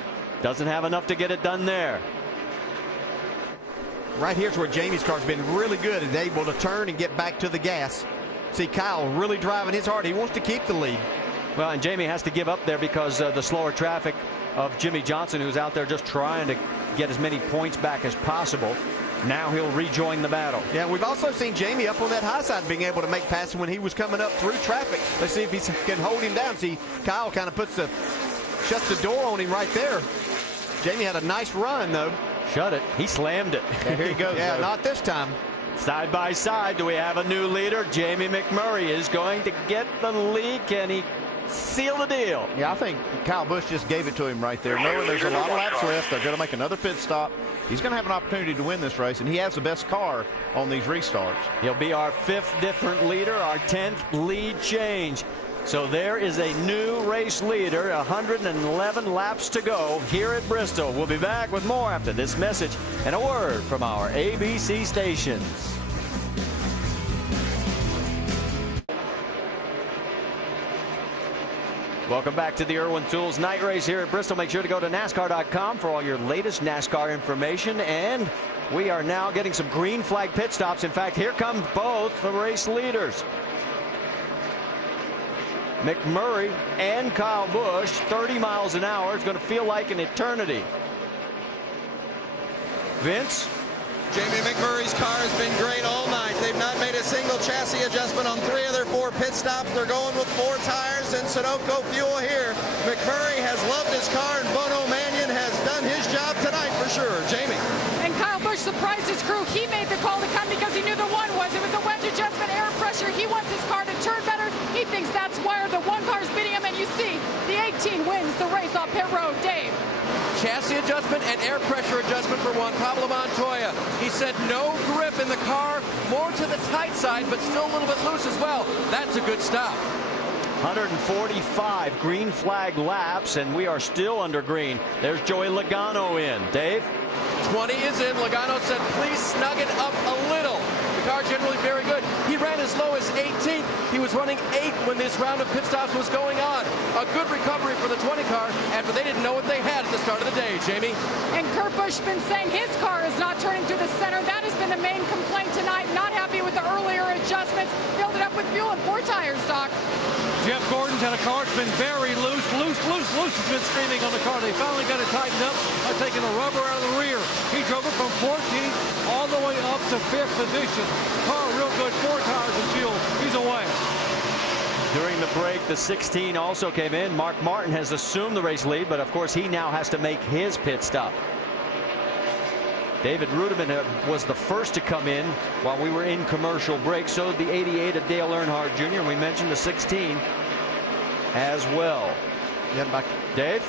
Doesn't have enough to get it done there. Right here's where Jamie's car's been really good and able to turn and get back to the gas. See Kyle really driving his hard. He wants to keep the lead. Well, and Jamie has to give up there because the slower traffic of Jimmy Johnson, who's out there just trying to get as many points back as possible. Now he'll rejoin the battle. Yeah, we've also seen Jamie up on that high side being able to make passes when he was coming up through traffic. Let's see if he can hold him down. See, Kyle kind of shuts the door on him right there. Jamie had a nice run, though. Shut it. He slammed it. Yeah, here he goes. Yeah, not this time. Side by side, do we have a new leader? Jamie McMurray is going to get the lead. Can he seal the deal? Yeah, I think Kyle Busch just gave it to him right there. Knowing there's a lot of laps left, they're going to make another pit stop. He's going to have an opportunity to win this race, and he has the best car on these restarts. He'll be our 5th different leader, our 10th lead change. So there is a new race leader, 111 laps to go here at Bristol. We'll be back with more after this message and a word from our ABC stations. Welcome back to the Irwin Tools Night Race here at Bristol. Make sure to go to NASCAR.com for all your latest NASCAR information. And we are now getting some green flag pit stops. In fact, here come both the race leaders. McMurray and Kyle Busch, 30 miles an hour. It's going to feel like an eternity. Vince? Jamie McMurray's car has been great all night. They've not made a single chassis adjustment on 3 of their 4 pit stops. They're going with 4 tires and Sunoco fuel here. McMurray has loved his car, and Bono Mannion has done his job tonight for sure. Jamie. And Kyle Busch surprised his crew. He made the call to come because he knew the one was. It was a wedge adjustment, air pressure. He wants his car to turn better. He thinks that's why the 1 car's beating him, and you see the 18 wins the race off pit road. Dave. Chassis adjustment and air pressure adjustment for Juan Pablo Montoya. He said no grip in the car, more to the tight side, but still a little bit loose as well. That's a good stop. 145 green flag laps, and we are still under green. There's Joey Logano in. Dave? 20 is in. Logano said, please snug it up a little. The car generally very good. He ran as low as 18th. He was running 8th when this round of pit stops was going on. A good recovery for the 20 car after they didn't know what they had at the start of the day, Jamie. And Kurt Busch been saying his car is not turning through the center. That has been the main complaint tonight. Not happy with the earlier adjustments. Filled it up with fuel and 4 tires, Doc. Jeff Gordon's had a car that's been very loose. It's been screaming on the car. They finally got it tightened up by taking the rubber out of the rear. He drove it from 14th all the way up to 5th position. Car real good, 4 tires and fuel. He's away. During the break, the 16 also came in. Mark Martin has assumed the race lead, but of course he now has to make his pit stop. David Rudiman was the first to come in while we were in commercial break. So the 88 of Dale Earnhardt Jr. And we mentioned the 16 as well. Yeah, back. Dave?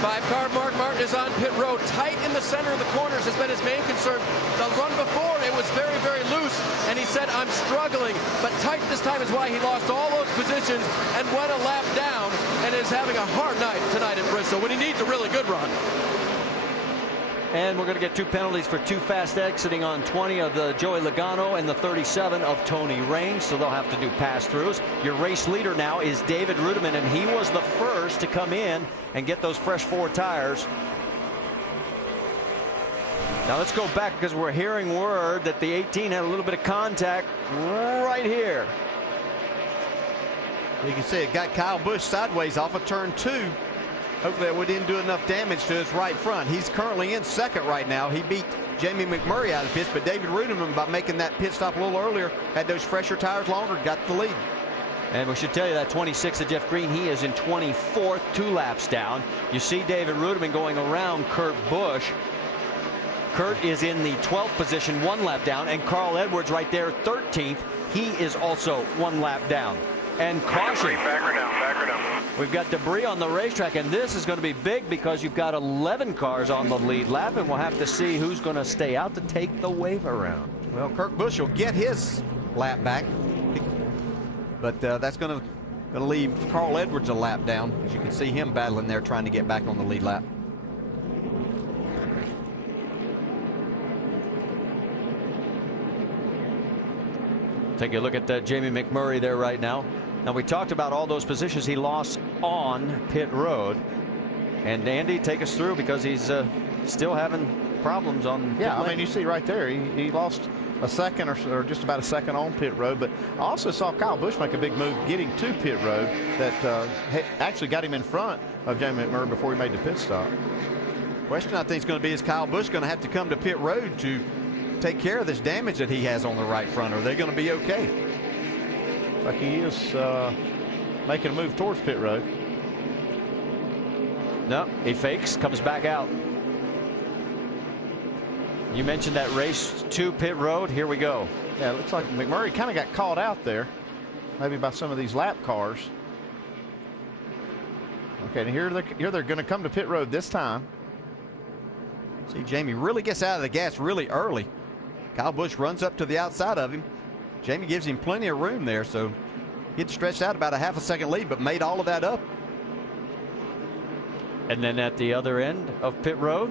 5-car Mark Martin is on pit road. Tight in the center of the corners has been his main concern. The run before, it was very, very loose, and he said, I'm struggling. But tight this time is why he lost all those positions and went a lap down and is having a hard night tonight at Bristol when he needs a really good run. And we're going to get 2 penalties for too fast exiting on 20 of the Joey Logano and the 37 of Tony Raines, so they'll have to do pass-throughs. Your race leader now is David Rudiman, and he was the first to come in and get those fresh 4 tires. Now let's go back because we're hearing word that the 18 had a little bit of contact right here. You can see it got Kyle Busch sideways off of turn 2. Hopefully that didn't do enough damage to his right front. He's currently in 2nd right now. He beat Jamie McMurray out of pits, but David Ruderman, by making that pit stop a little earlier, had those fresher tires longer, got the lead. And we should tell you that 26 of Jeff Green, he is in 24th, 2 laps down. You see David Ruderman going around Kurt Busch. Kurt is in the 12th position, 1 lap down, and Carl Edwards right there, 13th. He is also 1 lap down. And caution. Back her down. We've got debris on the racetrack, and this is going to be big because you've got 11 cars on the lead lap, and we'll have to see who's going to stay out to take the wave around. Well, Kurt Busch will get his lap back, but that's going to leave Carl Edwards a lap down. As you can see him battling there, trying to get back on the lead lap. Take a look at Jamie McMurray there right now. Now, we talked about all those positions he lost on pit road. And Andy, take us through, because he's still having problems on pit I lane. mean, you see right there, he lost a second or just about a second on pit road. But I also saw Kyle Busch make a big move getting to pit road that actually got him in front of Jamie McMurray before he made the pit stop. Question I think is going to be, is Kyle Busch going to have to come to pit road to take care of this damage that he has on the right front? Are they going to be okay? Looks like he is making a move towards pit road. No, he fakes, comes back out. You mentioned that race to pit road. Here we go. Yeah, it looks like McMurray kind of got caught out there, maybe by some of these lap cars. Okay, and here they're going to come to pit road this time. See, Jamie really gets out of the gas really early. Kyle Busch runs up to the outside of him. Jamie gives him plenty of room there, so he'd stretched out about a half a second lead, but made all of that up. And then at the other end of pit road.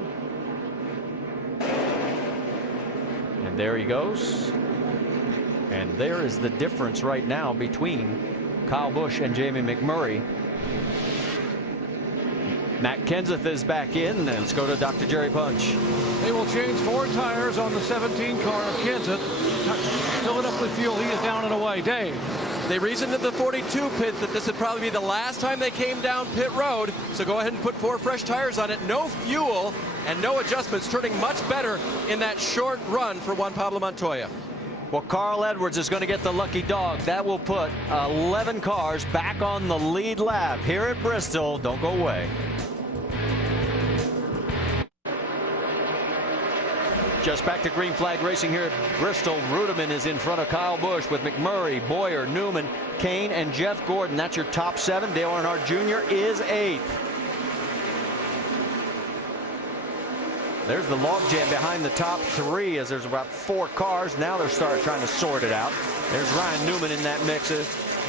And there he goes. And there is the difference right now between Kyle Busch and Jamie McMurray. Matt Kenseth is back in, and let's go to Dr. Jerry Punch. They will change 4 tires on the 17 car of Kenseth. Fill it up with fuel. He is down and away. Dave. They reasoned at the 42 pit that this would probably be the last time they came down pit road. So go ahead and put 4 fresh tires on it. No fuel and no adjustments. Turning much better in that short run for Juan Pablo Montoya. Well, Carl Edwards is going to get the lucky dog. That will put 11 cars back on the lead lap here at Bristol. Don't go away. Just back to green flag racing here at Bristol. Ruderman is in front of Kyle Busch with McMurray, Boyer, Newman, Kane, and Jeff Gordon. That's your top 7. Dale Earnhardt Jr. is 8th. There's the logjam behind the top 3 as there's about 4 cars. Now they're trying to sort it out. There's Ryan Newman in that mix.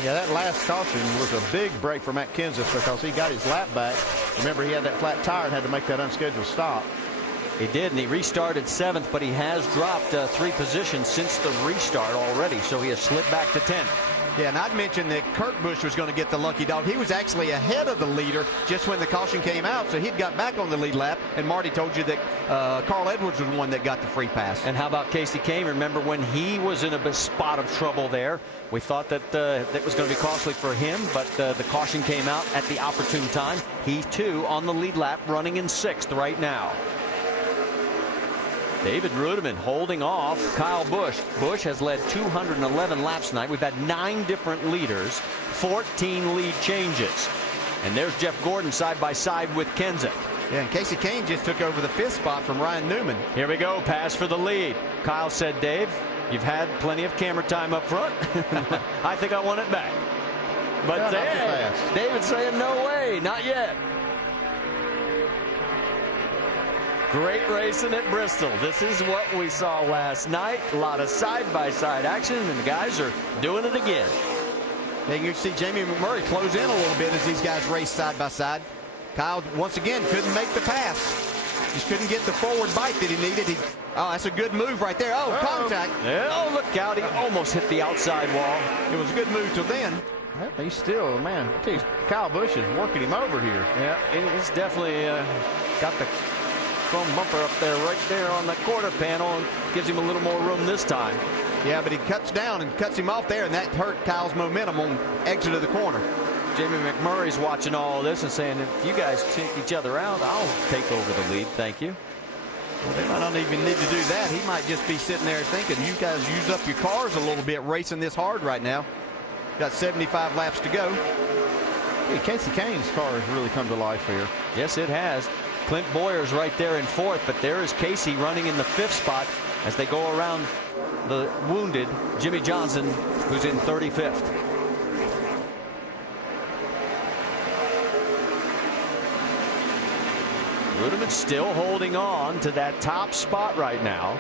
Yeah, that last caution was a big break for Matt Kenseth because he got his lap back. Remember, he had that flat tire and had to make that unscheduled stop. He did, and he restarted 7th, but he has dropped 3 positions since the restart already, so he has slid back to 10th. Yeah, and I'd mentioned that Kurt Busch was going to get the lucky dog. He was actually ahead of the leader just when the caution came out, so he'd got back on the lead lap, and Marty told you that Carl Edwards was the one that got the free pass. And how about Casey Kane? Remember when he was in a spot of trouble there? We thought that that was going to be costly for him, but the caution came out at the opportune time. He, too, on the lead lap, running in 6th right now. David Ruderman holding off Kyle Busch. Busch has led 211 laps tonight. We've had 9 different leaders, 14 lead changes. And there's Jeff Gordon side by side with Kenseth. Yeah, and Casey Kane just took over the 5th spot from Ryan Newman. Here we go, pass for the lead. Kyle said, Dave, you've had plenty of camera time up front. I think I want it back. But David's saying no way, not yet. Great racing at Bristol. This is what we saw last night. A lot of side-by-side action, and the guys are doing it again. And you see Jamie McMurray close in a little bit as these guys race side-by-side. Kyle, once again, couldn't make the pass. Just couldn't get the forward bite that he needed. Oh, that's a good move right there. Oh, contact. Yeah, oh, look out. He almost hit the outside wall. It was a good move till then. He's still, man, I tell you, Kyle Busch is working him over here. Yeah, he's definitely got the chrome bumper up there, right there on the quarter panel, and gives him a little more room this time. Yeah, but he cuts down and cuts him off there, and that hurt Kyle's momentum on exit of the corner. Jamie McMurray's watching all this and saying, if you guys take each other out, I'll take over the lead. Thank you. They might not even need to do that. He might just be sitting there thinking, you guys use up your cars a little bit racing this hard right now. Got 75 laps to go. Hey, Casey Kane's car has really come to life here. Yes, it has. Clint Boyer's right there in 4th, but there is Casey running in the 5th spot as they go around the wounded Jimmy Johnson, who's in 35th. Rudiman still holding on to that top spot right now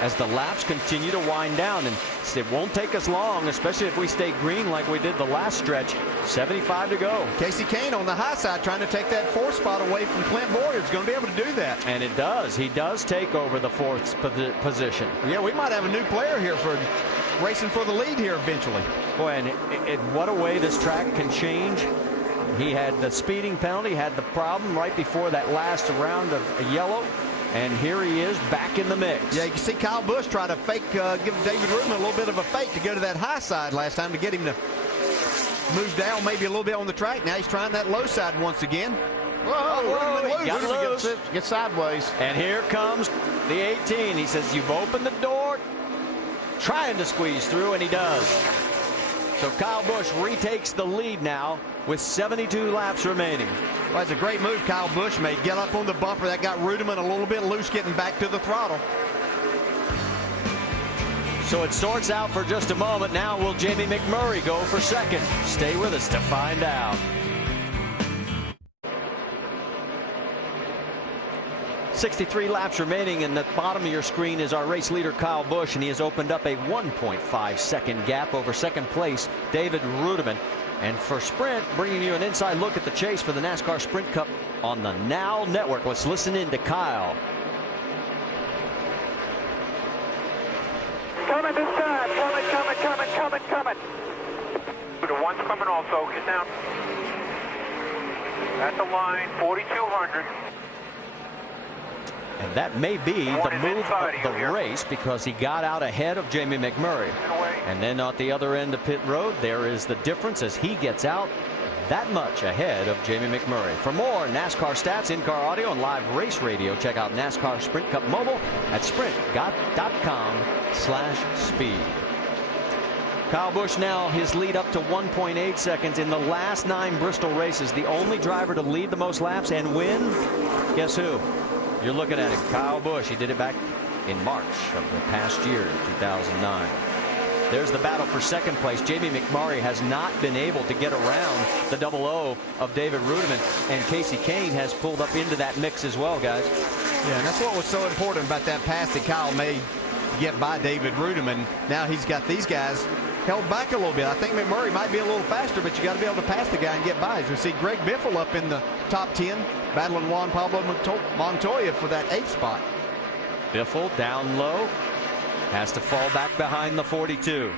as the laps continue to wind down, and it won't take us long, especially if we stay green like we did the last stretch. 75 to go. Casey Kane on the high side trying to take that 4th spot away from Clint Boyer. Is going to be able to do that. And it does. He does take over the 4th position. Yeah, we might have a new player here for racing for the lead here eventually. Boy, and what a way this track can change. He had the speeding penalty, had the problem right before that last round of yellow. And here he is back in the mix. Yeah, you can see Kyle Busch try to fake, give David Rudiman a little bit of a fake to go to that high side last time to get him to move down maybe a little bit on the track. Now he's trying that low side once again. Whoa, he got loose. Get sideways. And here comes the 18. He says, you've opened the door, trying to squeeze through, and he does. So Kyle Busch retakes the lead now with 72 laps remaining. Well, that's a great move Kyle Busch made. Get up on the bumper. That got Rudiman a little bit loose getting back to the throttle. So it sorts out for just a moment. Now will Jamie McMurray go for 2nd? Stay with us to find out. 63 laps remaining, and at the bottom of your screen is our race leader Kyle Busch, and he has opened up a 1.5 second gap over 2nd place David Rudiman. And for Sprint, bringing you an inside look at the chase for the NASCAR Sprint Cup on the Now Network. Let's listen in to Kyle. Coming this time. Coming. The one's coming also. Get down. At the line, 4,200. And that may be the move of the race, because he got out ahead of Jamie McMurray. And then at the other end of pit road, there is the difference as he gets out that much ahead of Jamie McMurray. For more NASCAR stats, in-car audio, and live race radio, check out NASCAR Sprint Cup Mobile at sprint.com/speed. Kyle Busch now his lead up to 1.8 seconds in the last 9 Bristol races. The only driver to lead the most laps and win, guess who? You're looking at it, Kyle Busch. He did it back in March of the past year, 2009. There's the battle for 2nd place. Jamie McMurray has not been able to get around the 00 of David Rudiman, and Casey Kane has pulled up into that mix as well, guys. Yeah, and that's what was so important about that pass that Kyle made to get by David Rudiman. Now he's got these guys held back a little bit. I think McMurray might be a little faster, but you got to be able to pass the guy and get by. As we see Greg Biffle up in the top 10, battling Juan Pablo Montoya for that 8th spot. Biffle down low, has to fall back behind the 42.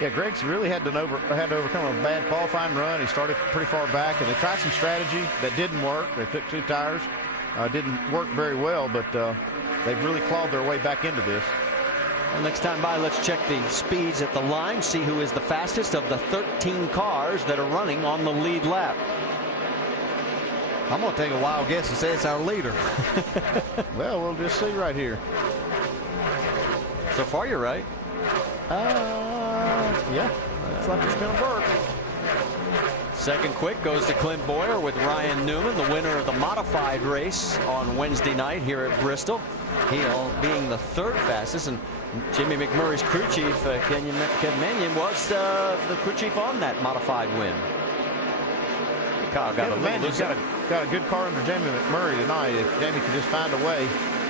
Yeah, Greg's really had to overcome a bad qualifying run. He started pretty far back, and they tried some strategy that didn't work. They took 2 tires. Didn't work very well, but they've really clawed their way back into this. Well, next time by, let's check the speeds at the line, see who is the fastest of the 13 cars that are running on the lead lap. I'm going to take a wild guess and say it's our leader. Well, we'll just see right here. So far, you're right. Yeah, looks like it's going to work. 2nd quick goes to Clint Boyer with Ryan Newman, the winner of the modified race on Wednesday night here at Bristol. He being the 3rd fastest, and Jimmy McMurray's crew chief, Kevin Mannion, was the crew chief on that modified win. Kyle got got a good car under Jamie McMurray tonight. If Jamie can just find a way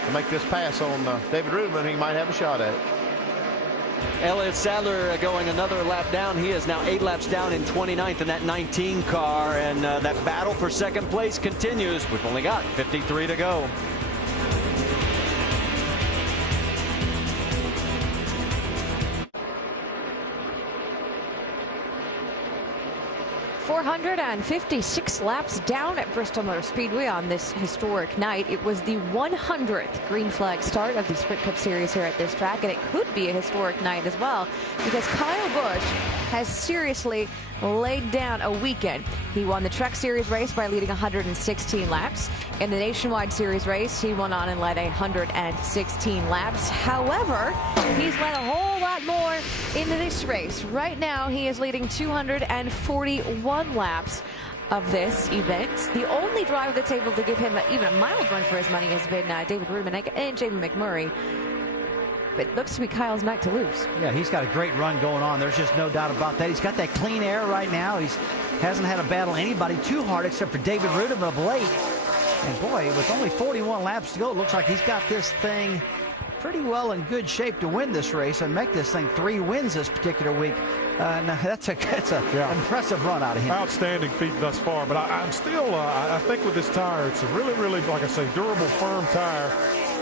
to make this pass on David Rudiman, he might have a shot at it. Elliott Sadler going another lap down. He is now 8 laps down in 29th in that 19 car, and that battle for 2nd place continues. We've only got 53 to go. .456 laps down at Bristol Motor Speedway on this historic night. It was the 100th green flag start of the Sprint Cup Series here at this track, and it could be a historic night as well, because Kyle Busch has seriously laid down a weekend. He won the Truck Series race by leading 116 laps. In the Nationwide Series race, he went on and led 116 laps. However, he's led a whole lot more in this race. Right now, he is leading 241 laps of this event. The only driver that's able to give him even a mild run for his money has been David Rubin and Jamie McMurray. But it looks to be Kyle's night to lose. Yeah, he's got a great run going on. There's just no doubt about that. He's got that clean air right now. He hasn't had to battle anybody too hard except for David Rudem of late. And boy, with only 41 laps to go, it looks like he's got this thing pretty well in good shape to win this race and make this thing 3 wins this particular week. That's an impressive run out of him. Outstanding feat thus far, but I'm still, I think with this tire, it's a really, really, like I say, durable, firm tire.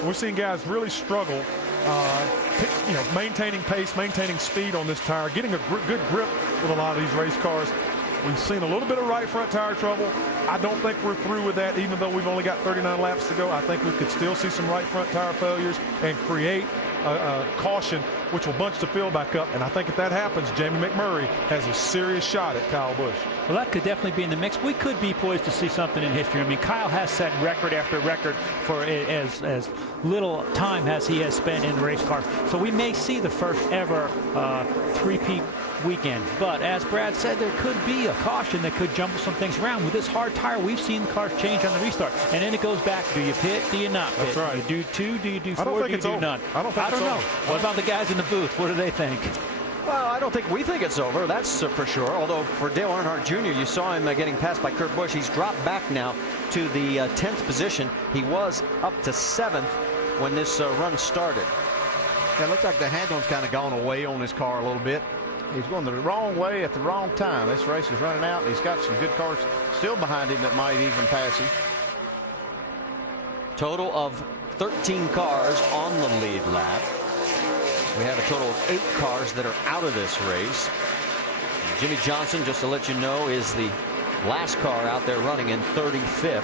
We're seeing guys really struggle, maintaining pace, maintaining speed on this tire, getting a good grip with a lot of these race cars. We've seen a little bit of right front tire trouble. I don't think we're through with that, even though we've only got 39 laps to go. I think we could still see some right front tire failures and create a caution, which will bunch the field back up. And I think if that happens, Jamie McMurray has a serious shot at Kyle Busch. Well, that could definitely be in the mix. We could be poised to see something in history. I mean, Kyle has set record after record for as little time as he has spent in the race car. So we may see the first ever three-peat weekend. But as Brad said, there could be a caution that could jumble some things around. With this hard tire, we've seen cars change on the restart. And then it goes back, do you pit, do you not pit? That's right. Do you do 2, do you do 4, do you do over. none? I don't know. What about the guys in the booth? What do they think? Well, I don't think we think it's over. That's for sure. Although for Dale Earnhardt Jr., you saw him getting passed by Kurt Busch. He's dropped back now to the 10th position. He was up to 7th when this run started. Yeah, it looks like the handling's kind of gone away on his car a little bit. He's going the wrong way at the wrong time. This race is running out, and he's got some good cars still behind him that might even pass him. Total of 13 cars on the lead lap. We have a total of 8 cars that are out of this race. Jimmy Johnson, just to let you know, is the last car out there running in 35th,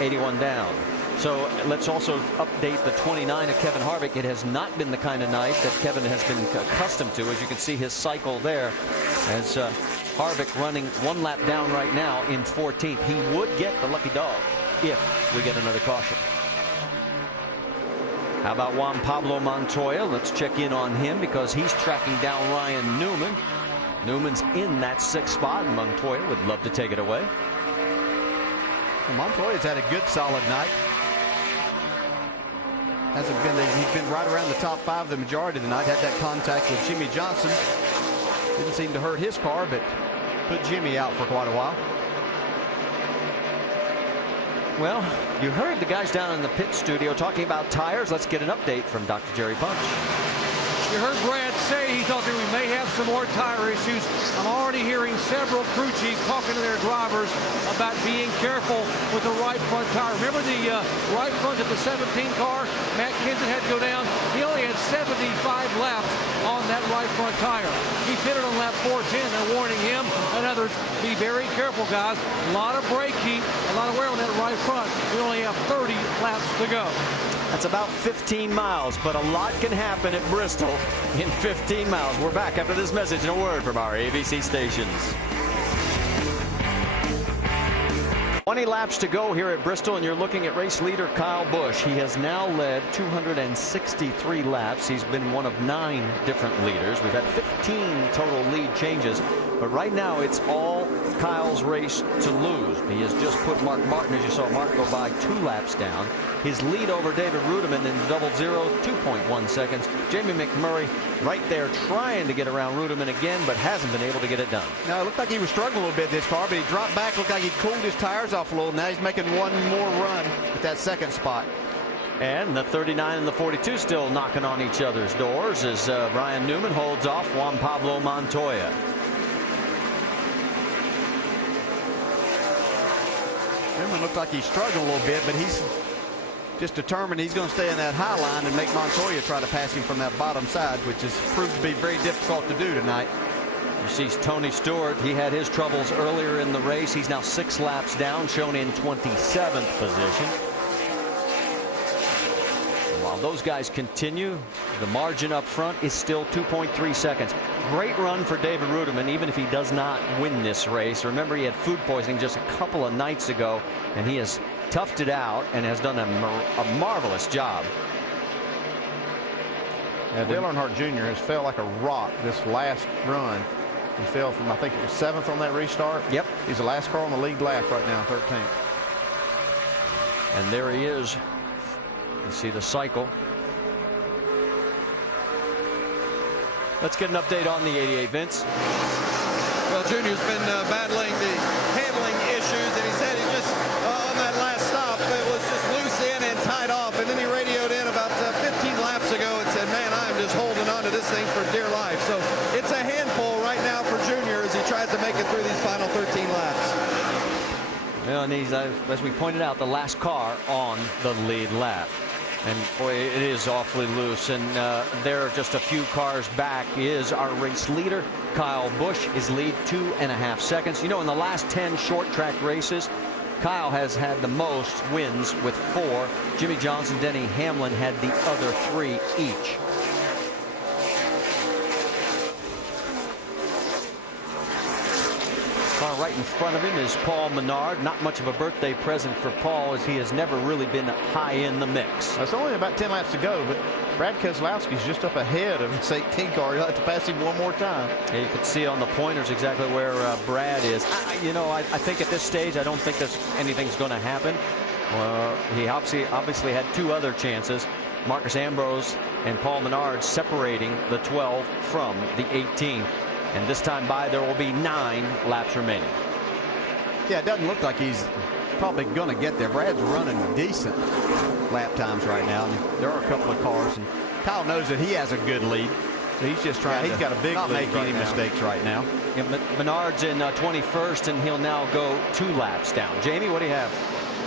81 down. So let's also update the 29 of Kevin Harvick. It has not been the kind of night that Kevin has been accustomed to. As you can see his cycle there, as Harvick running 1 lap down right now in 14th. He would get the lucky dog if we get another caution. How about Juan Pablo Montoya? Let's check in on him because he's tracking down Ryan Newman. Newman's in that 6th spot, and Montoya would love to take it away. Well, Montoya's had a good solid night. He's been right around the top 5 the majority of the night. Had that contact with Jimmy Johnson. Didn't seem to hurt his car, but put Jimmy out for quite a while. Well, you heard the guys down in the pit studio talking about tires. Let's get an update from Dr. Jerry Punch. You heard Brad say he thought that we may have some more tire issues. I'm already hearing several crew chiefs talking to their drivers about being careful with the right front tire. Remember the right front of the 17 car? Matt Kenseth had to go down. He only had 75 laps on that right front tire. He pitted on lap 410. They're warning him and others, be very careful, guys. A lot of brake heat, a lot of wear on that right front. We only have 30 laps to go. That's about 15 miles, but a lot can happen at Bristol in 15 miles. We're back after this message and a word from our ABC stations. 20 laps to go here at Bristol, and you're looking at race leader Kyle Busch. He has now led 263 laps. He's been one of 9 different leaders. We've had 15 total lead changes, but right now it's all Kyle's race to lose. He has just put Mark Martin, as you saw Mark go by, 2 laps down. His lead over David Rudiman in the double zero, 2.1 seconds. Jamie McMurray right there trying to get around Rudiman again, but hasn't been able to get it done. No, it looked like he was struggling a little bit this car, but he dropped back. Looked like he cooled his tires off a little. Now he's making one more run at that 2nd spot. And the 39 and the 42 still knocking on each other's doors as Ryan Newman holds off Juan Pablo Montoya. Newman looked like he's struggling a little bit, but he's just determined he's going to stay in that high line and make Montoya try to pass him from that bottom side, which has proved to be very difficult to do tonight. You see Tony Stewart, he had his troubles earlier in the race. He's now 6 laps down, shown in 27th position. While those guys continue, the margin up front is still 2.3 seconds. Great run for David Ruderman, even if he does not win this race. Remember, he had food poisoning just a couple of nights ago, and he has toughed it out and has done a marvelous job. Yeah, Dale Earnhardt Jr. has felt like a rock this last run. He fell from, I think it was 7th on that restart. Yep. He's the last car on the lead lap right now, 13th. And there he is. You see the cycle. Let's get an update on the 88, Vince. Well, Junior's been battling the handling issues, and he said he just, on that last stop, it was just loose in and tied off. And then he radioed in about 15 laps ago and said, man, I'm just holding on to this thing for dear life. So it's a handful right now for Junior as he tries to make it through these final 13 laps. Well, and he's, as we pointed out, the last car on the lead lap. And boy, it is awfully loose. And there, just a few cars back, is our race leader, Kyle Busch. His lead 2.5 seconds. You know, in the last 10 short track races, Kyle has had the most wins with 4. Jimmy Johnson, Denny Hamlin had the other 3 each. Car right in front of him is Paul Menard. Not much of a birthday present for Paul, as he has never really been high in the mix. It's only about 10 laps to go, but Brad Keselowski's just up ahead of this 18 car. He'll have to pass him one more time. Yeah, you can see on the pointers exactly where Brad is. You know, I think at this stage, I don't think anything's going to happen. He obviously had 2 other chances. Marcus Ambrose and Paul Menard separating the 12 from the 18. And this time there will be 9 laps remaining. Yeah, it doesn't look like he's probably going to get there. Brad's running decent lap times right now. And there are a couple of cars, and Kyle knows that he has a good lead. So he's just trying he's got a big not lead make right any now. mistakes right now. Yeah, Menard's in 21st, and he'll now go 2 laps down. Jamie, what do you have?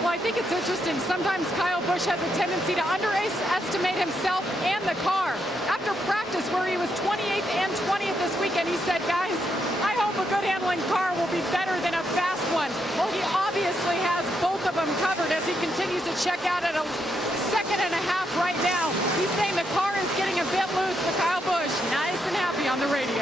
Well, I think it's interesting. Sometimes Kyle Busch has a tendency to underestimate himself and the car. After practice, where he was 28th and 20th this weekend, he said, guys, I hope a good handling car will be better than a fast one. Well, he obviously has both of them covered as he continues to check out at a 2.5 seconds right now. He's saying the car is getting a bit loose, but Kyle Busch, nice and happy on the radio.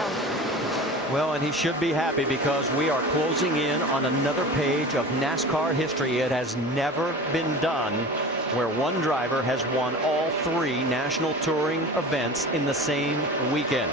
Well, and he should be happy because we are closing in on another page of NASCAR history. It has never been done where one driver has won all 3 national touring events in the same weekend.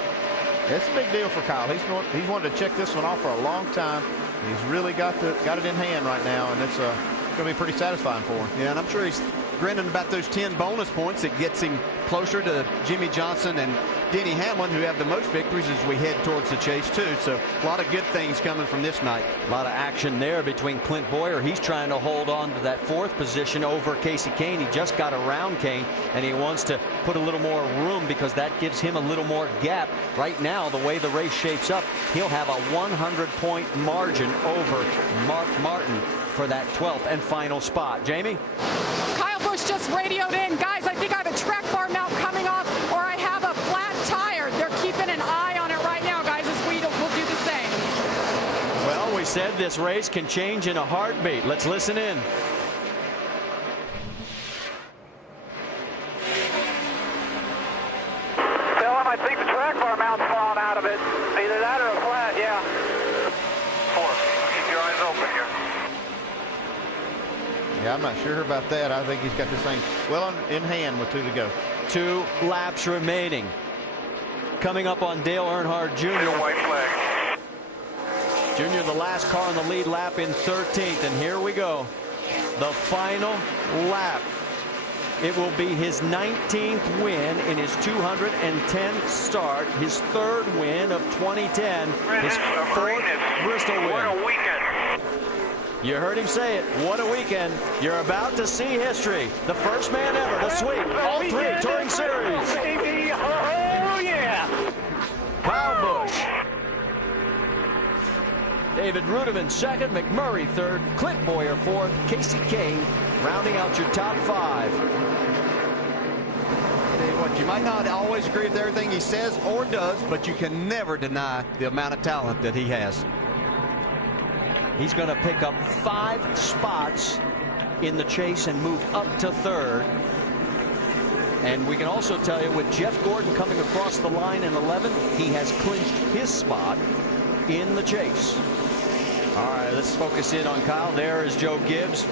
It's a big deal for Kyle. He's wanted to check this one off for a long time. He's really got it in hand right now, and it's going to be pretty satisfying for him. Yeah, and I'm sure he's grinning about those 10 bonus points that gets him closer to Jimmy Johnson and Denny Hamlin, who have the most victories as we head towards the chase too. So a lot of good things coming from this night. A lot of action there between Clint Boyer. He's trying to hold on to that 4th position over Casey Kane. He just got around Kane, and he wants to put a little more room because that gives him a little more gap. Right now, the way the race shapes up, he'll have a 100-point margin over Mark Martin for that 12th and final spot. Jamie? Kyle Busch just radioed in. Guys, I think I have a track bar mount coming off, or I have a flat tire. They're keeping an eye on it right now, guys, as we will do the same. Well, we said this race can change in a heartbeat. Let's listen in. Tell him I think the track bar mount's falling out of it. Either that or a flat, yeah. 4. Keep your eyes open here. Yeah, I'm not sure about that. I think he's got this thing well in hand with 2 to go. 2 laps remaining. Coming up on Dale Earnhardt Jr. White flag. Jr., the last car on the lead lap in 13th. And here we go. The final lap. It will be his 19th win in his 210th start. His 3rd win of 2010. His 4th Bristol win. What a weekend. You heard him say it. What a weekend. You're about to see history. The first man ever to sweep all 3 touring series. Oh, yeah. Kyle Busch. David Ruderman 2nd, McMurray 3rd, Clint Boyer 4th, Casey Kane rounding out your top 5. What, you might not always agree with everything he says or does, but you can never deny the amount of talent that he has. He's going to pick up 5 spots in the chase and move up to 3rd. And we can also tell you, with Jeff Gordon coming across the line in 11, he has clinched his spot in the chase. All right, let's focus in on Kyle. There is Joe Gibbs.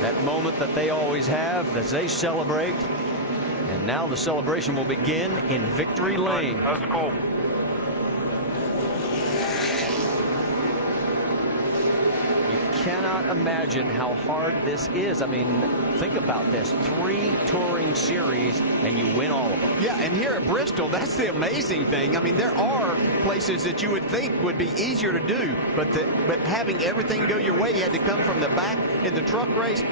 That moment that they always have as they celebrate. And now the celebration will begin in victory lane. That's cool. Cannot imagine how hard this is. I mean, think about this. 3 touring series and you win all of them. Yeah, and here at Bristol, that's the amazing thing. I mean, there are places that you would think would be easier to do, but having everything go your way, you had to come from the back in the truck race.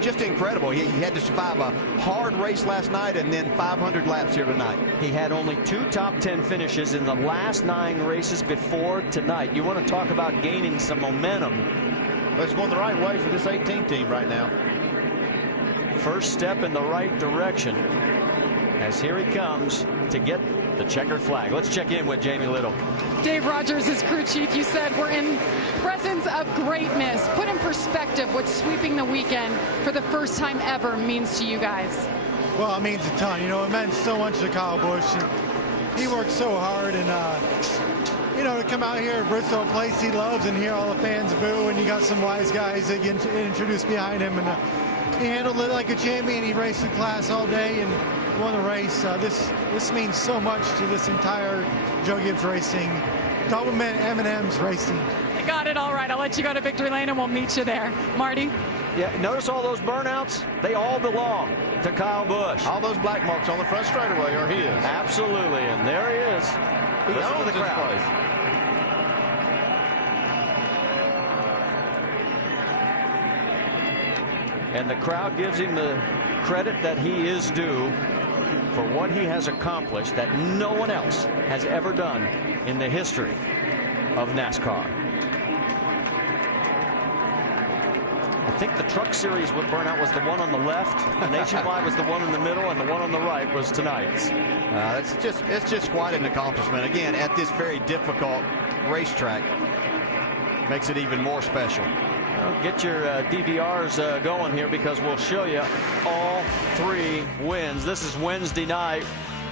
Just incredible. He had to survive a hard race last night and then 500 laps here tonight. He had only 2 top 10 finishes in the last 9 races before tonight. You want to talk about gaining some momentum. Well, it's going the right way for this 18 team right now. First step in the right direction as here he comes to get the checkered flag. Let's check in with Jamie Little. Dave Rogers is crew chief. You said we're in presence of greatness. Put in perspective what sweeping the weekend for the first time ever means to you guys. Well, it means a ton. You know, it meant so much to Kyle Busch. And he worked so hard, and you know, to come out here at Bristol, a place he loves, and hear all the fans boo, and you got some wise guys that get introduced behind him, and he handled it like a champion. He raced the class all day and won the race. This means so much to this entire Joe Gibbs Racing, Doublemint M&M's Racing. You got it all right. I'll let you go to victory lane, and we'll meet you there. Marty? Yeah, notice all those burnouts? They all belong to Kyle Busch. All those black marks on the front straightaway are his. Absolutely, and there he is. He owns the this crowd. place. And the crowd gives him the credit that he is due for what he has accomplished that no one else has ever done in the history of NASCAR. I think the Truck Series with burnout was the one on the left, the Nationwide was the one in the middle, and the one on the right was tonight's. It's just quite an accomplishment. Again, at this very difficult racetrack, makes it even more special. Well, get your DVRs going here, because we'll show you all 3 wins. This is Wednesday night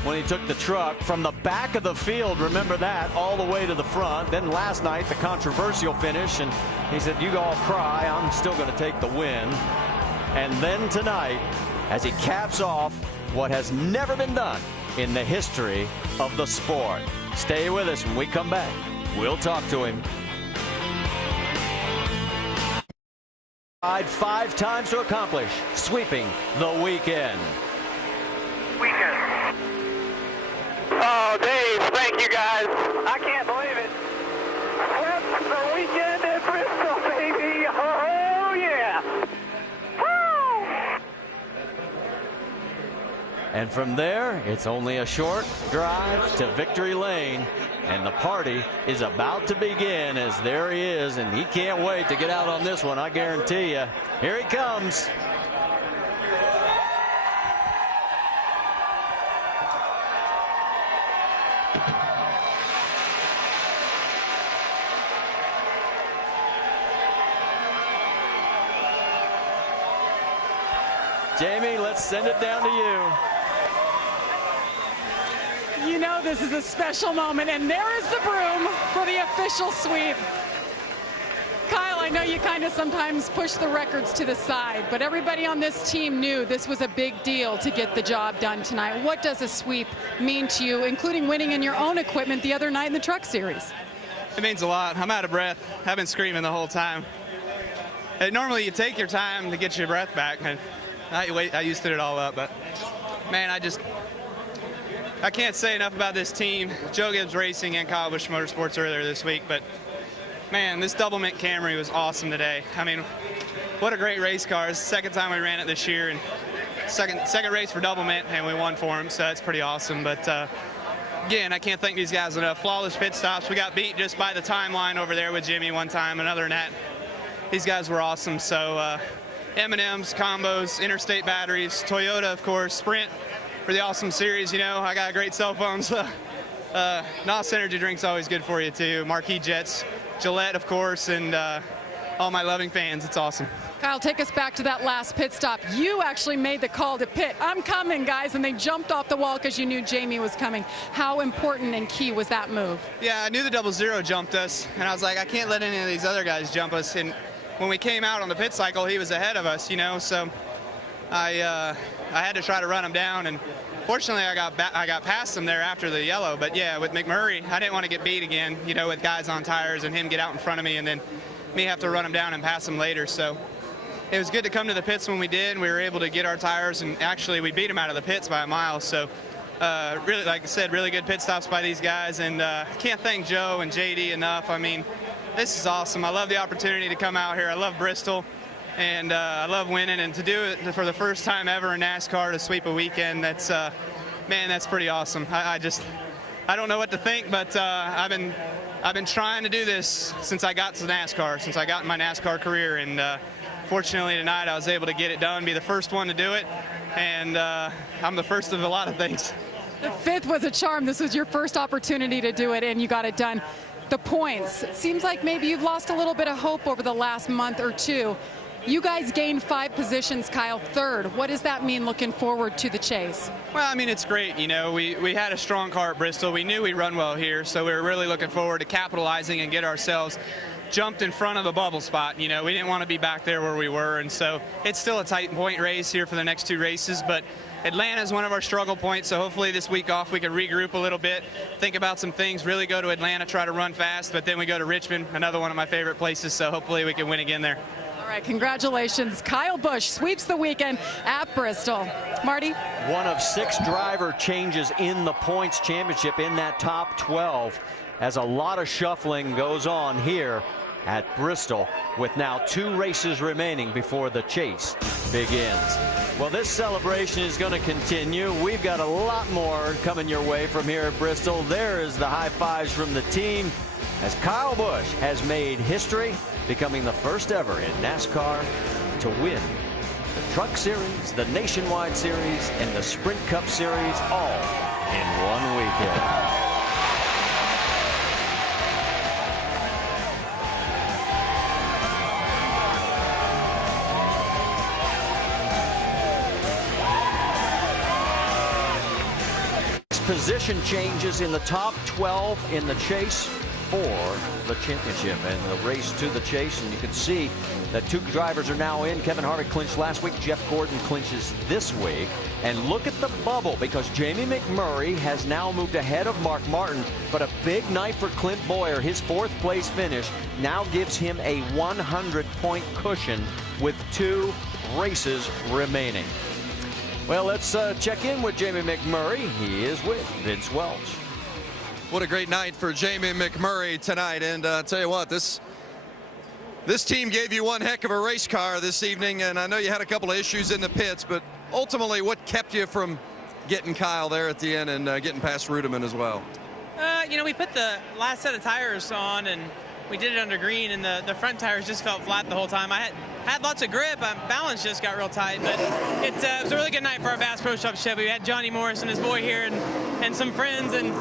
when he took the truck from the back of the field, remember that, all the way to the front. Then last night, the controversial finish, and he said, you all cry, I'm still going to take the win. And then tonight, as he caps off what has never been done in the history of the sport. Stay with us. When we come back, we'll talk to him. 5 times to accomplish sweeping the weekend. Oh, Dave, thank you guys. I can't believe it. Swept the weekend at Bristol, baby. Oh, yeah. Woo! And from there, it's only a short drive to victory lane. And the party is about to begin, as there he is, and he can't wait to get out on this one, I guarantee you. Here he comes. Jamie, let's send it down to you. You know this is a special moment, and there is the broom for the official sweep. Kyle, I know you kind of sometimes push the records to the side, but everybody on this team knew this was a big deal to get the job done tonight. What does a sweep mean to you, including winning in your own equipment the other night in the Truck Series? It means a lot. I'm out of breath. I've been screaming the whole time. Normally you take your time to get your breath back, and I used to it all up, but man, I can't say enough about this team, Joe Gibbs Racing and Kyle Busch Motorsports earlier this week, but man, this Doublemint Camry was awesome today. I mean, what a great race car. It's the second time we ran it this year, and second race for Doublemint, and we won for them, so that's pretty awesome. But again, I can't thank these guys enough. Flawless pit stops. We got beat just by the timeline over there with Jimmy one time, and other than that, these guys were awesome. So M&M's, combos, interstate batteries, Toyota, of course, Sprint for the awesome series. You know, I got a great cell phone, so NOS energy drink's always good for you too. Marquis Jets, Gillette, of course, and all my loving fans. It's awesome. Kyle, take us back to that last pit stop. You actually made the call to pit. I'm coming, guys, and they jumped off the wall because you knew Jamie was coming. How important and key was that move? Yeah, I knew the 00 jumped us, and I was like, I can't let any of these other guys jump us. And when we came out on the pit cycle, he was ahead of us, you know, so I had to try to run him down, and fortunately I got past him there after the yellow. But yeah, with McMurray, I didn't want to get beat again, you know, with guys on tires and him get out in front of me and then me have to run him down and pass him later. So it was good to come to the pits when we did, and we were able to get our tires, and actually we beat him out of the pits by a mile. So really, like I said, really good pit stops by these guys, and can't thank Joe and JD enough. I mean, this is awesome. I love the opportunity to come out here. I love Bristol, and I love winning, and to do it for the first time ever in NASCAR, to sweep a weekend, that's man, that's pretty awesome. I don't know what to think, but I've been trying to do this since I got to NASCAR, since I got in my NASCAR career, and fortunately tonight I was able to get it done, be the first one to do it, and I'm the first of a lot of things. The 5th was a charm. This was your first opportunity to do it, and you got it done. The points, it seems like maybe you've lost a little bit of hope over the last month or two. You guys gained 5 positions, Kyle, 3rd. What does that mean looking forward to the chase? Well, I mean, it's great. You know, we had a strong car at Bristol. We knew we'd run well here, so we were really looking forward to capitalizing and get ourselves jumped in front of the bubble spot. You know, we didn't want to be back there where we were, and so it's still a tight point race here for the next 2 races, but Atlanta is one of our struggle points, so hopefully this week off we can regroup a little bit, think about some things, really go to Atlanta, try to run fast, but then we go to Richmond, another one of my favorite places, so hopefully we can win again there. All right, congratulations. Kyle Busch sweeps the weekend at Bristol. Marty? One of 6 driver changes in the points championship in that top 12, as a lot of shuffling goes on here at Bristol, with now 2 races remaining before the chase begins. Well, this celebration is going to continue. We've got a lot more coming your way from here at Bristol. There is the high fives from the team, as Kyle Busch has made history, becoming the first ever in NASCAR to win the Truck Series, the Nationwide Series, and the Sprint Cup Series all in one weekend. Position changes in the top 12 in the chase for the championship and the race to the chase, and you can see that 2 drivers are now in. Kevin Harvick clinched last week. Jeff Gordon clinches this week. And look at the bubble, because Jamie McMurray has now moved ahead of Mark Martin, but a big night for Clint Bowyer. His 4th place finish now gives him a 100-point cushion with 2 races remaining. Well, let's check in with Jamie McMurray. He is with Vince Welch. What a great night for Jamie McMurray tonight. And I'll tell you what, this team gave you one heck of a race car this evening. And I know you had a couple of issues in the pits, but ultimately, what kept you from getting Kyle there at the end and getting past Rudiman as well? You know, we put the last set of tires on, and we did it under green, and the front tires just felt flat the whole time. I had lots of grip. Balance just got real tight, but it was a really good night for our Bass Pro Shop Chevy. We had Johnny Morris and his boy here, and some friends, and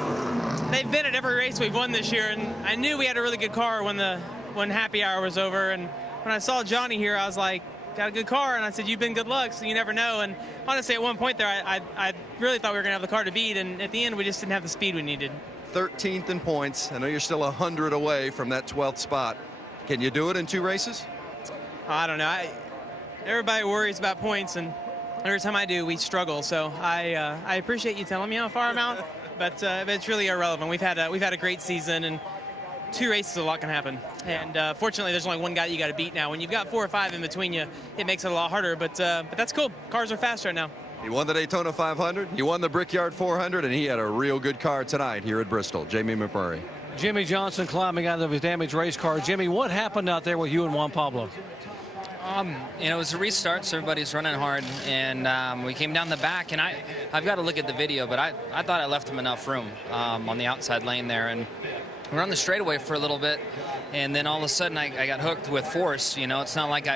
they've been at every race we've won this year. And I knew we had a really good car when happy hour was over. And when I saw Johnny here, I was like, got a good car, and I said, you've been good luck, so you never know. And honestly, at one point there, I really thought we were going to have the car to beat, and at the end, we just didn't have the speed we needed. 13th in points. I know you're still 100 away from that 12th spot. Can you do it in 2 races? I don't know. Everybody worries about points, and every time I do, we struggle. So I appreciate you telling me how far I'm out, but it's really irrelevant. We've had a great season, and 2 races, a lot can happen. And fortunately, there's only one guy you got to beat now. When you've got 4 or 5 in between you, it makes it a lot harder. But that's cool. Cars are fast right now. He won the Daytona 500. He won the Brickyard 400, and he had a real good car tonight here at Bristol. Jamie McMurray. Jimmy Johnson climbing out of his damaged race car. Jimmy, what happened out there with you and Juan Pablo? It was a restart, so everybody's running hard, and we came down the back, and I've got to look at the video, but I thought I left him enough room on the outside lane there, and we were on the straightaway for a little bit, and then all of a sudden I got hooked with force. You know, it's not like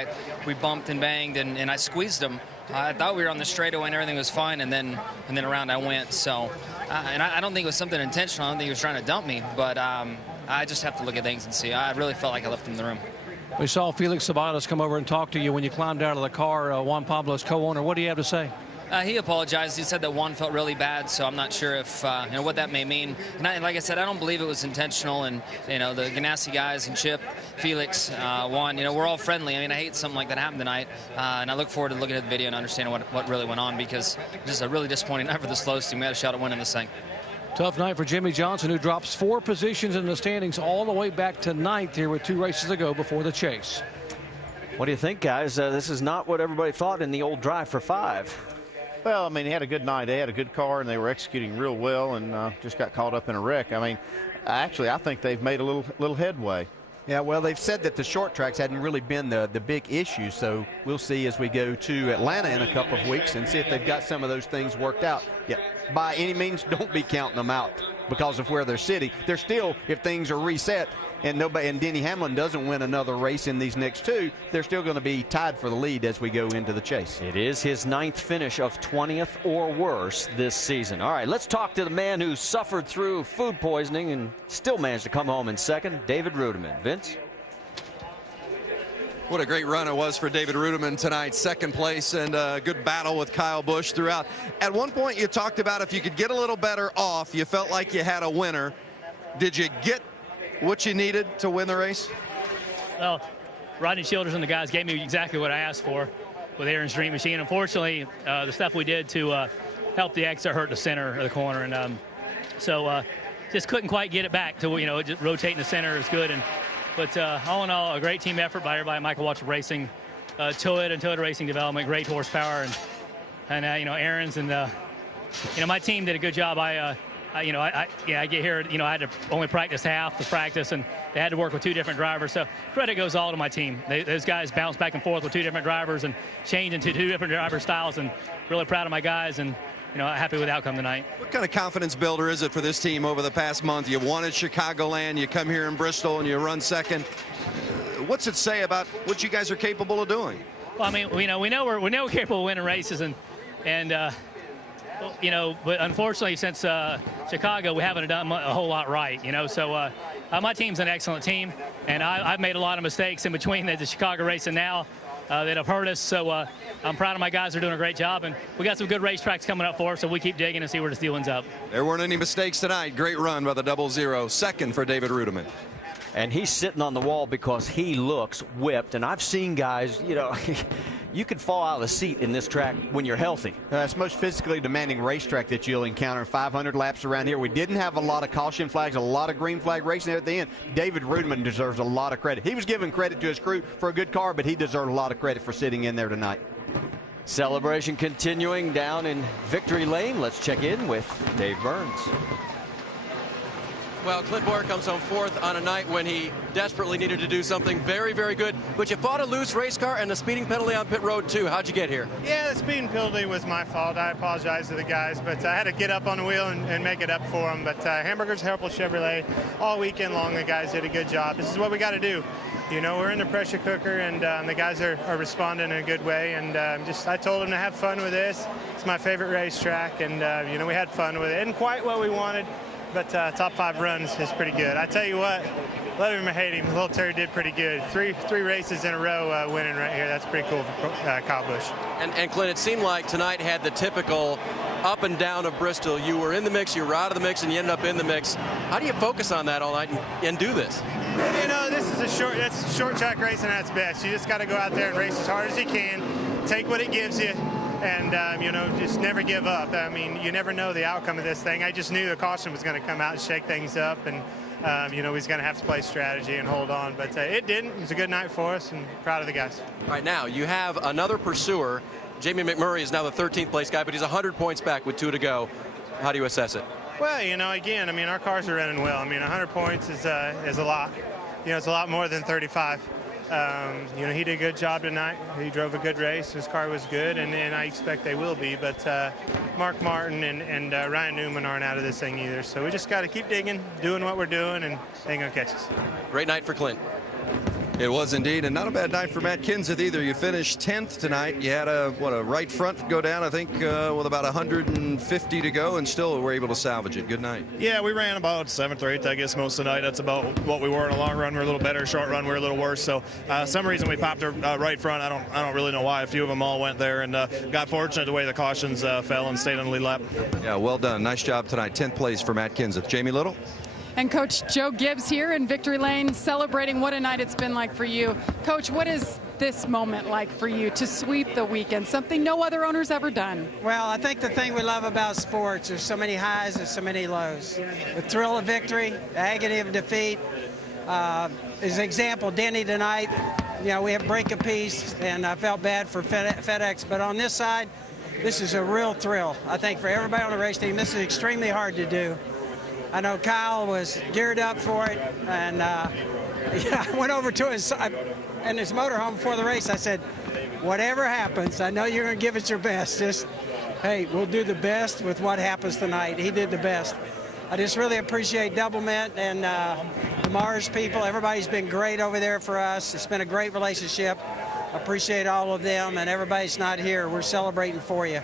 we bumped and banged, and I squeezed him. I thought we were on the straightaway and everything was fine, and then around I went. So, and I don't think it was something intentional. I don't think he was trying to dump me, but I just have to look at things and see. I really felt like I left him in the room. We saw Felix Sabatos come over and talk to you when you climbed out of the car, Juan Pablo's co-owner. What do you have to say? He apologized. He said that Juan felt really bad, so I'm not sure if what that may mean. And like I said, I don't believe it was intentional. And the Ganassi guys and Chip, Felix, Juan, we're all friendly. I mean, I hate something like that happened tonight, and I look forward to looking at the video and understanding what really went on, because this is a really disappointing night for the Slows team. We had a shot at winning this thing. Tough night for Jimmy Johnson, who drops 4 positions in the standings all the way back to 9th here with 2 races to go before the chase. What do you think, guys? This is not what everybody thought in the old drive for 5. Well, I mean, he had a good night. They had a good car, and they were executing real well, and just got caught up in a wreck. I mean, actually, I think they've made a little headway. Yeah, well, they've said that the short tracks hadn't really been the big issue, so we'll see as we go to Atlanta in a couple of weeks and see if they've got some of those things worked out. Yeah, by any means, don't be counting them out because of where they're sitting. They're still, if things are reset and Denny Hamlin doesn't win another race in these next 2, they're still going to be tied for the lead as we go into the chase. It is his 9th finish of 20th or worse this season. All right, let's talk to the man who suffered through food poisoning and still managed to come home in 2nd, David Rudiman. Vince? What a great run it was for David Rudiman tonight. 2nd place, and a good battle with Kyle Busch throughout. At one point you talked about if you could get a little better off, you felt like you had a winner. Did you get what you needed to win the race? Well, Rodney Childers and the guys gave me exactly what I asked for with Aaron's Dream Machine. Unfortunately, the stuff we did to help the exit hurt the center of the corner, and so just couldn't quite get it back to just rotating the center is good. But all in all, a great team effort by everybody. Michael Waltrip Racing, Toyota and Toyota Racing Development, great horsepower, and Aaron's and my team did a good job. I get here, I had to only practice half the practice, and they had to work with 2 different drivers. So credit goes all to my team. Those guys bounce back and forth with 2 different drivers and change into 2 different driver styles, and really proud of my guys and, happy with the outcome tonight. What kind of confidence builder is it for this team over the past month? You won at Chicagoland, you come here in Bristol, and you run 2nd. What's it say about what you guys are capable of doing? Well, I mean, we know we're capable of winning races, and but unfortunately, since Chicago, we haven't done a whole lot right, So my team's an excellent team, and I've made a lot of mistakes in between the Chicago race and now that have hurt us. So I'm proud of my guys. They're doing a great job, and we got some good racetracks coming up for us, so we keep digging and see where this deal ends up. There weren't any mistakes tonight. Great run by the 00. 2nd for David Rudiman. And he's sitting on the wall because he looks whipped. And I've seen guys, you could fall out of the seat in this track when you're healthy. It's the most physically demanding racetrack that you'll encounter. 500 laps around here. We didn't have a lot of caution flags, a lot of green flag racing there at the end. David Rudiman deserves a lot of credit. He was giving credit to his crew for a good car, but he deserved a lot of credit for sitting in there tonight. Celebration continuing down in Victory Lane. Let's check in with Dave Burns. Well, Clint Bowyer comes home 4th on a night when he desperately needed to do something very, very good. But you fought a loose race car and the speeding penalty on pit road, too. How'd you get here? Yeah, the speeding penalty was my fault. I apologize to the guys, but I had to get up on the wheel and make it up for them. But Hamburgers Helpful Chevrolet, all weekend long, the guys did a good job. This is what we got to do. We're in the pressure cooker, and the guys are responding in a good way. And I told them to have fun with this. It's my favorite racetrack, and, we had fun with it. Isn't quite what we wanted, but top 5 runs is pretty good. I tell you what, love him or hate him, Little Terry did pretty good. Three races in a row winning right here. That's pretty cool for Kyle Busch. And Clint, it seemed like tonight had the typical up and down of Bristol. You were in the mix, you were out of the mix, and you ended up in the mix. How do you focus on that all night and do this? This is that's short track racing at its best. You just got to go out there and race as hard as you can, take what it gives you, and just never give up. I mean, you never know the outcome of this thing. I just knew the caution was going to come out and shake things up, and we was going to have to play strategy and hold on, but it didn't. It was a good night for us, and proud of the guys. All right, now you have another pursuer. Jamie McMurray is now the 13th place guy, but he's 100 points back with 2 to go. How do you assess it? Well, again, our cars are running well. 100 points is a lot. It's a lot more than 35. He did a good job tonight. He drove a good race. His car was good, and I expect they will be. But Mark Martin and Ryan Newman aren't out of this thing either. So we just got to keep digging, doing what we're doing, and they ain't going to catch us. Great night for Clint. It was indeed, and not a bad night for Matt Kenseth either. You finished 10th tonight. You had a right front go down, I think, with about 150 to go, and still were able to salvage it. Good night. Yeah, we ran about 7th or 8th, I guess, most of the night. That's about what we were in a long run. We're a little better. Short run, we're a little worse. So, some reason we popped our right front. I don't really know why. A few of them all went there, and got fortunate the way the cautions fell and stayed on the lead lap. Yeah, well done. Nice job tonight. 10th place for Matt Kenseth. Jamie Little. And Coach Joe Gibbs here in Victory Lane celebrating. What a night it's been like for you. Coach, what is this moment like for you to sweep the weekend, something no other owner's ever done? Well, I think the thing we love about sports, there's so many highs and so many lows. The thrill of victory, the agony of defeat. As an example, Denny tonight, we have break a piece, and I felt bad for FedEx, but on this side, this is a real thrill. I think for everybody on the race team, this is extremely hard to do. I know Kyle was geared up for it, and I went over to his motorhome before the race. I said, whatever happens, I know you're going to give it your best. Just, hey, we'll do the best with what happens tonight. He did the best. I just really appreciate Double Mint and the Mars people. Everybody's been great over there for us. It's been a great relationship. I appreciate all of them, and everybody's not here. We're celebrating for you.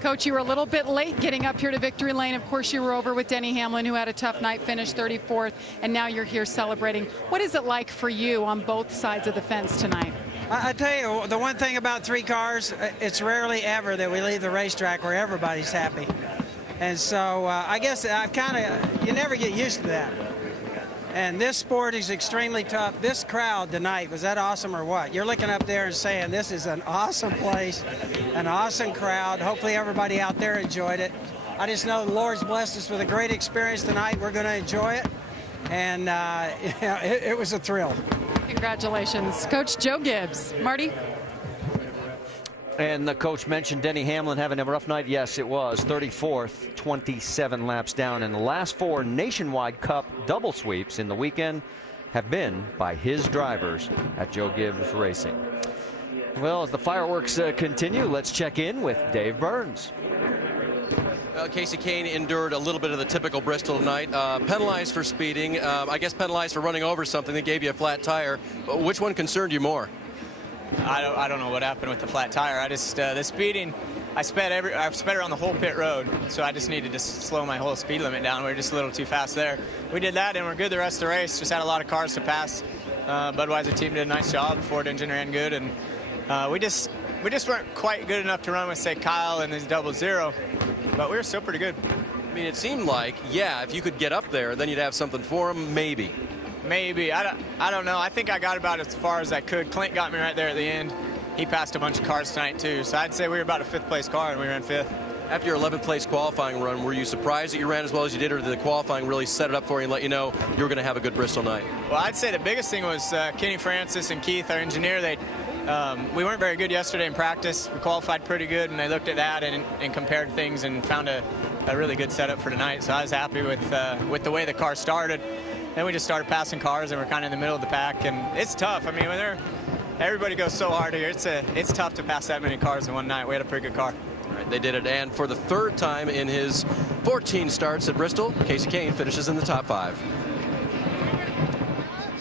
Coach, you were a little bit late getting up here to Victory Lane. Of course, you were over with Denny Hamlin, who had a tough night, finished 34th, and now you're here celebrating. What is it like for you on both sides of the fence tonight? I tell you, the one thing about 3 cars, it's rarely ever that we leave the racetrack where everybody's happy. And so I guess you never get used to that. And this sport is extremely tough. This crowd tonight, was that awesome or what? You're looking up there and saying this is an awesome place, an awesome crowd. Hopefully everybody out there enjoyed it. I just know the Lord's blessed us with a great experience tonight. We're going to enjoy it. And it was a thrill. Congratulations. Coach Joe Gibbs. Marty? And the coach mentioned Denny Hamlin having a rough night. Yes, it was. 34th, 27 laps down. And the last 4 Nationwide Cup double sweeps in the weekend have been by his drivers at Joe Gibbs Racing. Well, as the fireworks continue, let's check in with Dave Burns. Well, Casey Kane endured a little bit of the typical Bristol tonight. Penalized for speeding. I guess penalized for running over something that gave you a flat tire. Which one concerned you more? I don't know what happened with the flat tire. I just the speeding. I sped around the whole pit road, so I just needed to slow my whole speed limit down. We were just a little too fast there. We did that, and we're good the rest of the race. Just had a lot of cars to pass. Budweiser team did a nice job. The Ford engine ran good, and we just weren't quite good enough to run with, say, Kyle and his 00, but we were still pretty good. I mean, it seemed like, yeah, if you could get up there, then you'd have something for him, maybe. Maybe. I don't know. I think I got about as far as I could. Clint got me right there at the end. He passed a bunch of cars tonight, too. So I'd say we were about a 5th place car, and we ran 5th. After your 11th place qualifying run, were you surprised that you ran as well as you did, or did the qualifying really set it up for you and let you know you were going to have a good Bristol night? Well, I'd say the biggest thing was Kenny Francis and Keith, our engineer. We weren't very good yesterday in practice. We qualified pretty good, and they looked at that and compared things and found a really good setup for tonight. So I was happy with the way the car started. Then we just started passing cars, and we're kind of in the middle of the pack. And it's tough. I mean, everybody goes so hard here. It's tough to pass that many cars in one night. We had a pretty good car. All right, they did it. And for the 3rd time in his 14 starts at Bristol, Casey Kane finishes in the top 5.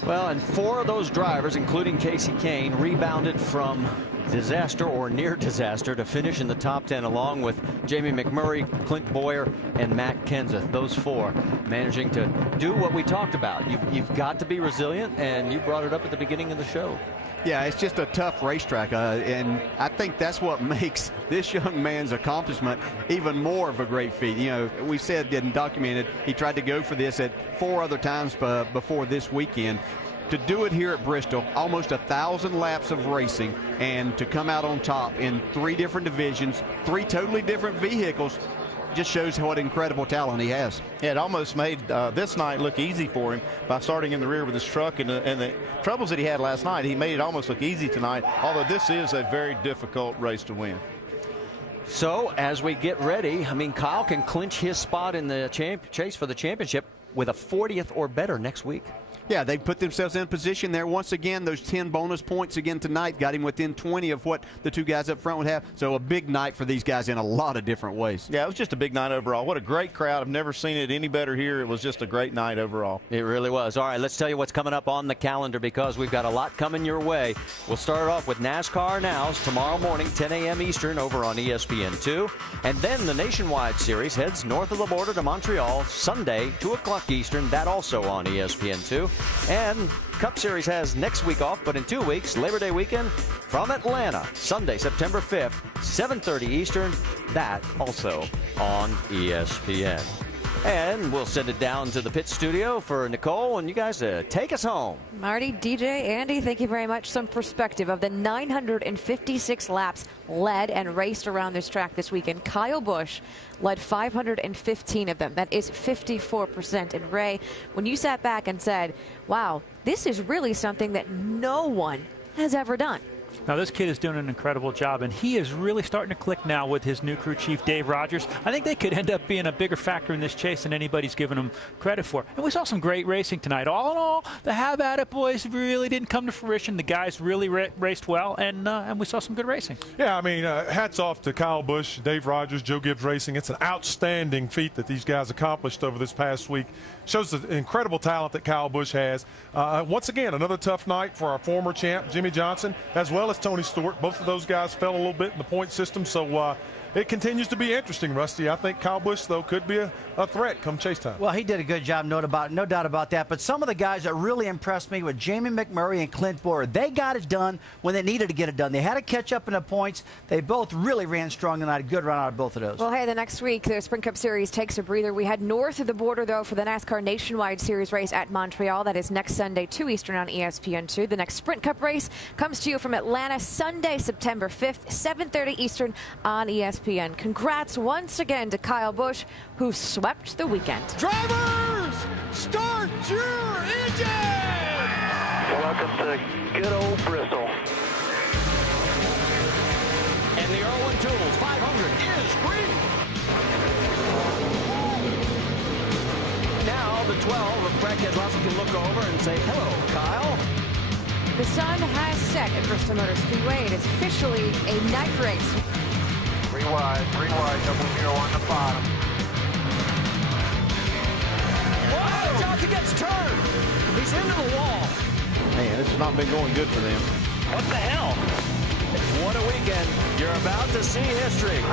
Well, and 4 of those drivers, including Casey Kane, rebounded from disaster or near disaster to finish in the top 10, along with Jamie McMurray, Clint Boyer, and Matt Kenseth. Those 4 managing to do what we talked about. You've got to be resilient, and you brought it up at the beginning of the show. Yeah, it's just a tough racetrack, and I think that's what makes this young man's accomplishment even more of a great feat. You know, we said and documented he tried to go for this at 4 other times before this weekend. To do it here at Bristol, almost 1,000 laps of racing, and to come out on top in 3 different divisions, 3 totally different vehicles, just shows what incredible talent he has. Yeah, it almost made this night look easy for him by starting in the rear with his truck, and the troubles that he had last night, he made it almost look easy tonight, although this is a very difficult race to win. So as we get ready, I mean, Kyle can clinch his spot in the chase for the championship with a 40th or better next week. Yeah, they put themselves in position there. Once again, those 10 bonus points again tonight got him within 20 of what the two guys up front would have. So a big night for these guys in a lot of different ways. Yeah, it was just a big night overall. What a great crowd. I've never seen it any better here. It was just a great night overall. It really was. All right, let's tell you what's coming up on the calendar because we've got a lot coming your way. We'll start off with NASCAR Nows tomorrow morning, 10 a.m. Eastern over on ESPN2. And then the Nationwide Series heads north of the border to Montreal Sunday, 2 o'clock Eastern. That also on ESPN2. And Cup Series has next week off, but in 2 weeks, Labor Day weekend from Atlanta, Sunday, September 5th, 7:30 Eastern. That also on ESPN. And we'll send it down to the pit studio for Nicole and you guys to take us home. Marty, DJ, Andy, thank you very much. Some perspective of the 956 laps led and raced around this track this weekend. Kyle Busch led 515 of them. That is 54%. And Ray, when you sat back and said, wow, this is really something that no one has ever done. Now, this kid is doing an incredible job, and he is really starting to click now with his new crew chief, Dave Rogers. I think they could end up being a bigger factor in this chase than anybody's given them credit for. And we saw some great racing tonight. All in all, the Have At It boys really didn't come to fruition. The guys really raced well, and we saw some good racing. Yeah, I mean, hats off to Kyle Busch, Dave Rogers, Joe Gibbs Racing. It's an outstanding feat that these guys accomplished over this past week. Shows the incredible talent that Kyle Busch has. Once again, another tough night for our former champ, Jimmy Johnson, as well as Tony Stewart. Both of those guys fell a little bit in the point system, so it continues to be interesting, Rusty. I think Kyle Busch, though, could be a threat come chase time. Well, he did a good job, no doubt about that. But some of the guys that really impressed me were Jamie McMurray and Clint Boyer. They got it done when they needed to get it done. They had to catch up in the points. They both really ran strong tonight. A good run out of both of those. Well, hey, the next week, the Sprint Cup Series takes a breather. We head north of the border, though, for the NASCAR Nationwide Series race at Montreal. That is next Sunday, 2 Eastern on ESPN2. The next Sprint Cup race comes to you from Atlanta Sunday, September 5th, 7:30 Eastern on ESPN. Congrats once again to Kyle Busch, who swept the weekend. Drivers, start your engine! Welcome to good old Bristol. And the Irwin Tools 500 is green. Now the 12 of Brad Keselowski can look over and say, hello, Kyle. The sun has set at Bristol Motor Speedway. It is officially a night race. 3 wide, 00 on the bottom. Whoa! Johnson gets turned. He's into the wall. Man, this has not been going good for them. What the hell? What a weekend. You're about to see history.